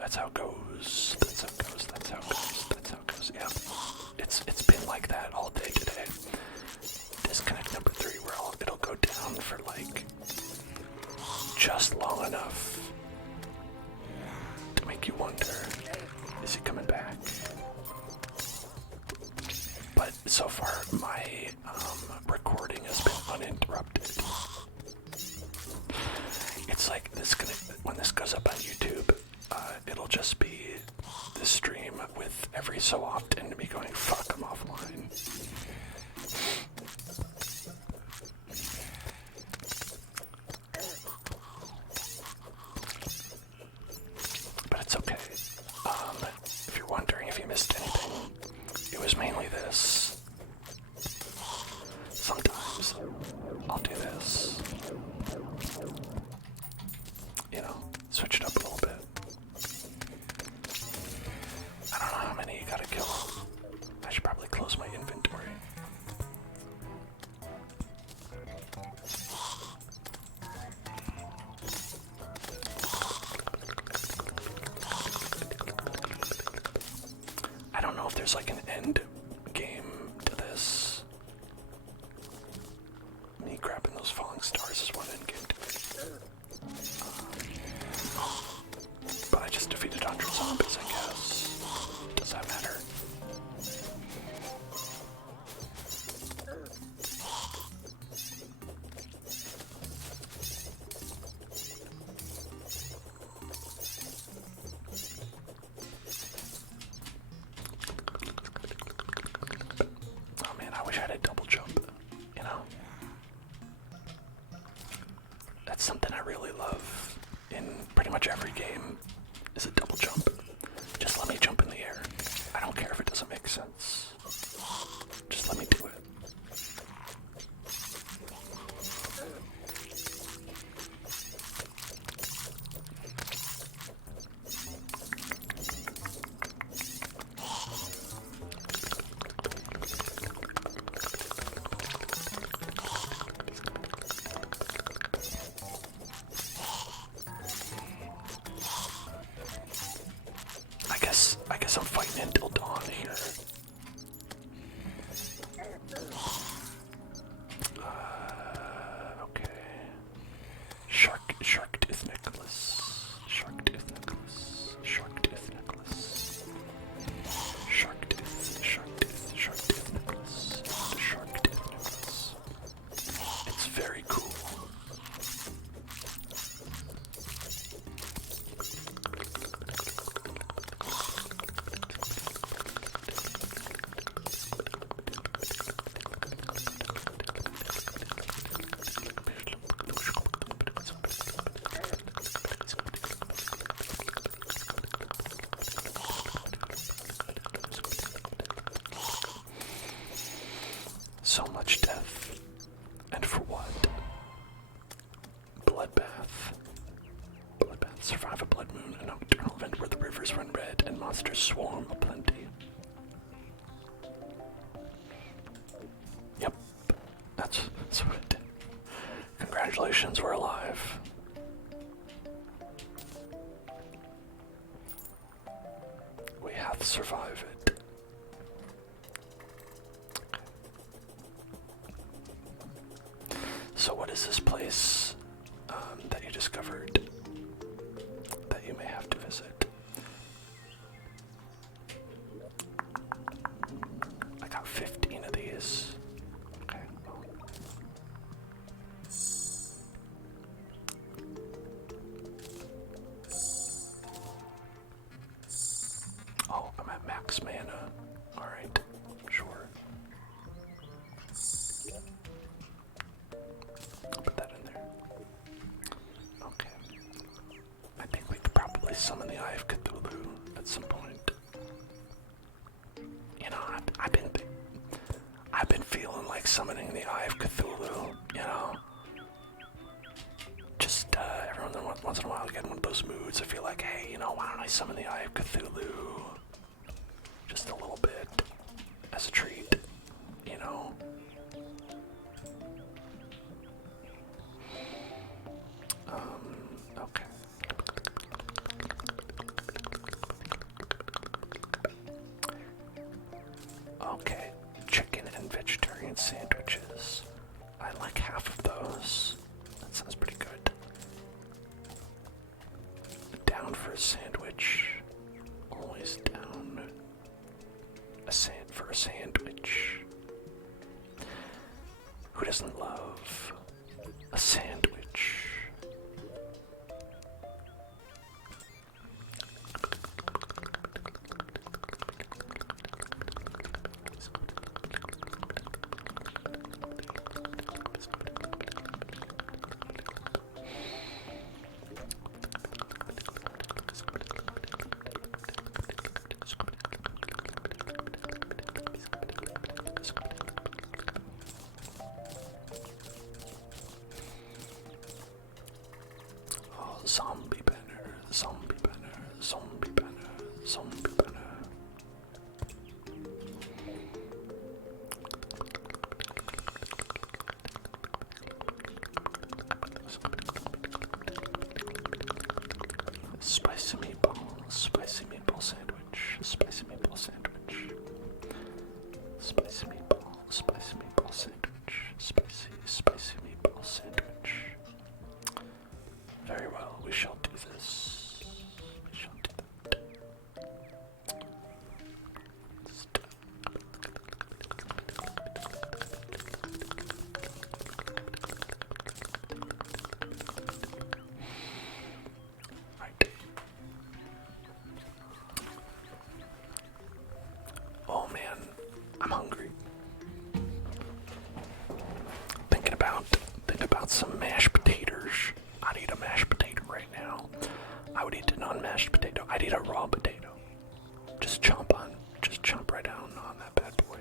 That's how it goes. That's how it goes. That's how it goes. That's how it goes. Yeah. It's been like that all day today. Disconnect number 3, where it'll go down for like just long enough to make you wonder, is he coming back? But so far, my recording has been uninterrupted. It's like when this goes up on YouTube, it'll just be the stream with every so often me going, fuck, I'm offline. But it's okay. If you're wondering if you missed anything, it was mainly this. Sometimes I'll do this. You know, switch it up a little bit. I don't know how many you gotta kill. I should probably close my inventory. I don't know if there's like an end game to this. Me grabbing those falling stars is one end game to it. But I just defeated 100 zombies, I guess. Does that matter? Oh man, I wish I had a double jump, you know? That's something I really love in pretty much every game, is a double jump. Just let me jump in the air. I don't care if it doesn't make sense. Just let me do it. I guess I'm fighting until dawn here. Okay. Shark tooth necklace. Shark tooth necklace. Shark tooth necklace. Shark tooth. Shark tooth. Shark tooth necklace. The shark tooth necklace. It's very cool. So much death. And for what? Bloodbath. Bloodbath. Survive a blood moon, a nocturnal event where the rivers run red and monsters swarm aplenty. Congratulations, we're alive. We have survived it. So what is this place that you discovered that you may have to visit? I got 15 of these. Okay. Oh, I'm at max mana. Alright, sure. I'll put that in there. Okay. I think we could probably summon the Eye of Cthulhu at some point. You know, I've been feeling like summoning the Eye of Cthulhu, you know. Just every once in a while I get in one of those moods. I feel like, hey, you know, why don't I summon the Eye of Cthulhu? Just a little bit as a treat, you know. Okay. Okay, chicken and vegetarian sandwiches. I like half of those. That sounds pretty good. Down for a sandwich. Always down. For a sandwich. Who doesn't love a sandwich? Oh, zombie banner, zombie banner, zombie banner, zombie banner. Spicy meatball sandwich, spicy meatball sandwich. Spicy meatball sandwich, spicy meatball sandwich. Very well, we shall do this. We shall do that. Right. Oh man, I'm hungry. Think about some mashed potatoes. I'd eat a mashed potato right now. I would eat an unmashed potato. I'd eat a raw potato. Just chomp right down on that bad boy.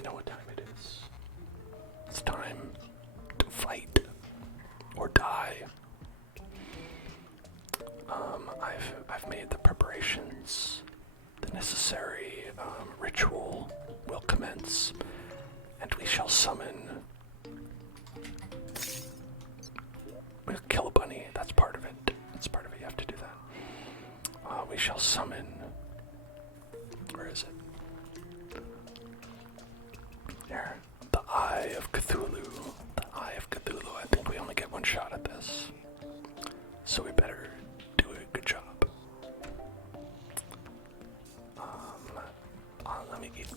you know what time it is. It's time to fight or die. I've made the preparations. The necessary ritual will commence, and we shall summon. We'll kill a bunny. That's part of it. That's part of it. You have to do that. We shall summon. Where is it? Here. The Eye of Cthulhu. The Eye of Cthulhu. I think we only get one shot at this, so we better do a good job.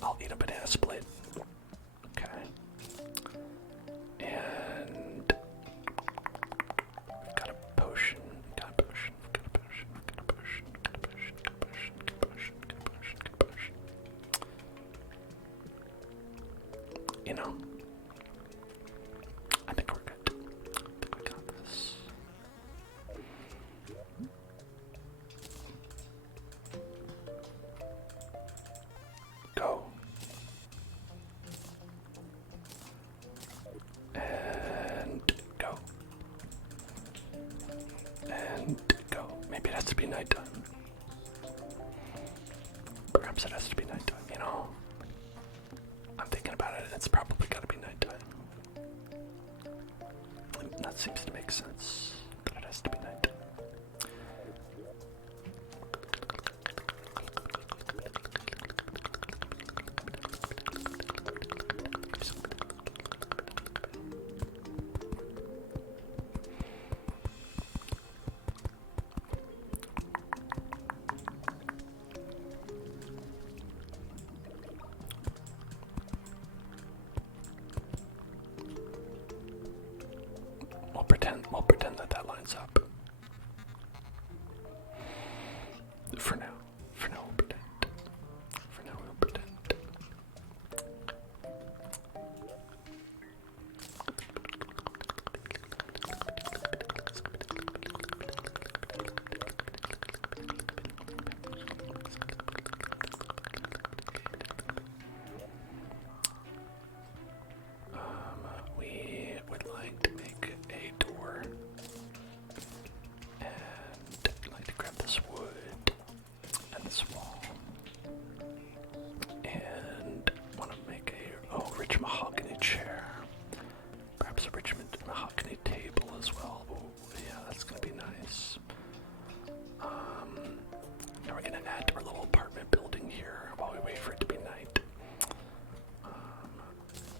I'll eat a banana split. Okay. And we've got a potion. Got a potion. Got a potion. Got a potion. Got a potion. Got a potion. Got a potion. Got a potion. Got a potion. You know, I think we're good. I think we got this. Go. And go. And go. Maybe it has to be nighttime. Perhaps it has to be nighttime, you know? I'm thinking about it, and it's probably gotta be nighttime. That seems to make sense, that it has to be nighttime. We'll pretend that that lines up. For now. For now we'll pretend. For now we'll pretend. We would like to make a door, and I'd like to grab this wood and this wall, and want to make a rich mahogany chair, perhaps a rich mahogany table as well. Oh yeah, that's gonna be nice. Now we're gonna add to our little apartment building here while we wait for it to be night.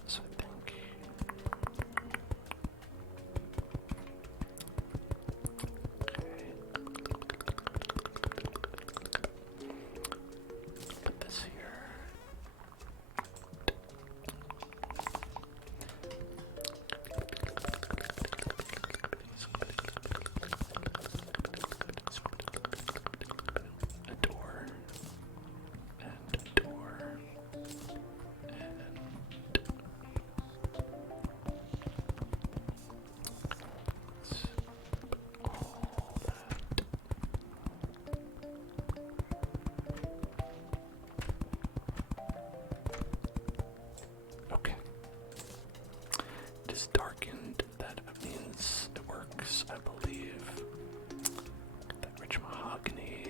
So I think. Okay. Put this here. A door. And a door. And all that. Okay. It is darkened. That means it works, I believe. That rich mahogany.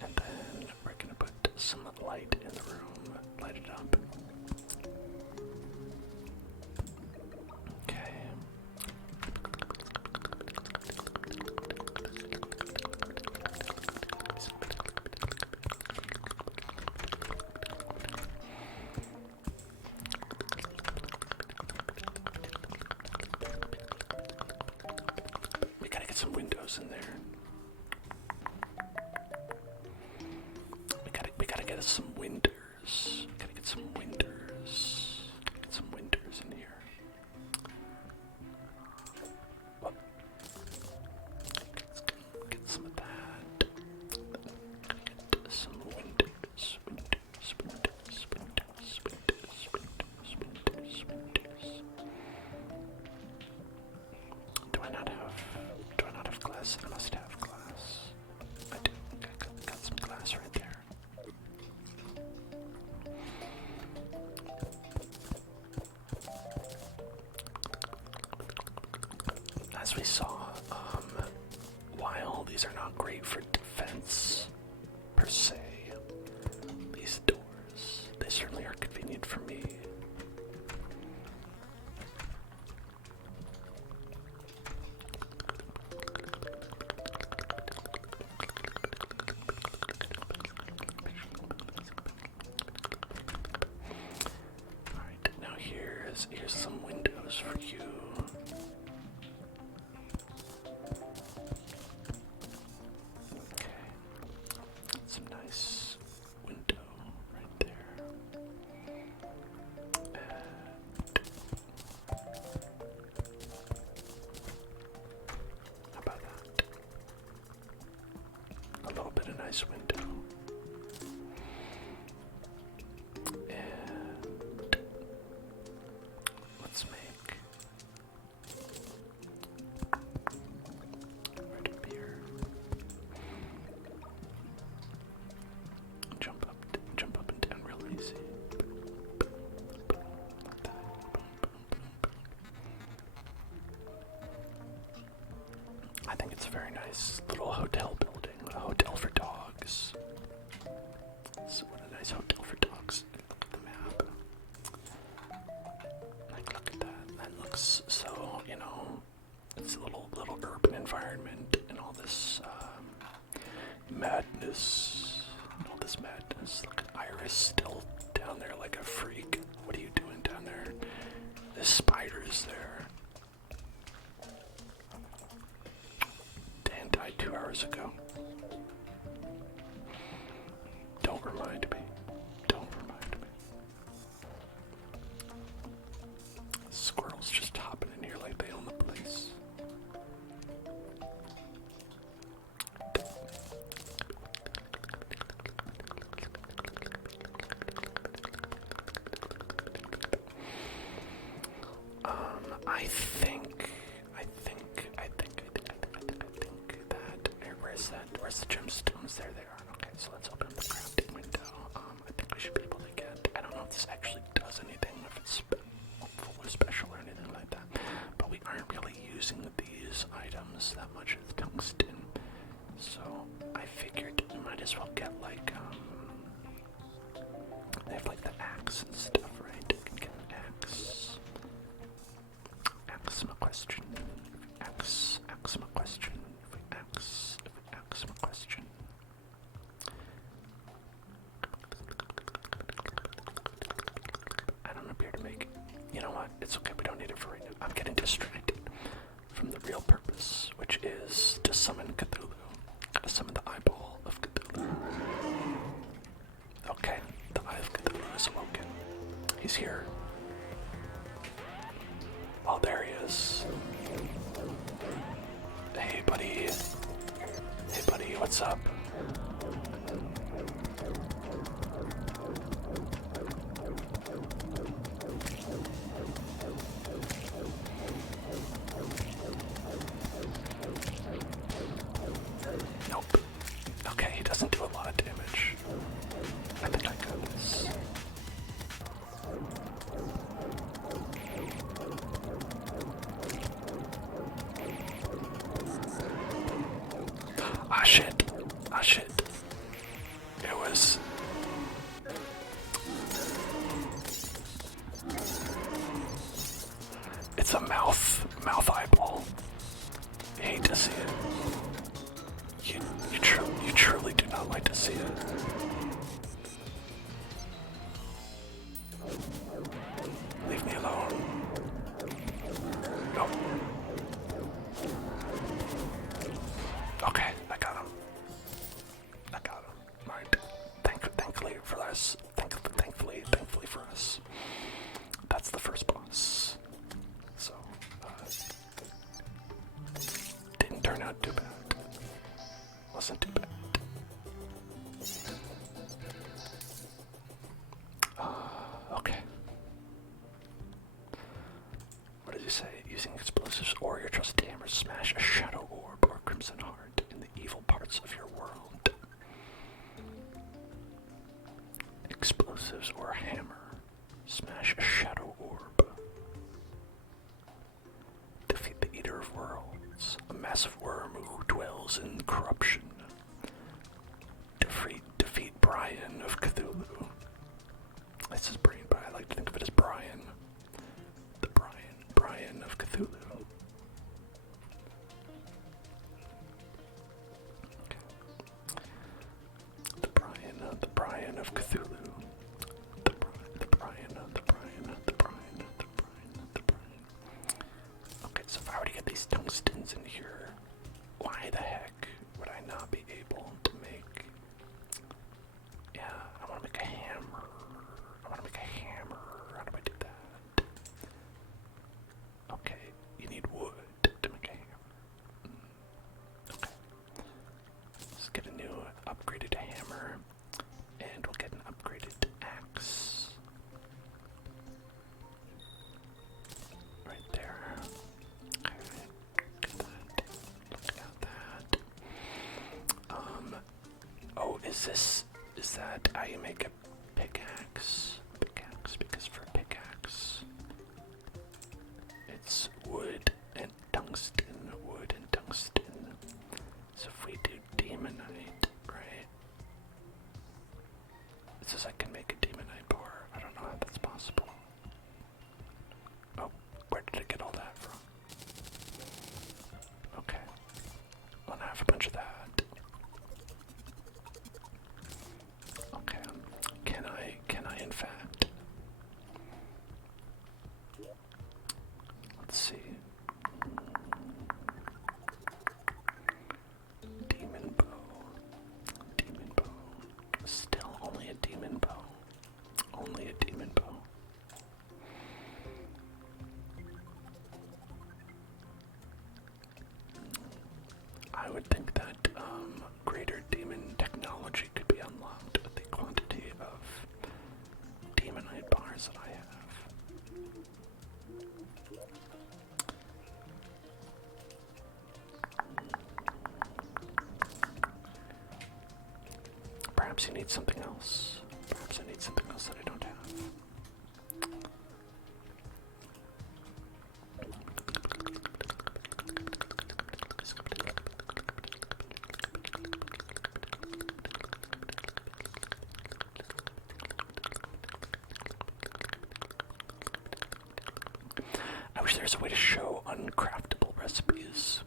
And then we're gonna put some light in the room. Light it up. Okay. We gotta get some windows in there. We gotta get us some winters. Gotta get some winters. Gotta get some winters in here. Well, let's get some of that. Get some winters. Winters. Winters. Winters. Winters. Winters. Winters. Winters. Do I not have glass? I must have glass. I do. Got some glass right there. as we saw, while these are not great for defense per se, these doors, they certainly are convenient for me. Alright, now here's some windows for you. Okay, some nice window right there. And how about that? A little bit of nice window. And let's make right up here. Jump up and down real easy. Like that. I think it's a very nice little hotel building, a hotel for dogs. So what a nice hotel for dogs. Look at the map. Like, look at that. That looks so, you know, it's a little urban environment and all this madness. All this madness. Look at Iris still down there like a freak. What are you doing down there? There's spiders there. Dan died 2 hours ago. Don't remind me. Don't remind me. Squirrels just hopping in here like they own the place. Where's the gemstones? There they are. Okay, so let's open up the crafting window. I think we should be able to get. I don't know if this actually does anything, if it's fully special or anything like that. But we aren't really using these items that much as tungsten, so I figured we might as well get like they have like the axe and stuff, right? You can get an axe. Axe my question. Axe my question. Axe my question. I don't appear to make. You know what? It's okay. We don't need it for right now. I'm getting distracted from the real purpose, which is to summon Cthulhu. Gotta summon the eyeball of Cthulhu. Okay, the eye of Cthulhu is awoken. He's here. Oh, there he is. Hey, buddy. Hey, buddy, what's up? Nope. Okay, he doesn't do a lot of damage. I think I got this. Ah, shit. Ah, shit. It was... It's a mouth eyeball. I hate to see it. You truly do not like to see it. Leave me alone. Nope. Okay, I got him. Right. Thankfully for us. Thankfully for us. That's the first boss. So, didn't turn out too bad. Wasn't too bad. Okay. What does he say? Using explosives or your trusted hammer, smash a shadow orb or crimson heart in the evil parts of your world. Explosives or a hammer, smash a shadow orb. Defeat the Eater of Worlds. massive worm who dwells in corruption. Defeat Brian of Cthulhu. This is Brian, but I like to think of it as Brian. The Brian of Cthulhu. The Brian of Cthulhu. The Brian. Okay, so if I were to get these tungstens in here, why the heck would I not be able to make? Yeah, I want to make a hammer. How do I do that? Okay, you need wood to make a hammer. Okay. Let's get a new upgraded hammer, and we'll get an upgraded axe. Right there. Okay, get that. Look at that. Oh, is that how you make a pickaxe? Because for pickaxe, it's wood and tungsten. So if we do demonite, right? It says I can make a demonite bar. I don't know how that's possible. Oh, where did I get all that from? Okay. Well, I have a bunch of that. Okay. Can I in fact? Let's see. Demon bow. Still only a demon bow. I would think that greater demon technology could be unlocked with the quantity of demonite bars that I have. Perhaps you need something else. Perhaps I need something else that I don't have. I wish there was a way to show uncraftable recipes.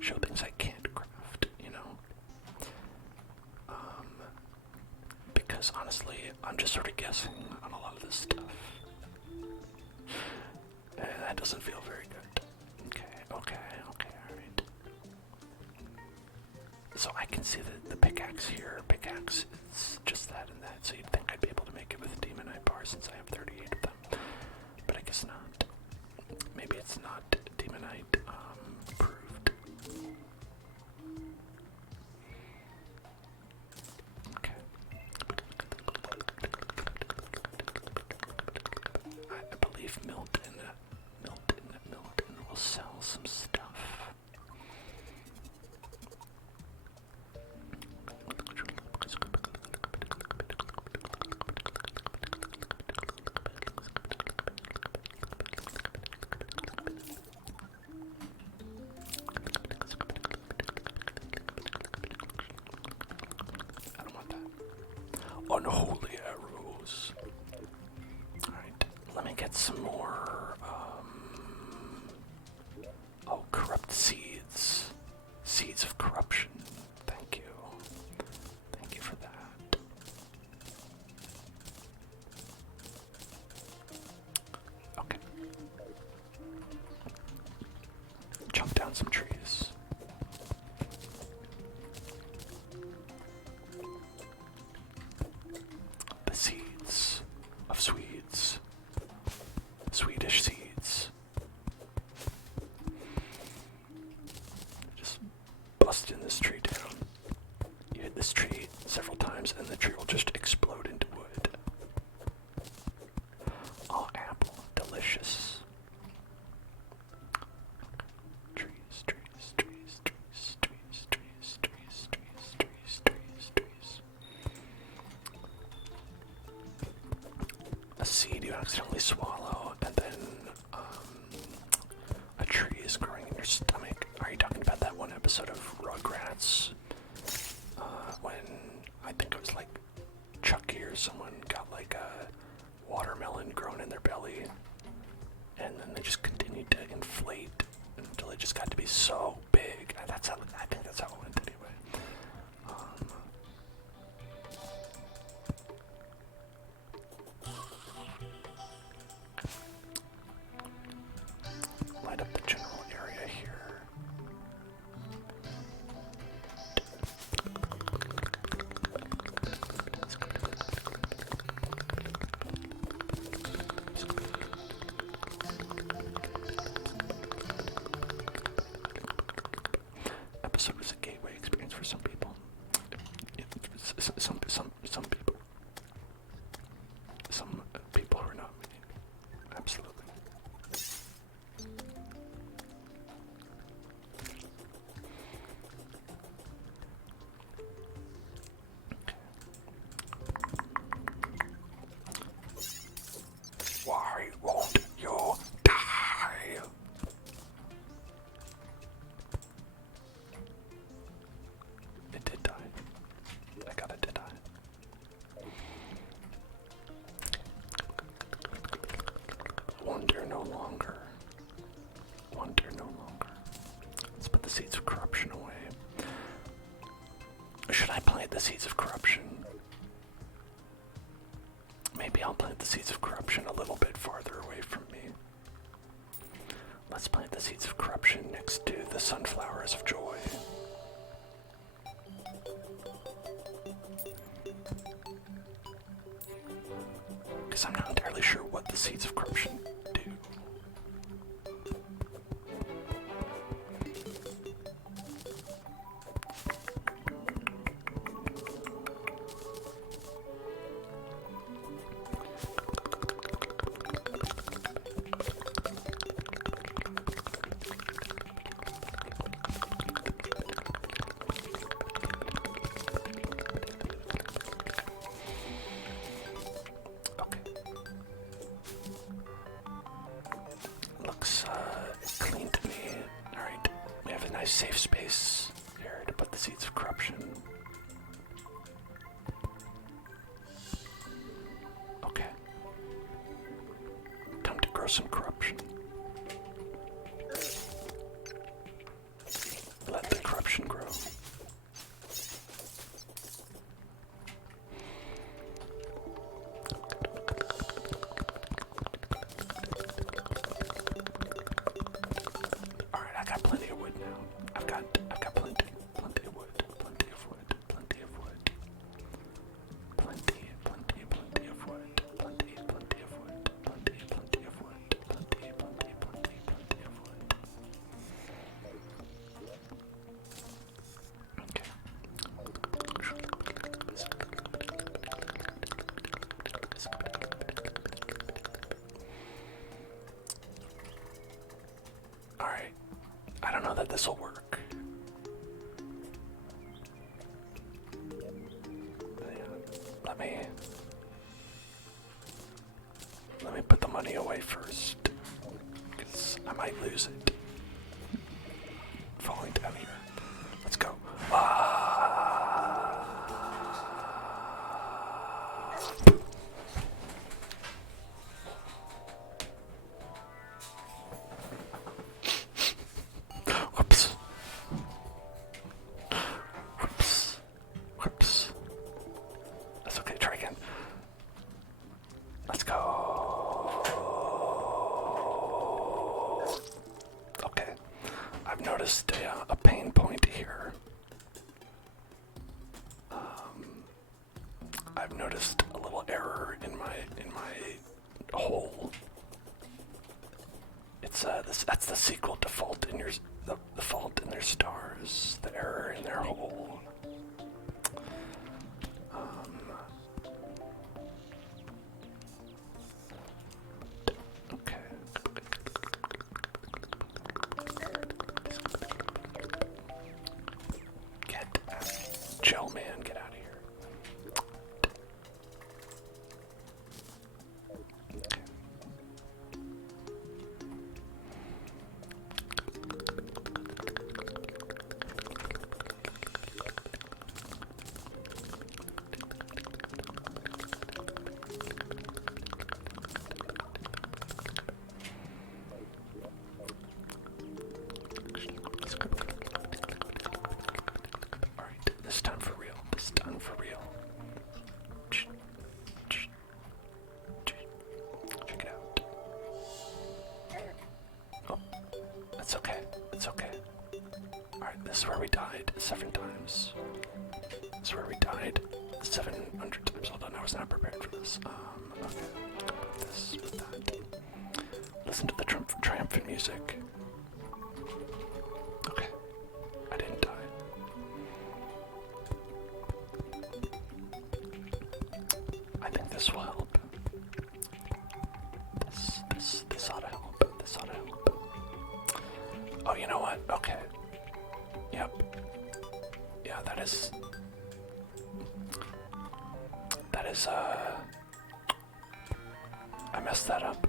Show things I can't craft, you know? Because honestly, I'm just sort of guessing on a lot of this stuff. And that doesn't feel very good. Okay, alright. So I can see the pickaxe here. Pickaxe is just that and that, so you'd think I'd be able to make it with a demonite bar since I have 38 of them. But I guess not. Maybe it's not demonite proved. Okay. I believe Milton will sell some stuff. I don't want that. Unholy arrows. Alright, let me get some more, oh, corrupt seeds. Seeds of corruption. Thank you. Thank you for that. Okay. Chunk down some trees. The seeds of Swedes. Swedish seeds. Just busting this tree down. You hit this tree several times and the tree will just explode into wood. Oh, apple. Delicious. Trees. A seed you accidentally swallow, and then a tree is growing in your stomach. Are you talking about that that's when I think it was like Chucky or someone got like a watermelon grown in their belly, and then they just continued to inflate until it just got to be so big. And that's how I think that's how it went anyway. Light up the general area here. Episode was a gateway experience for some people. Some people. Some people who are not me. Absolutely. Why won't you die? It did die. I got it, did I? Wonder no longer. Wonder no longer. Let's put the seeds of corruption away. Should I plant the seeds of corruption? Maybe I'll plant the seeds of corruption a little bit farther away from me. Let's plant the seeds of corruption next to the sunflowers of joy. Because I'm not entirely sure what the seeds of corruption do. Looks clean to me. Alright, we have a nice safe space here to put the seeds of corruption. Okay. Time to grow some corruption. Let the corruption grow. Alright, I got plenty of wood now. I've got plenty of wood, plenty of wood, plenty of wood. Plenty of wood, plenty of wood, plenty of wood, plenty of wood. Okay. Alright. I don't know that this will work. Let me put the money away first, because I might lose it. Falling down here. Let's go. Whoops. Whoops. Whoops. That's okay, try again. Let's go. Okay. I've noticed a pain point here. I've noticed a little error in my hole. It's that's the SQL default in the fault in their stars, the error in their hole. Okay. Get out. Gel man, get out of here. Okay. Oh, it's okay. It's okay. Alright, this is where we died 7 times. This is where we died 700 times. Hold on, I was not prepared for this. Okay. Put this, put that. Listen to the triumphant music. Okay. I didn't die. I think this will help. This ought to help. This ought to help. Oh, you know what? Okay. Yep. Yeah, that is, I messed that up.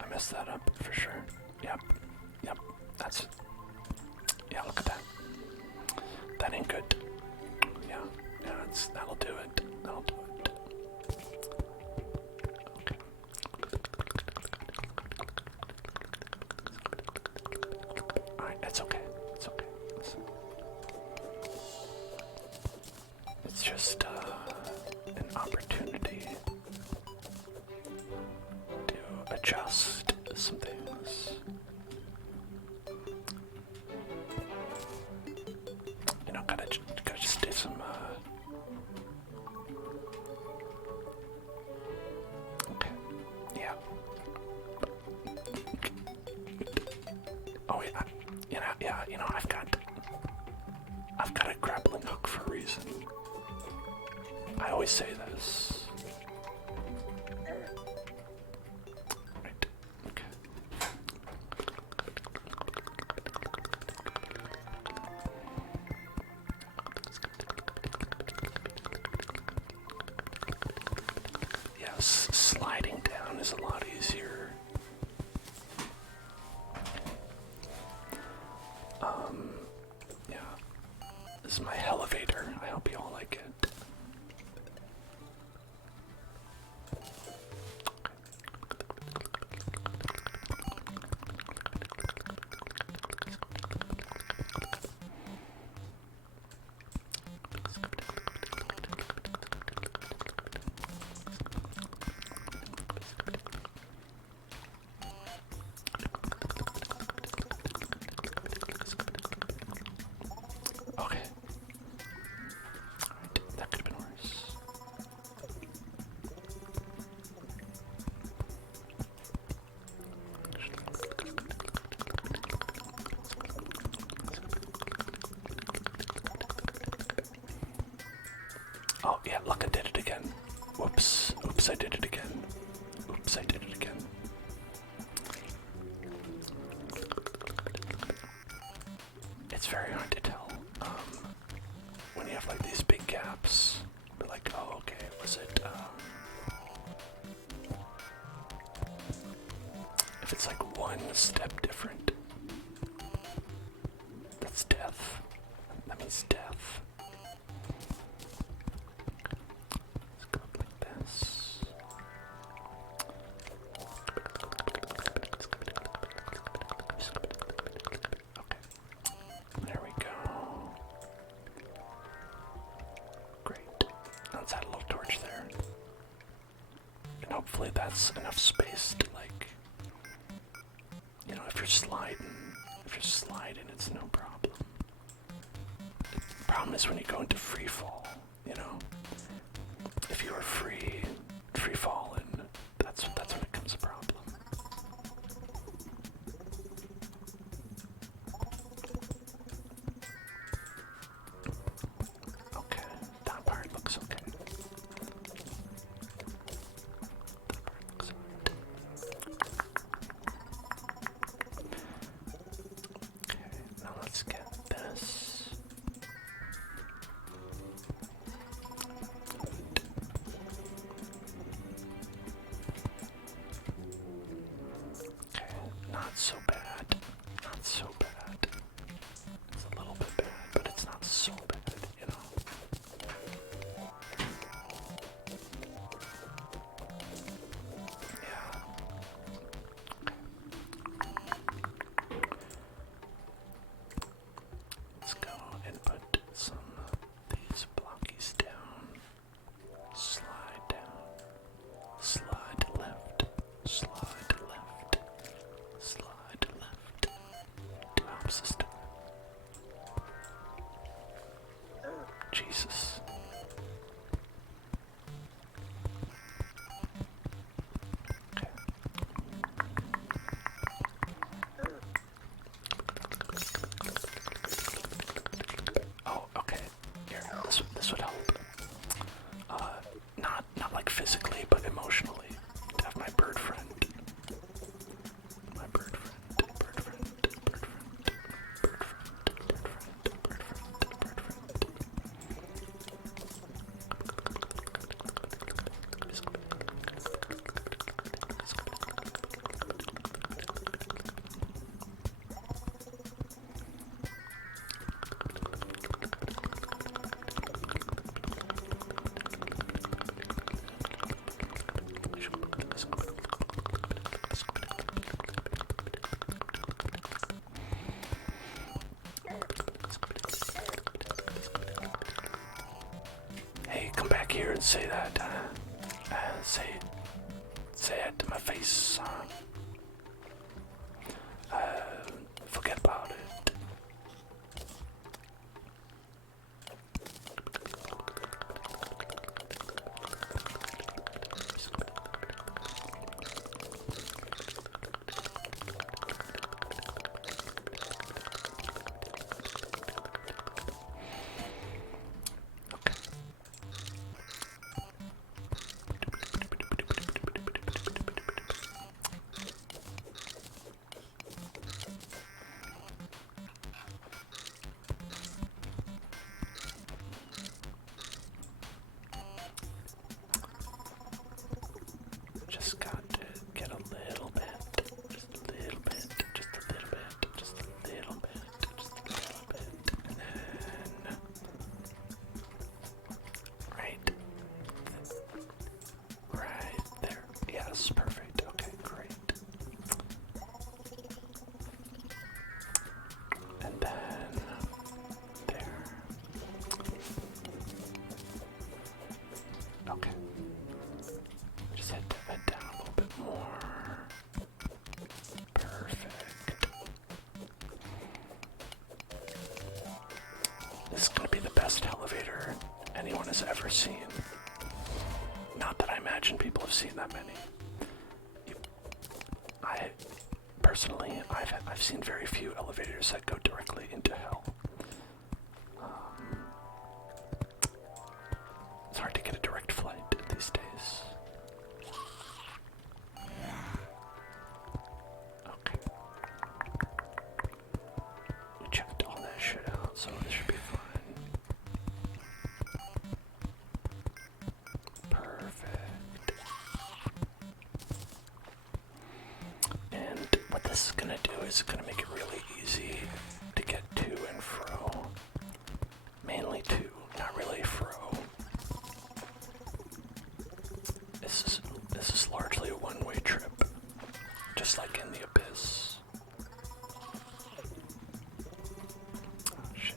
I messed that up for sure. Yep. Yep. That's, yeah, look at that. That ain't good. Yeah. Yeah, that'll do it. That'll do it. Okay. Alright, it's okay. It's okay. Listen. It's just an opportunity to adjust some things. You know, gotta just do some okay. Yeah. Oh yeah. You know, I've got a grappling hook for a reason. I always say this. Right. Okay. Yes, sliding down is a lot easier. Yeah. This is my HELLEVATOR. I hope you all like it. Okay. Alright, that could have been worse. Oh, yeah, look, I did it again. Whoops. Oops, I did it again. Oops, I did it again. It's very hard to tell when you have like these big gaps. You're like, oh, okay, was it, if it's like one step different, that's death. That means death. Let's go up like this. Okay. There we go. Great. Let's add a little torch there. And hopefully that's enough space to, like, you know, if you're sliding, it's no problem. The problem is when you go into free fall, you know. If you are free falling, that's when it becomes a problem. Okay, that part looks okay. Okay, now let's get this. say that. Say it to my face. Forget about it. Just got to get a little bit, just a little bit, just a little bit, just a little bit, just a little bit, and then right there. Yes, perfect. Okay, great. And then there. Okay. Just head down a little bit more. Perfect. This is going to be the best elevator anyone has ever seen. Not that I imagine people have seen that many. Personally, I've seen very few elevators that go directly into hell. It's hard to get a direct flight these days. Okay. We checked all that shit out, so this should be fine. Perfect. And what this is gonna do is gonna make it really easy to get to and fro. Mainly to, not really fro. This is largely a one-way trip, just like in the abyss. Oh, shit.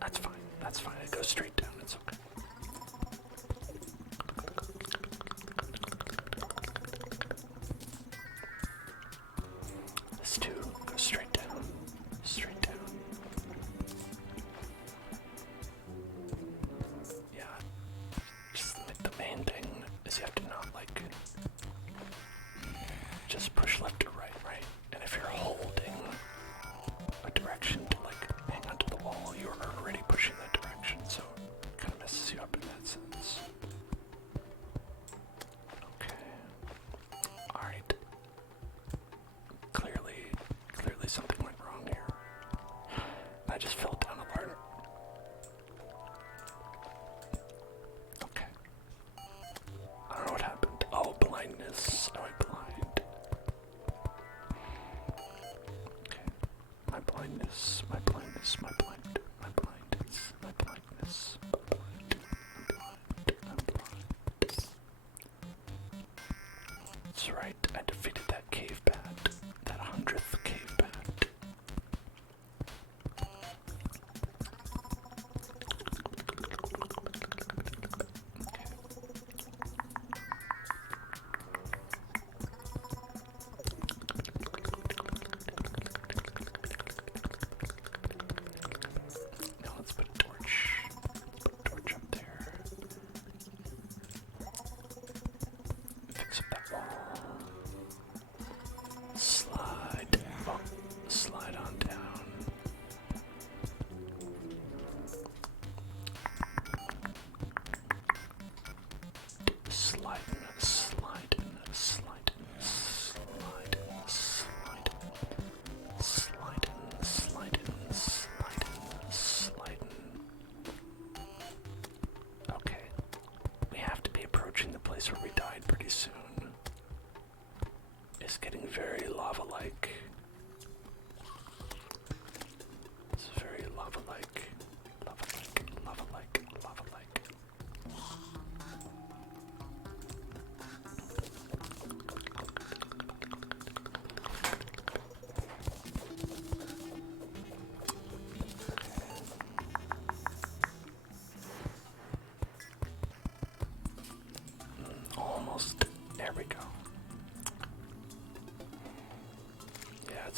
That's fine. That's fine. It goes straight down. It's okay. This too goes straight down. Straight down. Yeah. Just the main thing is you have to not just push left or right, right? And if you're holding a direction to hang onto the wall, you're already pushing that direction, so it kind of messes you up in that sense. Okay. Alright. Clearly something went wrong here. I just fell down a ladder. Okay. I don't know what happened. Oh, blindness. I went blind.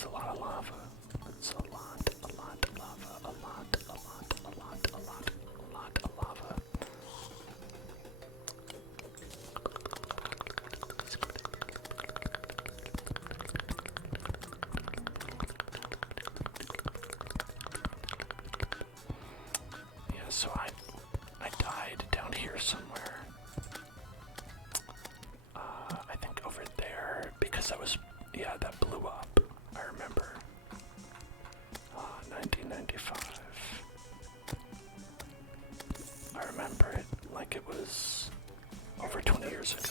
That's a lot of lava. That's a lot of lava. A lot of lava. Yeah, so I died down here somewhere. I think over there, because that blew up. I remember. 1995. I remember it like it was over 20 years ago.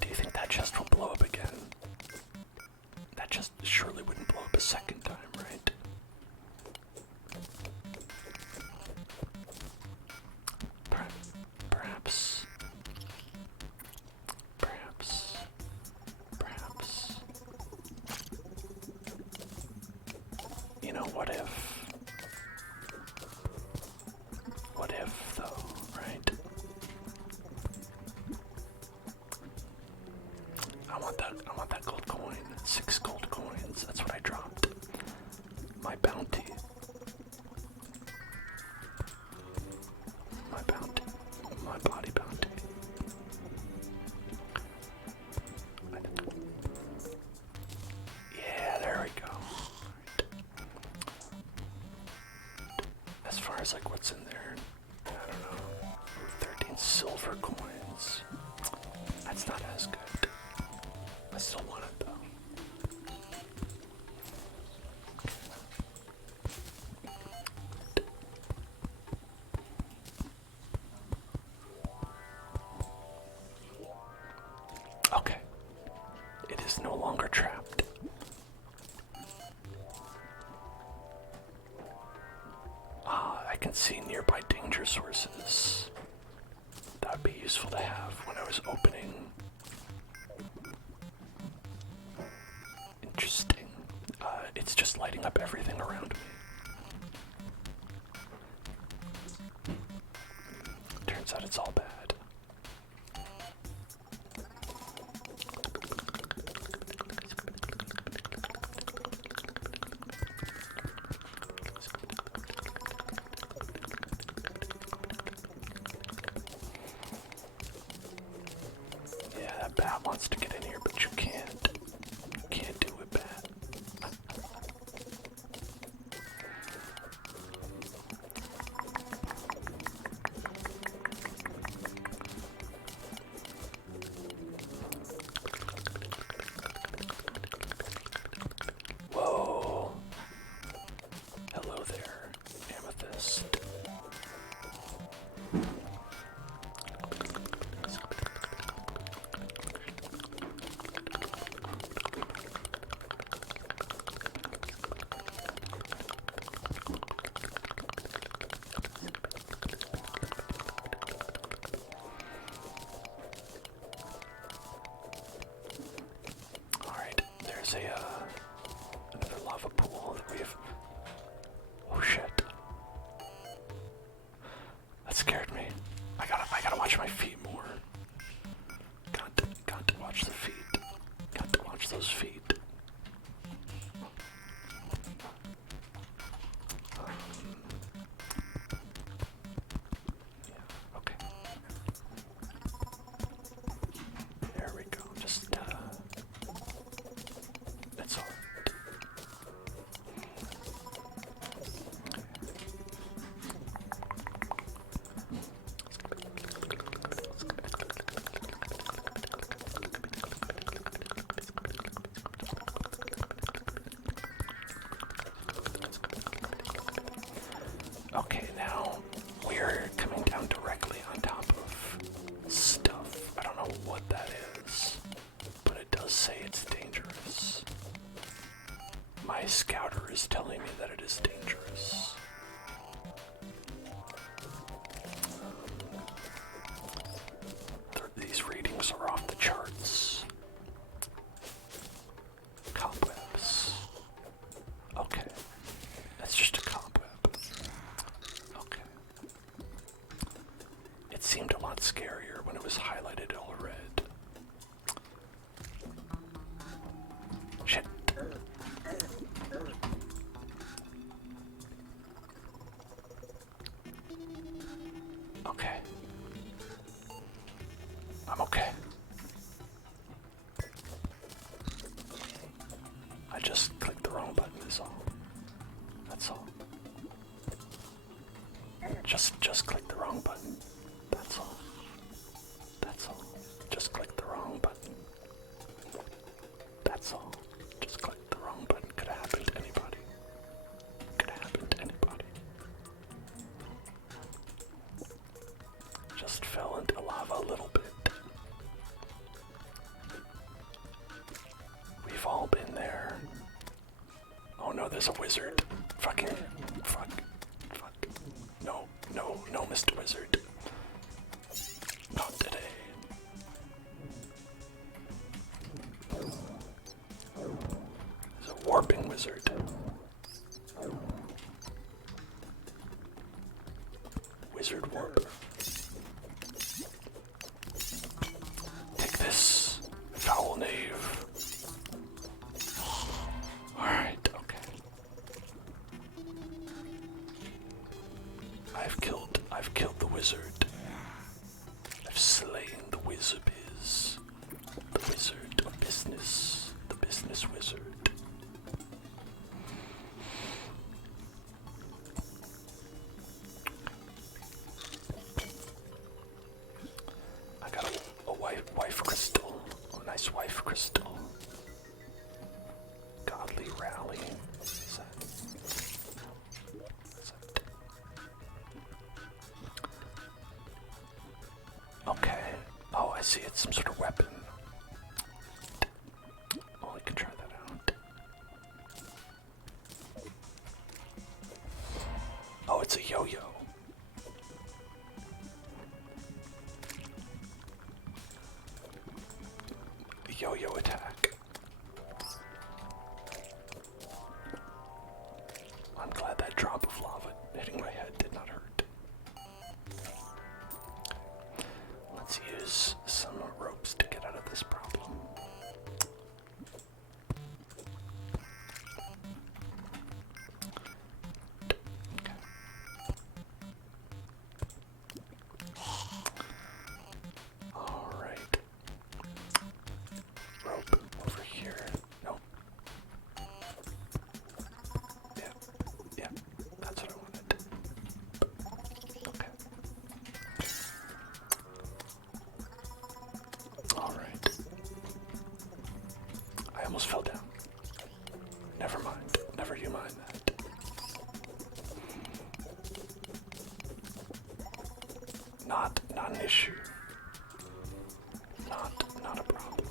Do you think that chest will blow up again? That chest surely wouldn't blow up a second time, right? Perhaps. You know, what if? What if, though, right? I want that gold coin. 6 gold coins. That's what I dropped. My bounty. My bounty. My body bounty. Yeah, there we go. As far as like what's in there, I don't know. 13 silver coins. That's not as good. I still want it though. Okay. It is no longer trapped. I can see nearby danger sources. That would be useful to have when I was opening. Interesting. It's just lighting up everything around me. Turns out it's all bad. Yeah, that bat wants to get in here, but you can't. You can't do it, bat. Whoa. Hello there, amethyst. Alright, there's another lava pool that we've... Oh shit. That scared me. I gotta watch my feet more. Got to watch the feet. Got to watch those feet. Yeah, okay. There we go. Just, that's all right. Okay, now we're coming down directly on top of stuff. I don't know what that is, but it does say it's dangerous. My scouter is telling me that it is dangerous. These readings are off the charts. I just clicked the wrong button is all. That's all. Just click the wrong button. That's all. That's all. Just click the wrong button. That's all. Just click the wrong button. Could have happened to anybody. Could have happened to anybody. Just fell into lava a little bit. We've all been there. Oh no, there's a wizard. Fuck. No, Mr. Wizard. Not today. There's a warping wizard. Wizard warper. Take this, foul knave. Alright, okay. I've killed the wizard. I've slain the wizarbiz. The wizard of business. The business wizard. I got a wife crystal. A nice wife crystal. Godly rally. What's that? Okay. Oh, I see. It's some sort of weapon. Oh, we can try that out. Oh, it's a yo-yo. A yo-yo attack. I'm glad that drop of lava hitting my head did not hurt. Let's use some ropes to get out of this problem. Alright. Rope over here. Nope. Yeah, that's what I wanted. Okay. Alright. I almost fell down. Never mind. Never you mind that. Not an issue. Not a problem.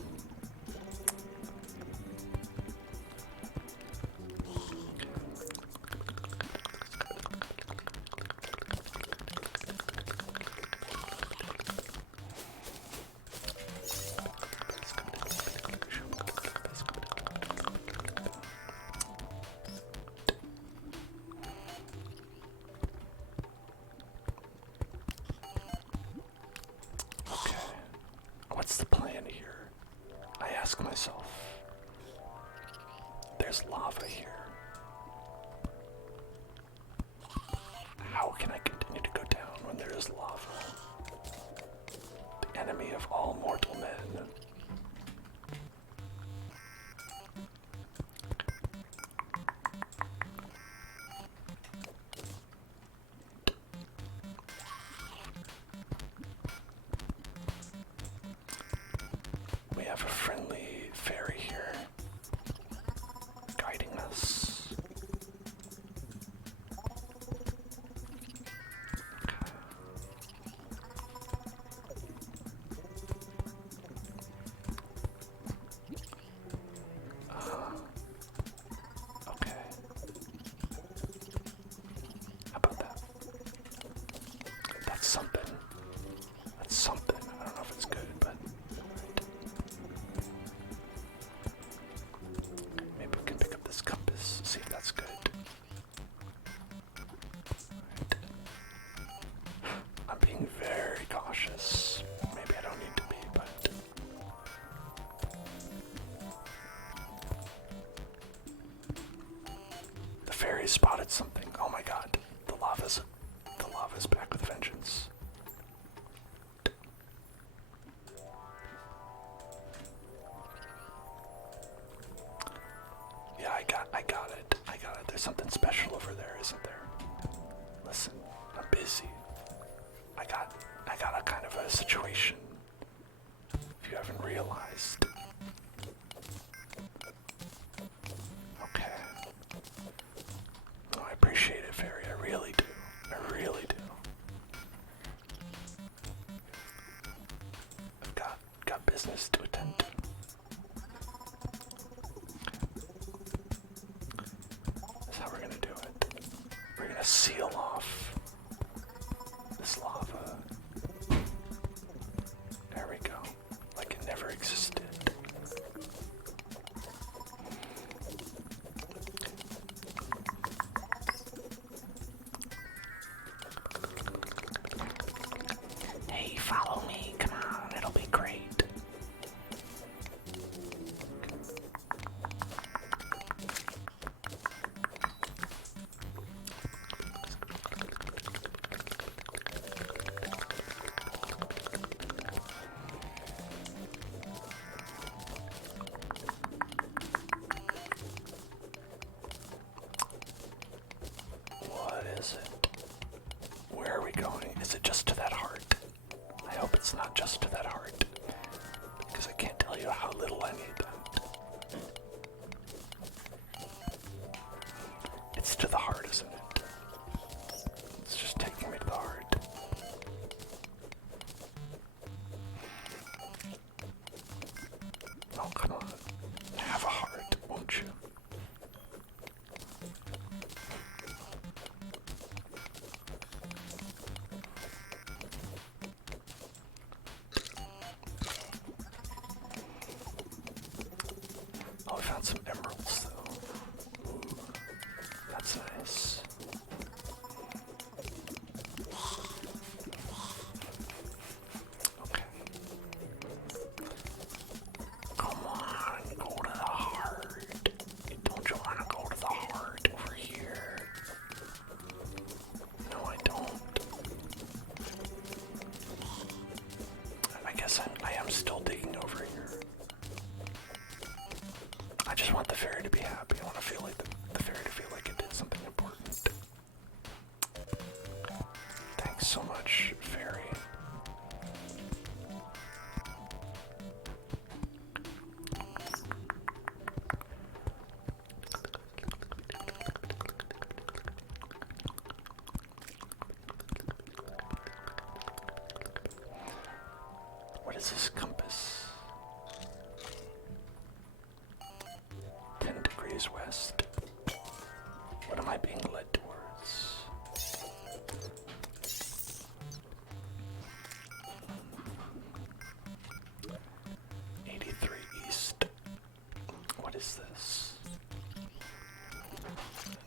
Okay. What's the plan here? I ask myself. There's lava here. How can I continue to go down when there is lava? The enemy of all mortal men. We have a friendly fairy here, guiding us. Okay. How about that? That's something. That's something. I don't know if it's good, but maybe we can pick up this compass, see if that's good. Right. I'm being very cautious. Maybe I don't need to be, but the fairy spotted something. Oh my god. The lava's back with vengeance. Yeah, There's something special over there, isn't there? Listen, I'm busy. I got a kind of a situation. If you haven't realized. Okay. Oh, I appreciate it, Fairy. I really do. I really do. I've got business to attend to. That's how we're gonna do it. We're gonna seal off this lava. There we go. Like it never existed. Hey, follow me. Come on, it'll be great. What is it? Where are we going? Is it just to that heart? I hope it's not just to that heart, because I can't tell you how little I need that. It's to the heart, isn't it? It's just taking me to the heart. Oh, come on. Have a heart, won't you? Oh, I found some emeralds, though. Ooh, that's nice. Okay. Come on, go to the heart. Don't you want to go to the heart over here? No, I don't. I guess I am still digging over here. I just want the fairy to be happy. I want to feel like the fairy to feel like it did something important. Thanks so much, fairy. What is this compass? 10 degrees west. What am I being led towards? East. What is this?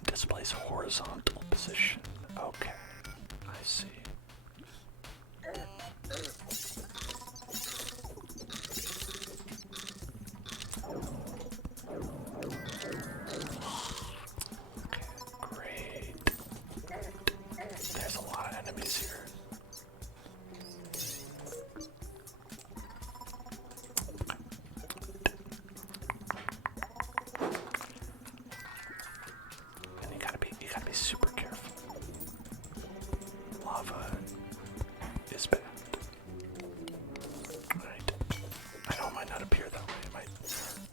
Displays horizontal position. Okay, I see. Okay, great. There's a lot of enemies here. And you gotta be super careful. Lava is bad. Right. I know it might not appear that way. It might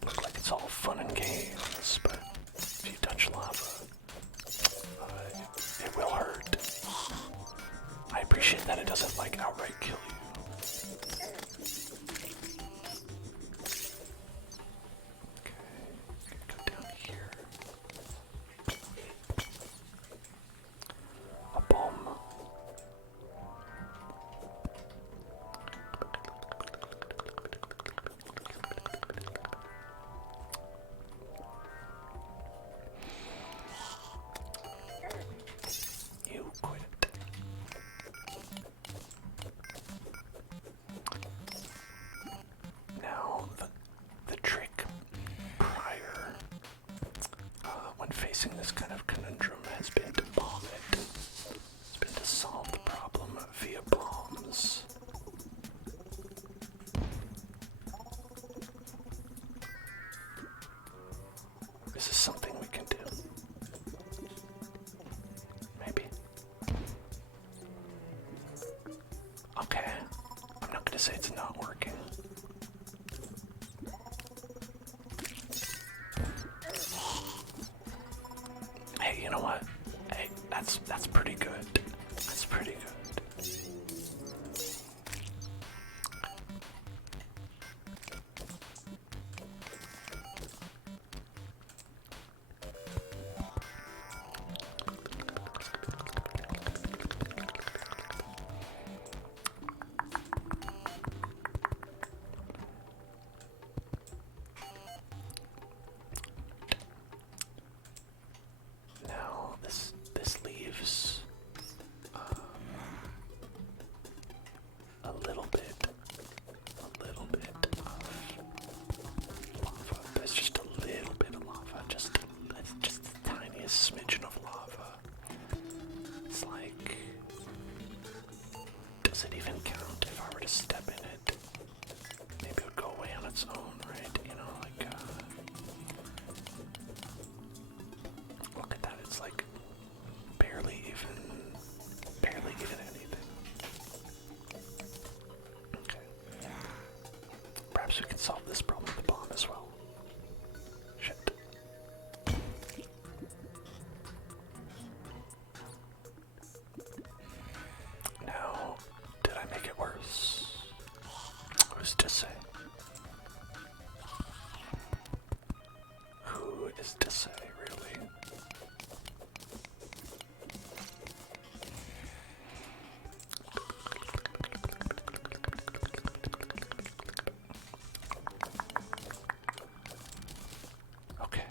look like it's all fun and games, but if you touch lava, it will hurt. I appreciate that it doesn't like outright kill you. Okay, go down here. A bomb. You quit. Now, the trick prior, when facing this kind of conundrum, has been to bomb it. It's been to solve the problem via bombs. This is something we can do. is to say, really. Okay.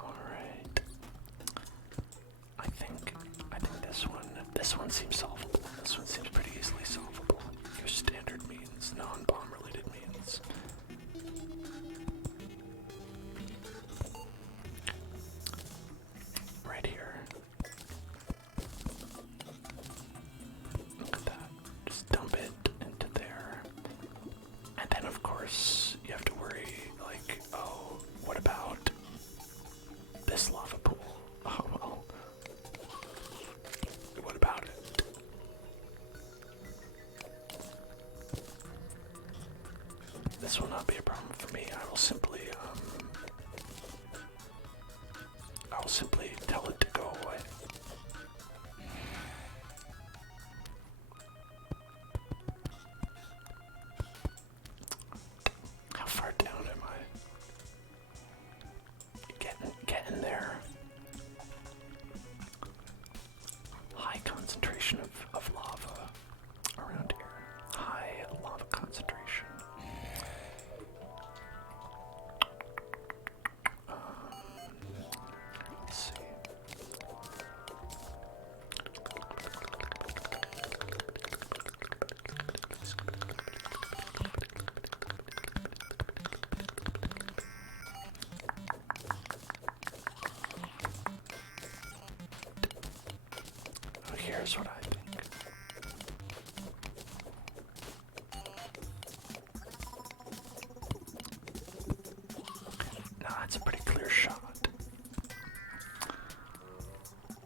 All right. I think this one seems solvable. This one seems pretty easily solvable. Your standard means, non-bomb related means. Right here. Look at that. Just dump it into there. And then of course you have to worry, like, oh, what about this lava pool? Oh well. What about it? This will not be a problem for me. I will simply tell it to go away. How far down am I? Getting there. High concentration of lava around here. High lava concentration. Let's see. Oh, here's what I think. Nah, it's a pretty clear shot.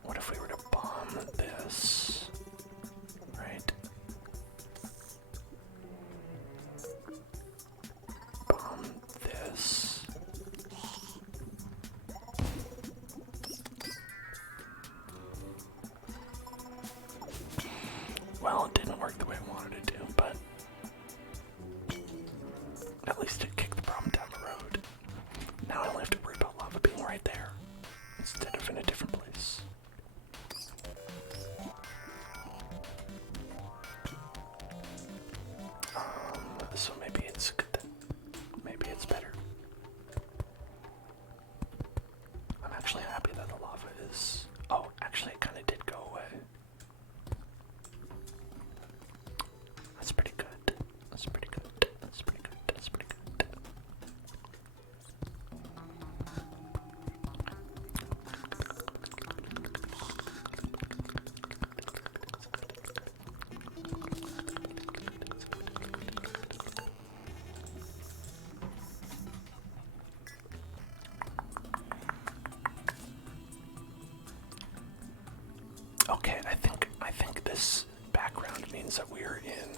What if we were to bomb this? Right? Bomb this. Well, it didn't work the way I wanted it to, but at least it kicked the problem down the road. Now I only have to worry about lava being right there instead of in a different place. So maybe it's good. Maybe it's better. I'm actually happy that the lava is. Oh, actually, it kind of did go away. That's pretty good. That's pretty good. That's pretty good. That's pretty good. Okay, I think this background means that we're in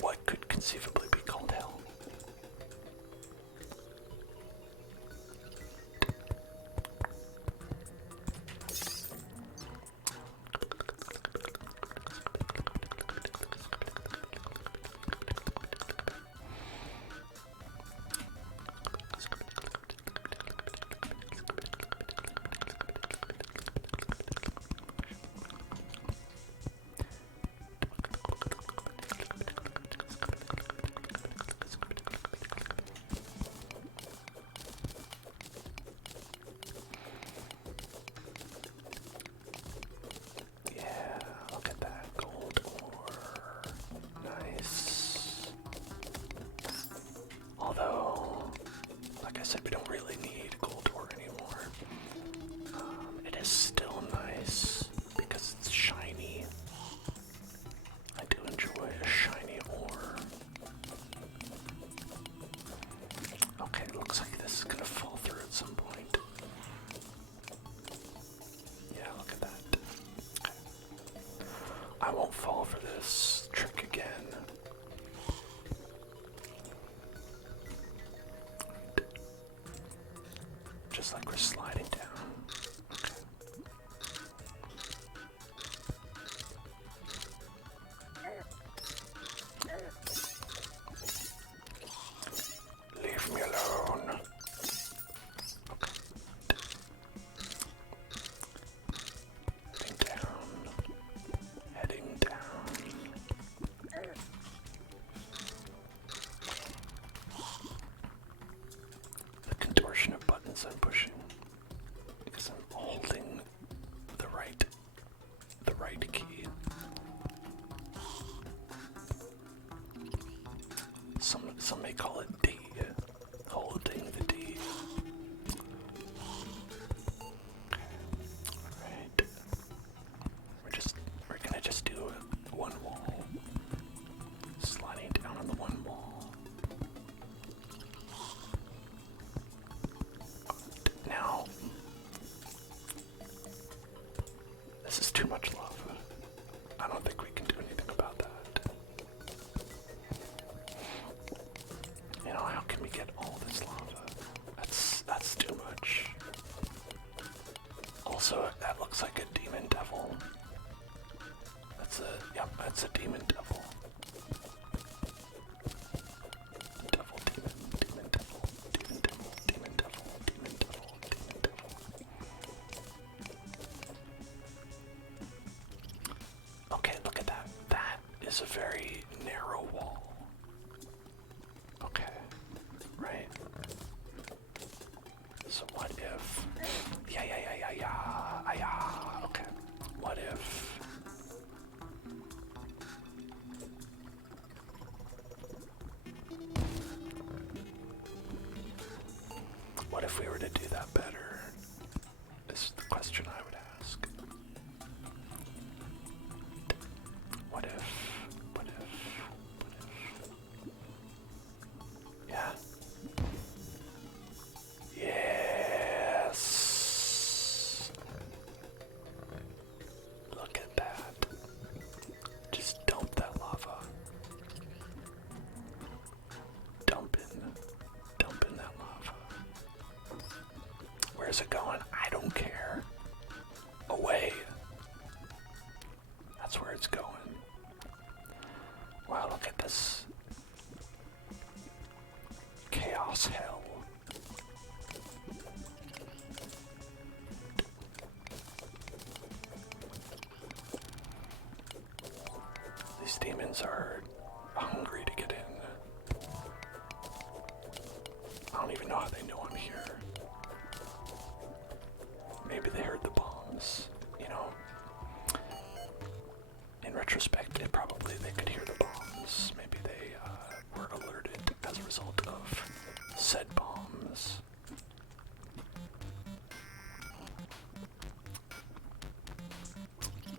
what could conceivably be called hell. Although, like I said, we don't really need gold ore anymore. It is still nice because it's shiny. I do enjoy a shiny ore. Okay, looks like this is gonna fall through at some point. Yeah, look at that. Okay. I won't fall for this trick again. Just like we're sliding down. Okay. some may call it D. Holding the D. Alright. We're gonna just do one wall. Sliding down on the one wall. Now, this is too much lava. I don't think we can do anything about that. You know, how can we get all this lava? That's too much. Also, that looks like a demon devil. That's a demon devil. Devil, demon devil, demon devil, demon devil, demon devil, demon devil. Okay, look at that. That is a very narrow wall. Okay, right? So what if... Yeah. Okay. What if... What if we were to do that better? This is the question I would ask. What if... Yeah. Yes. Look at that. Just dump that lava. Dump in that lava. Where's it going? I don't care. Away. That's where it's going. Wow, look at this. Chaos hell. These demons are hungry to get in. I don't even know how they know I'm here. Maybe they heard the bombs, you know. In retrospect, they could hear the bombs. Maybe they were alerted as a result of said bombs.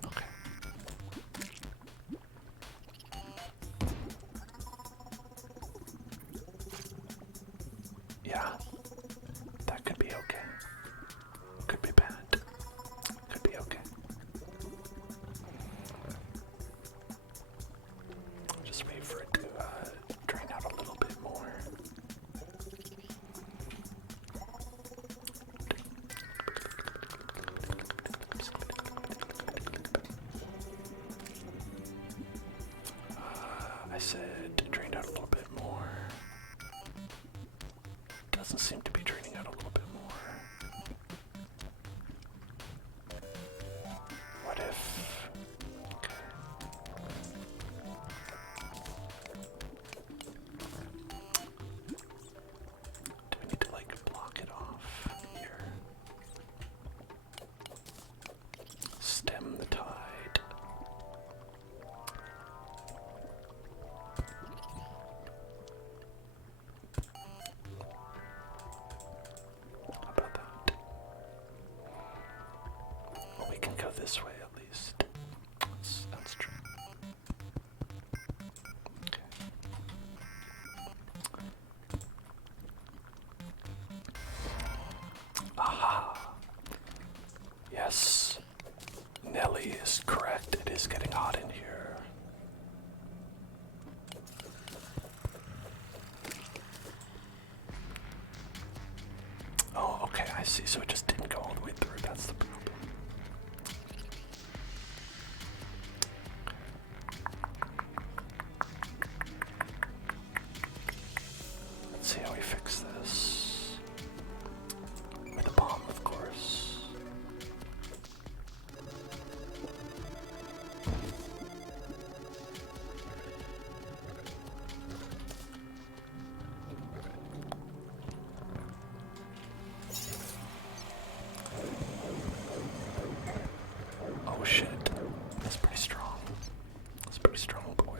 Okay. Yeah, that could be okay. Could be bad. Could be okay. Just wait for it to drain out a little bit more. I said drain out a little bit more. Doesn't seem to be draining out a little bit more. What if... Okay. Do we need to like block it off here? Stem the tide. How about that? Well, we can go this way at least. That's true. Okay. Aha! Yes, Nelly is correct. It is getting hot in here. Oh, okay, I see. So it just didn't go all the way through. That's the problem. Let's see how we fix this. With a bomb, of course. Oh shit. That's pretty strong. That's pretty strong, boy.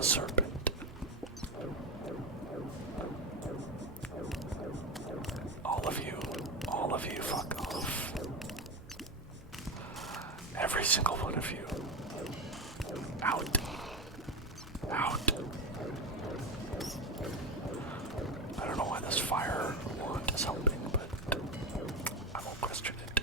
a serpent. All of you, fuck off. Every single one of you. Out. Out. I don't know why this fire wand is helping, but I won't question it.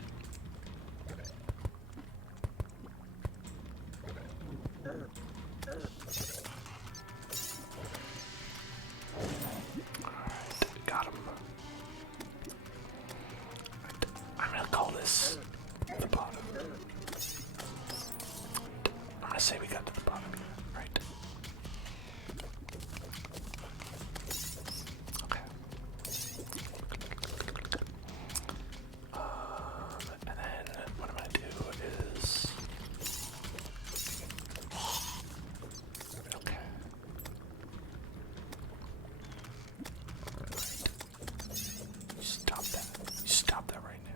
Alright, got him. I'm gonna call this the bottom. I'm gonna say we got to the bottom here, right? Okay. And then what I'm gonna do is... Okay. You stop that. You stop that right now.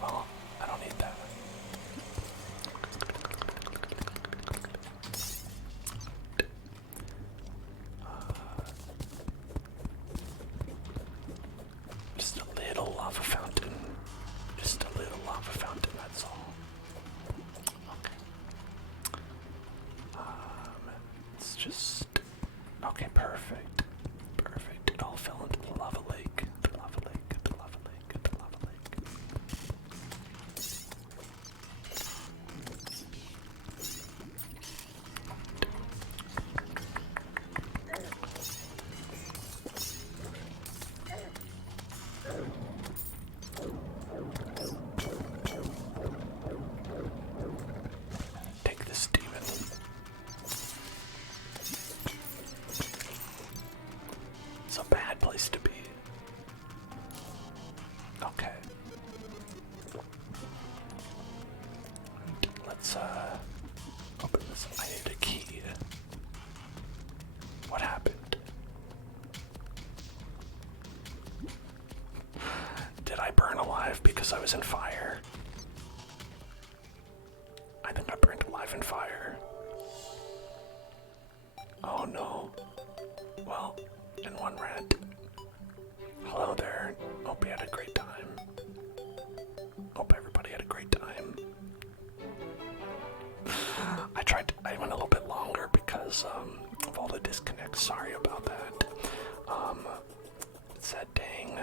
Well, I don't need that. Just a little lava fountain. Just a little lava fountain, that's all. Okay. It's just... Okay, perfect. Perfect. It all fell into the lava lake. The lava lake, the lava lake, the lava lake. Take this demon. It's a bad place to be. Okay. Let's open this. I need a key. What happened? Did I burn alive because I was in fire? I think I burned alive in fire. Oh no. Well, in one rant. Hello there. Hope you had a great time. Hope everybody had a great time. I went a little bit longer because of all the disconnects. Sorry about that. It's that dang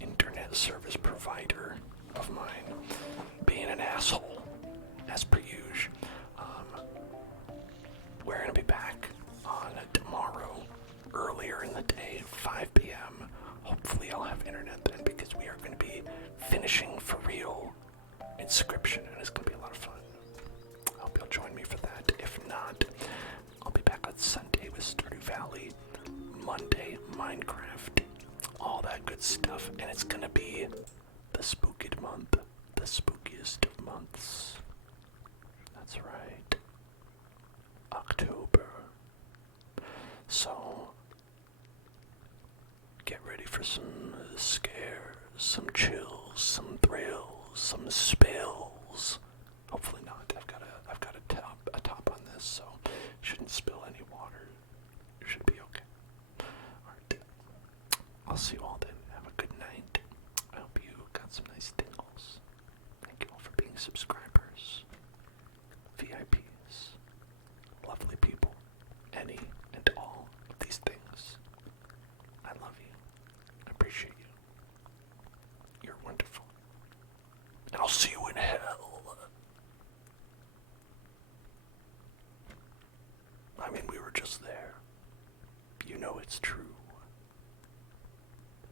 internet service provider of mine being an asshole, as per usual. We're gonna be back on tomorrow, earlier in the day, 5 p.m. Hopefully I'll have internet then, because we are going to be finishing for real Inscription, and it's going to be a lot of fun. I hope you'll join me for that. If not, I'll be back on Sunday with Stardew Valley, Monday, Minecraft, all that good stuff, and it's going to be the spookiest month, the spookiest of months. That's right. October. So, get ready for some scares, some chills, some thrills, some spills. Hopefully not. I've got a top on this, so shouldn't spill any water. It should be okay. Alright. I'll see you all then. Have a good night. I hope you got some nice tingles. Thank you all for being subscribers, VIPs, lovely people, any and all of these things. I love you. I appreciate you. You're wonderful. And I'll see you in hell. I mean, we were just there. You know it's true.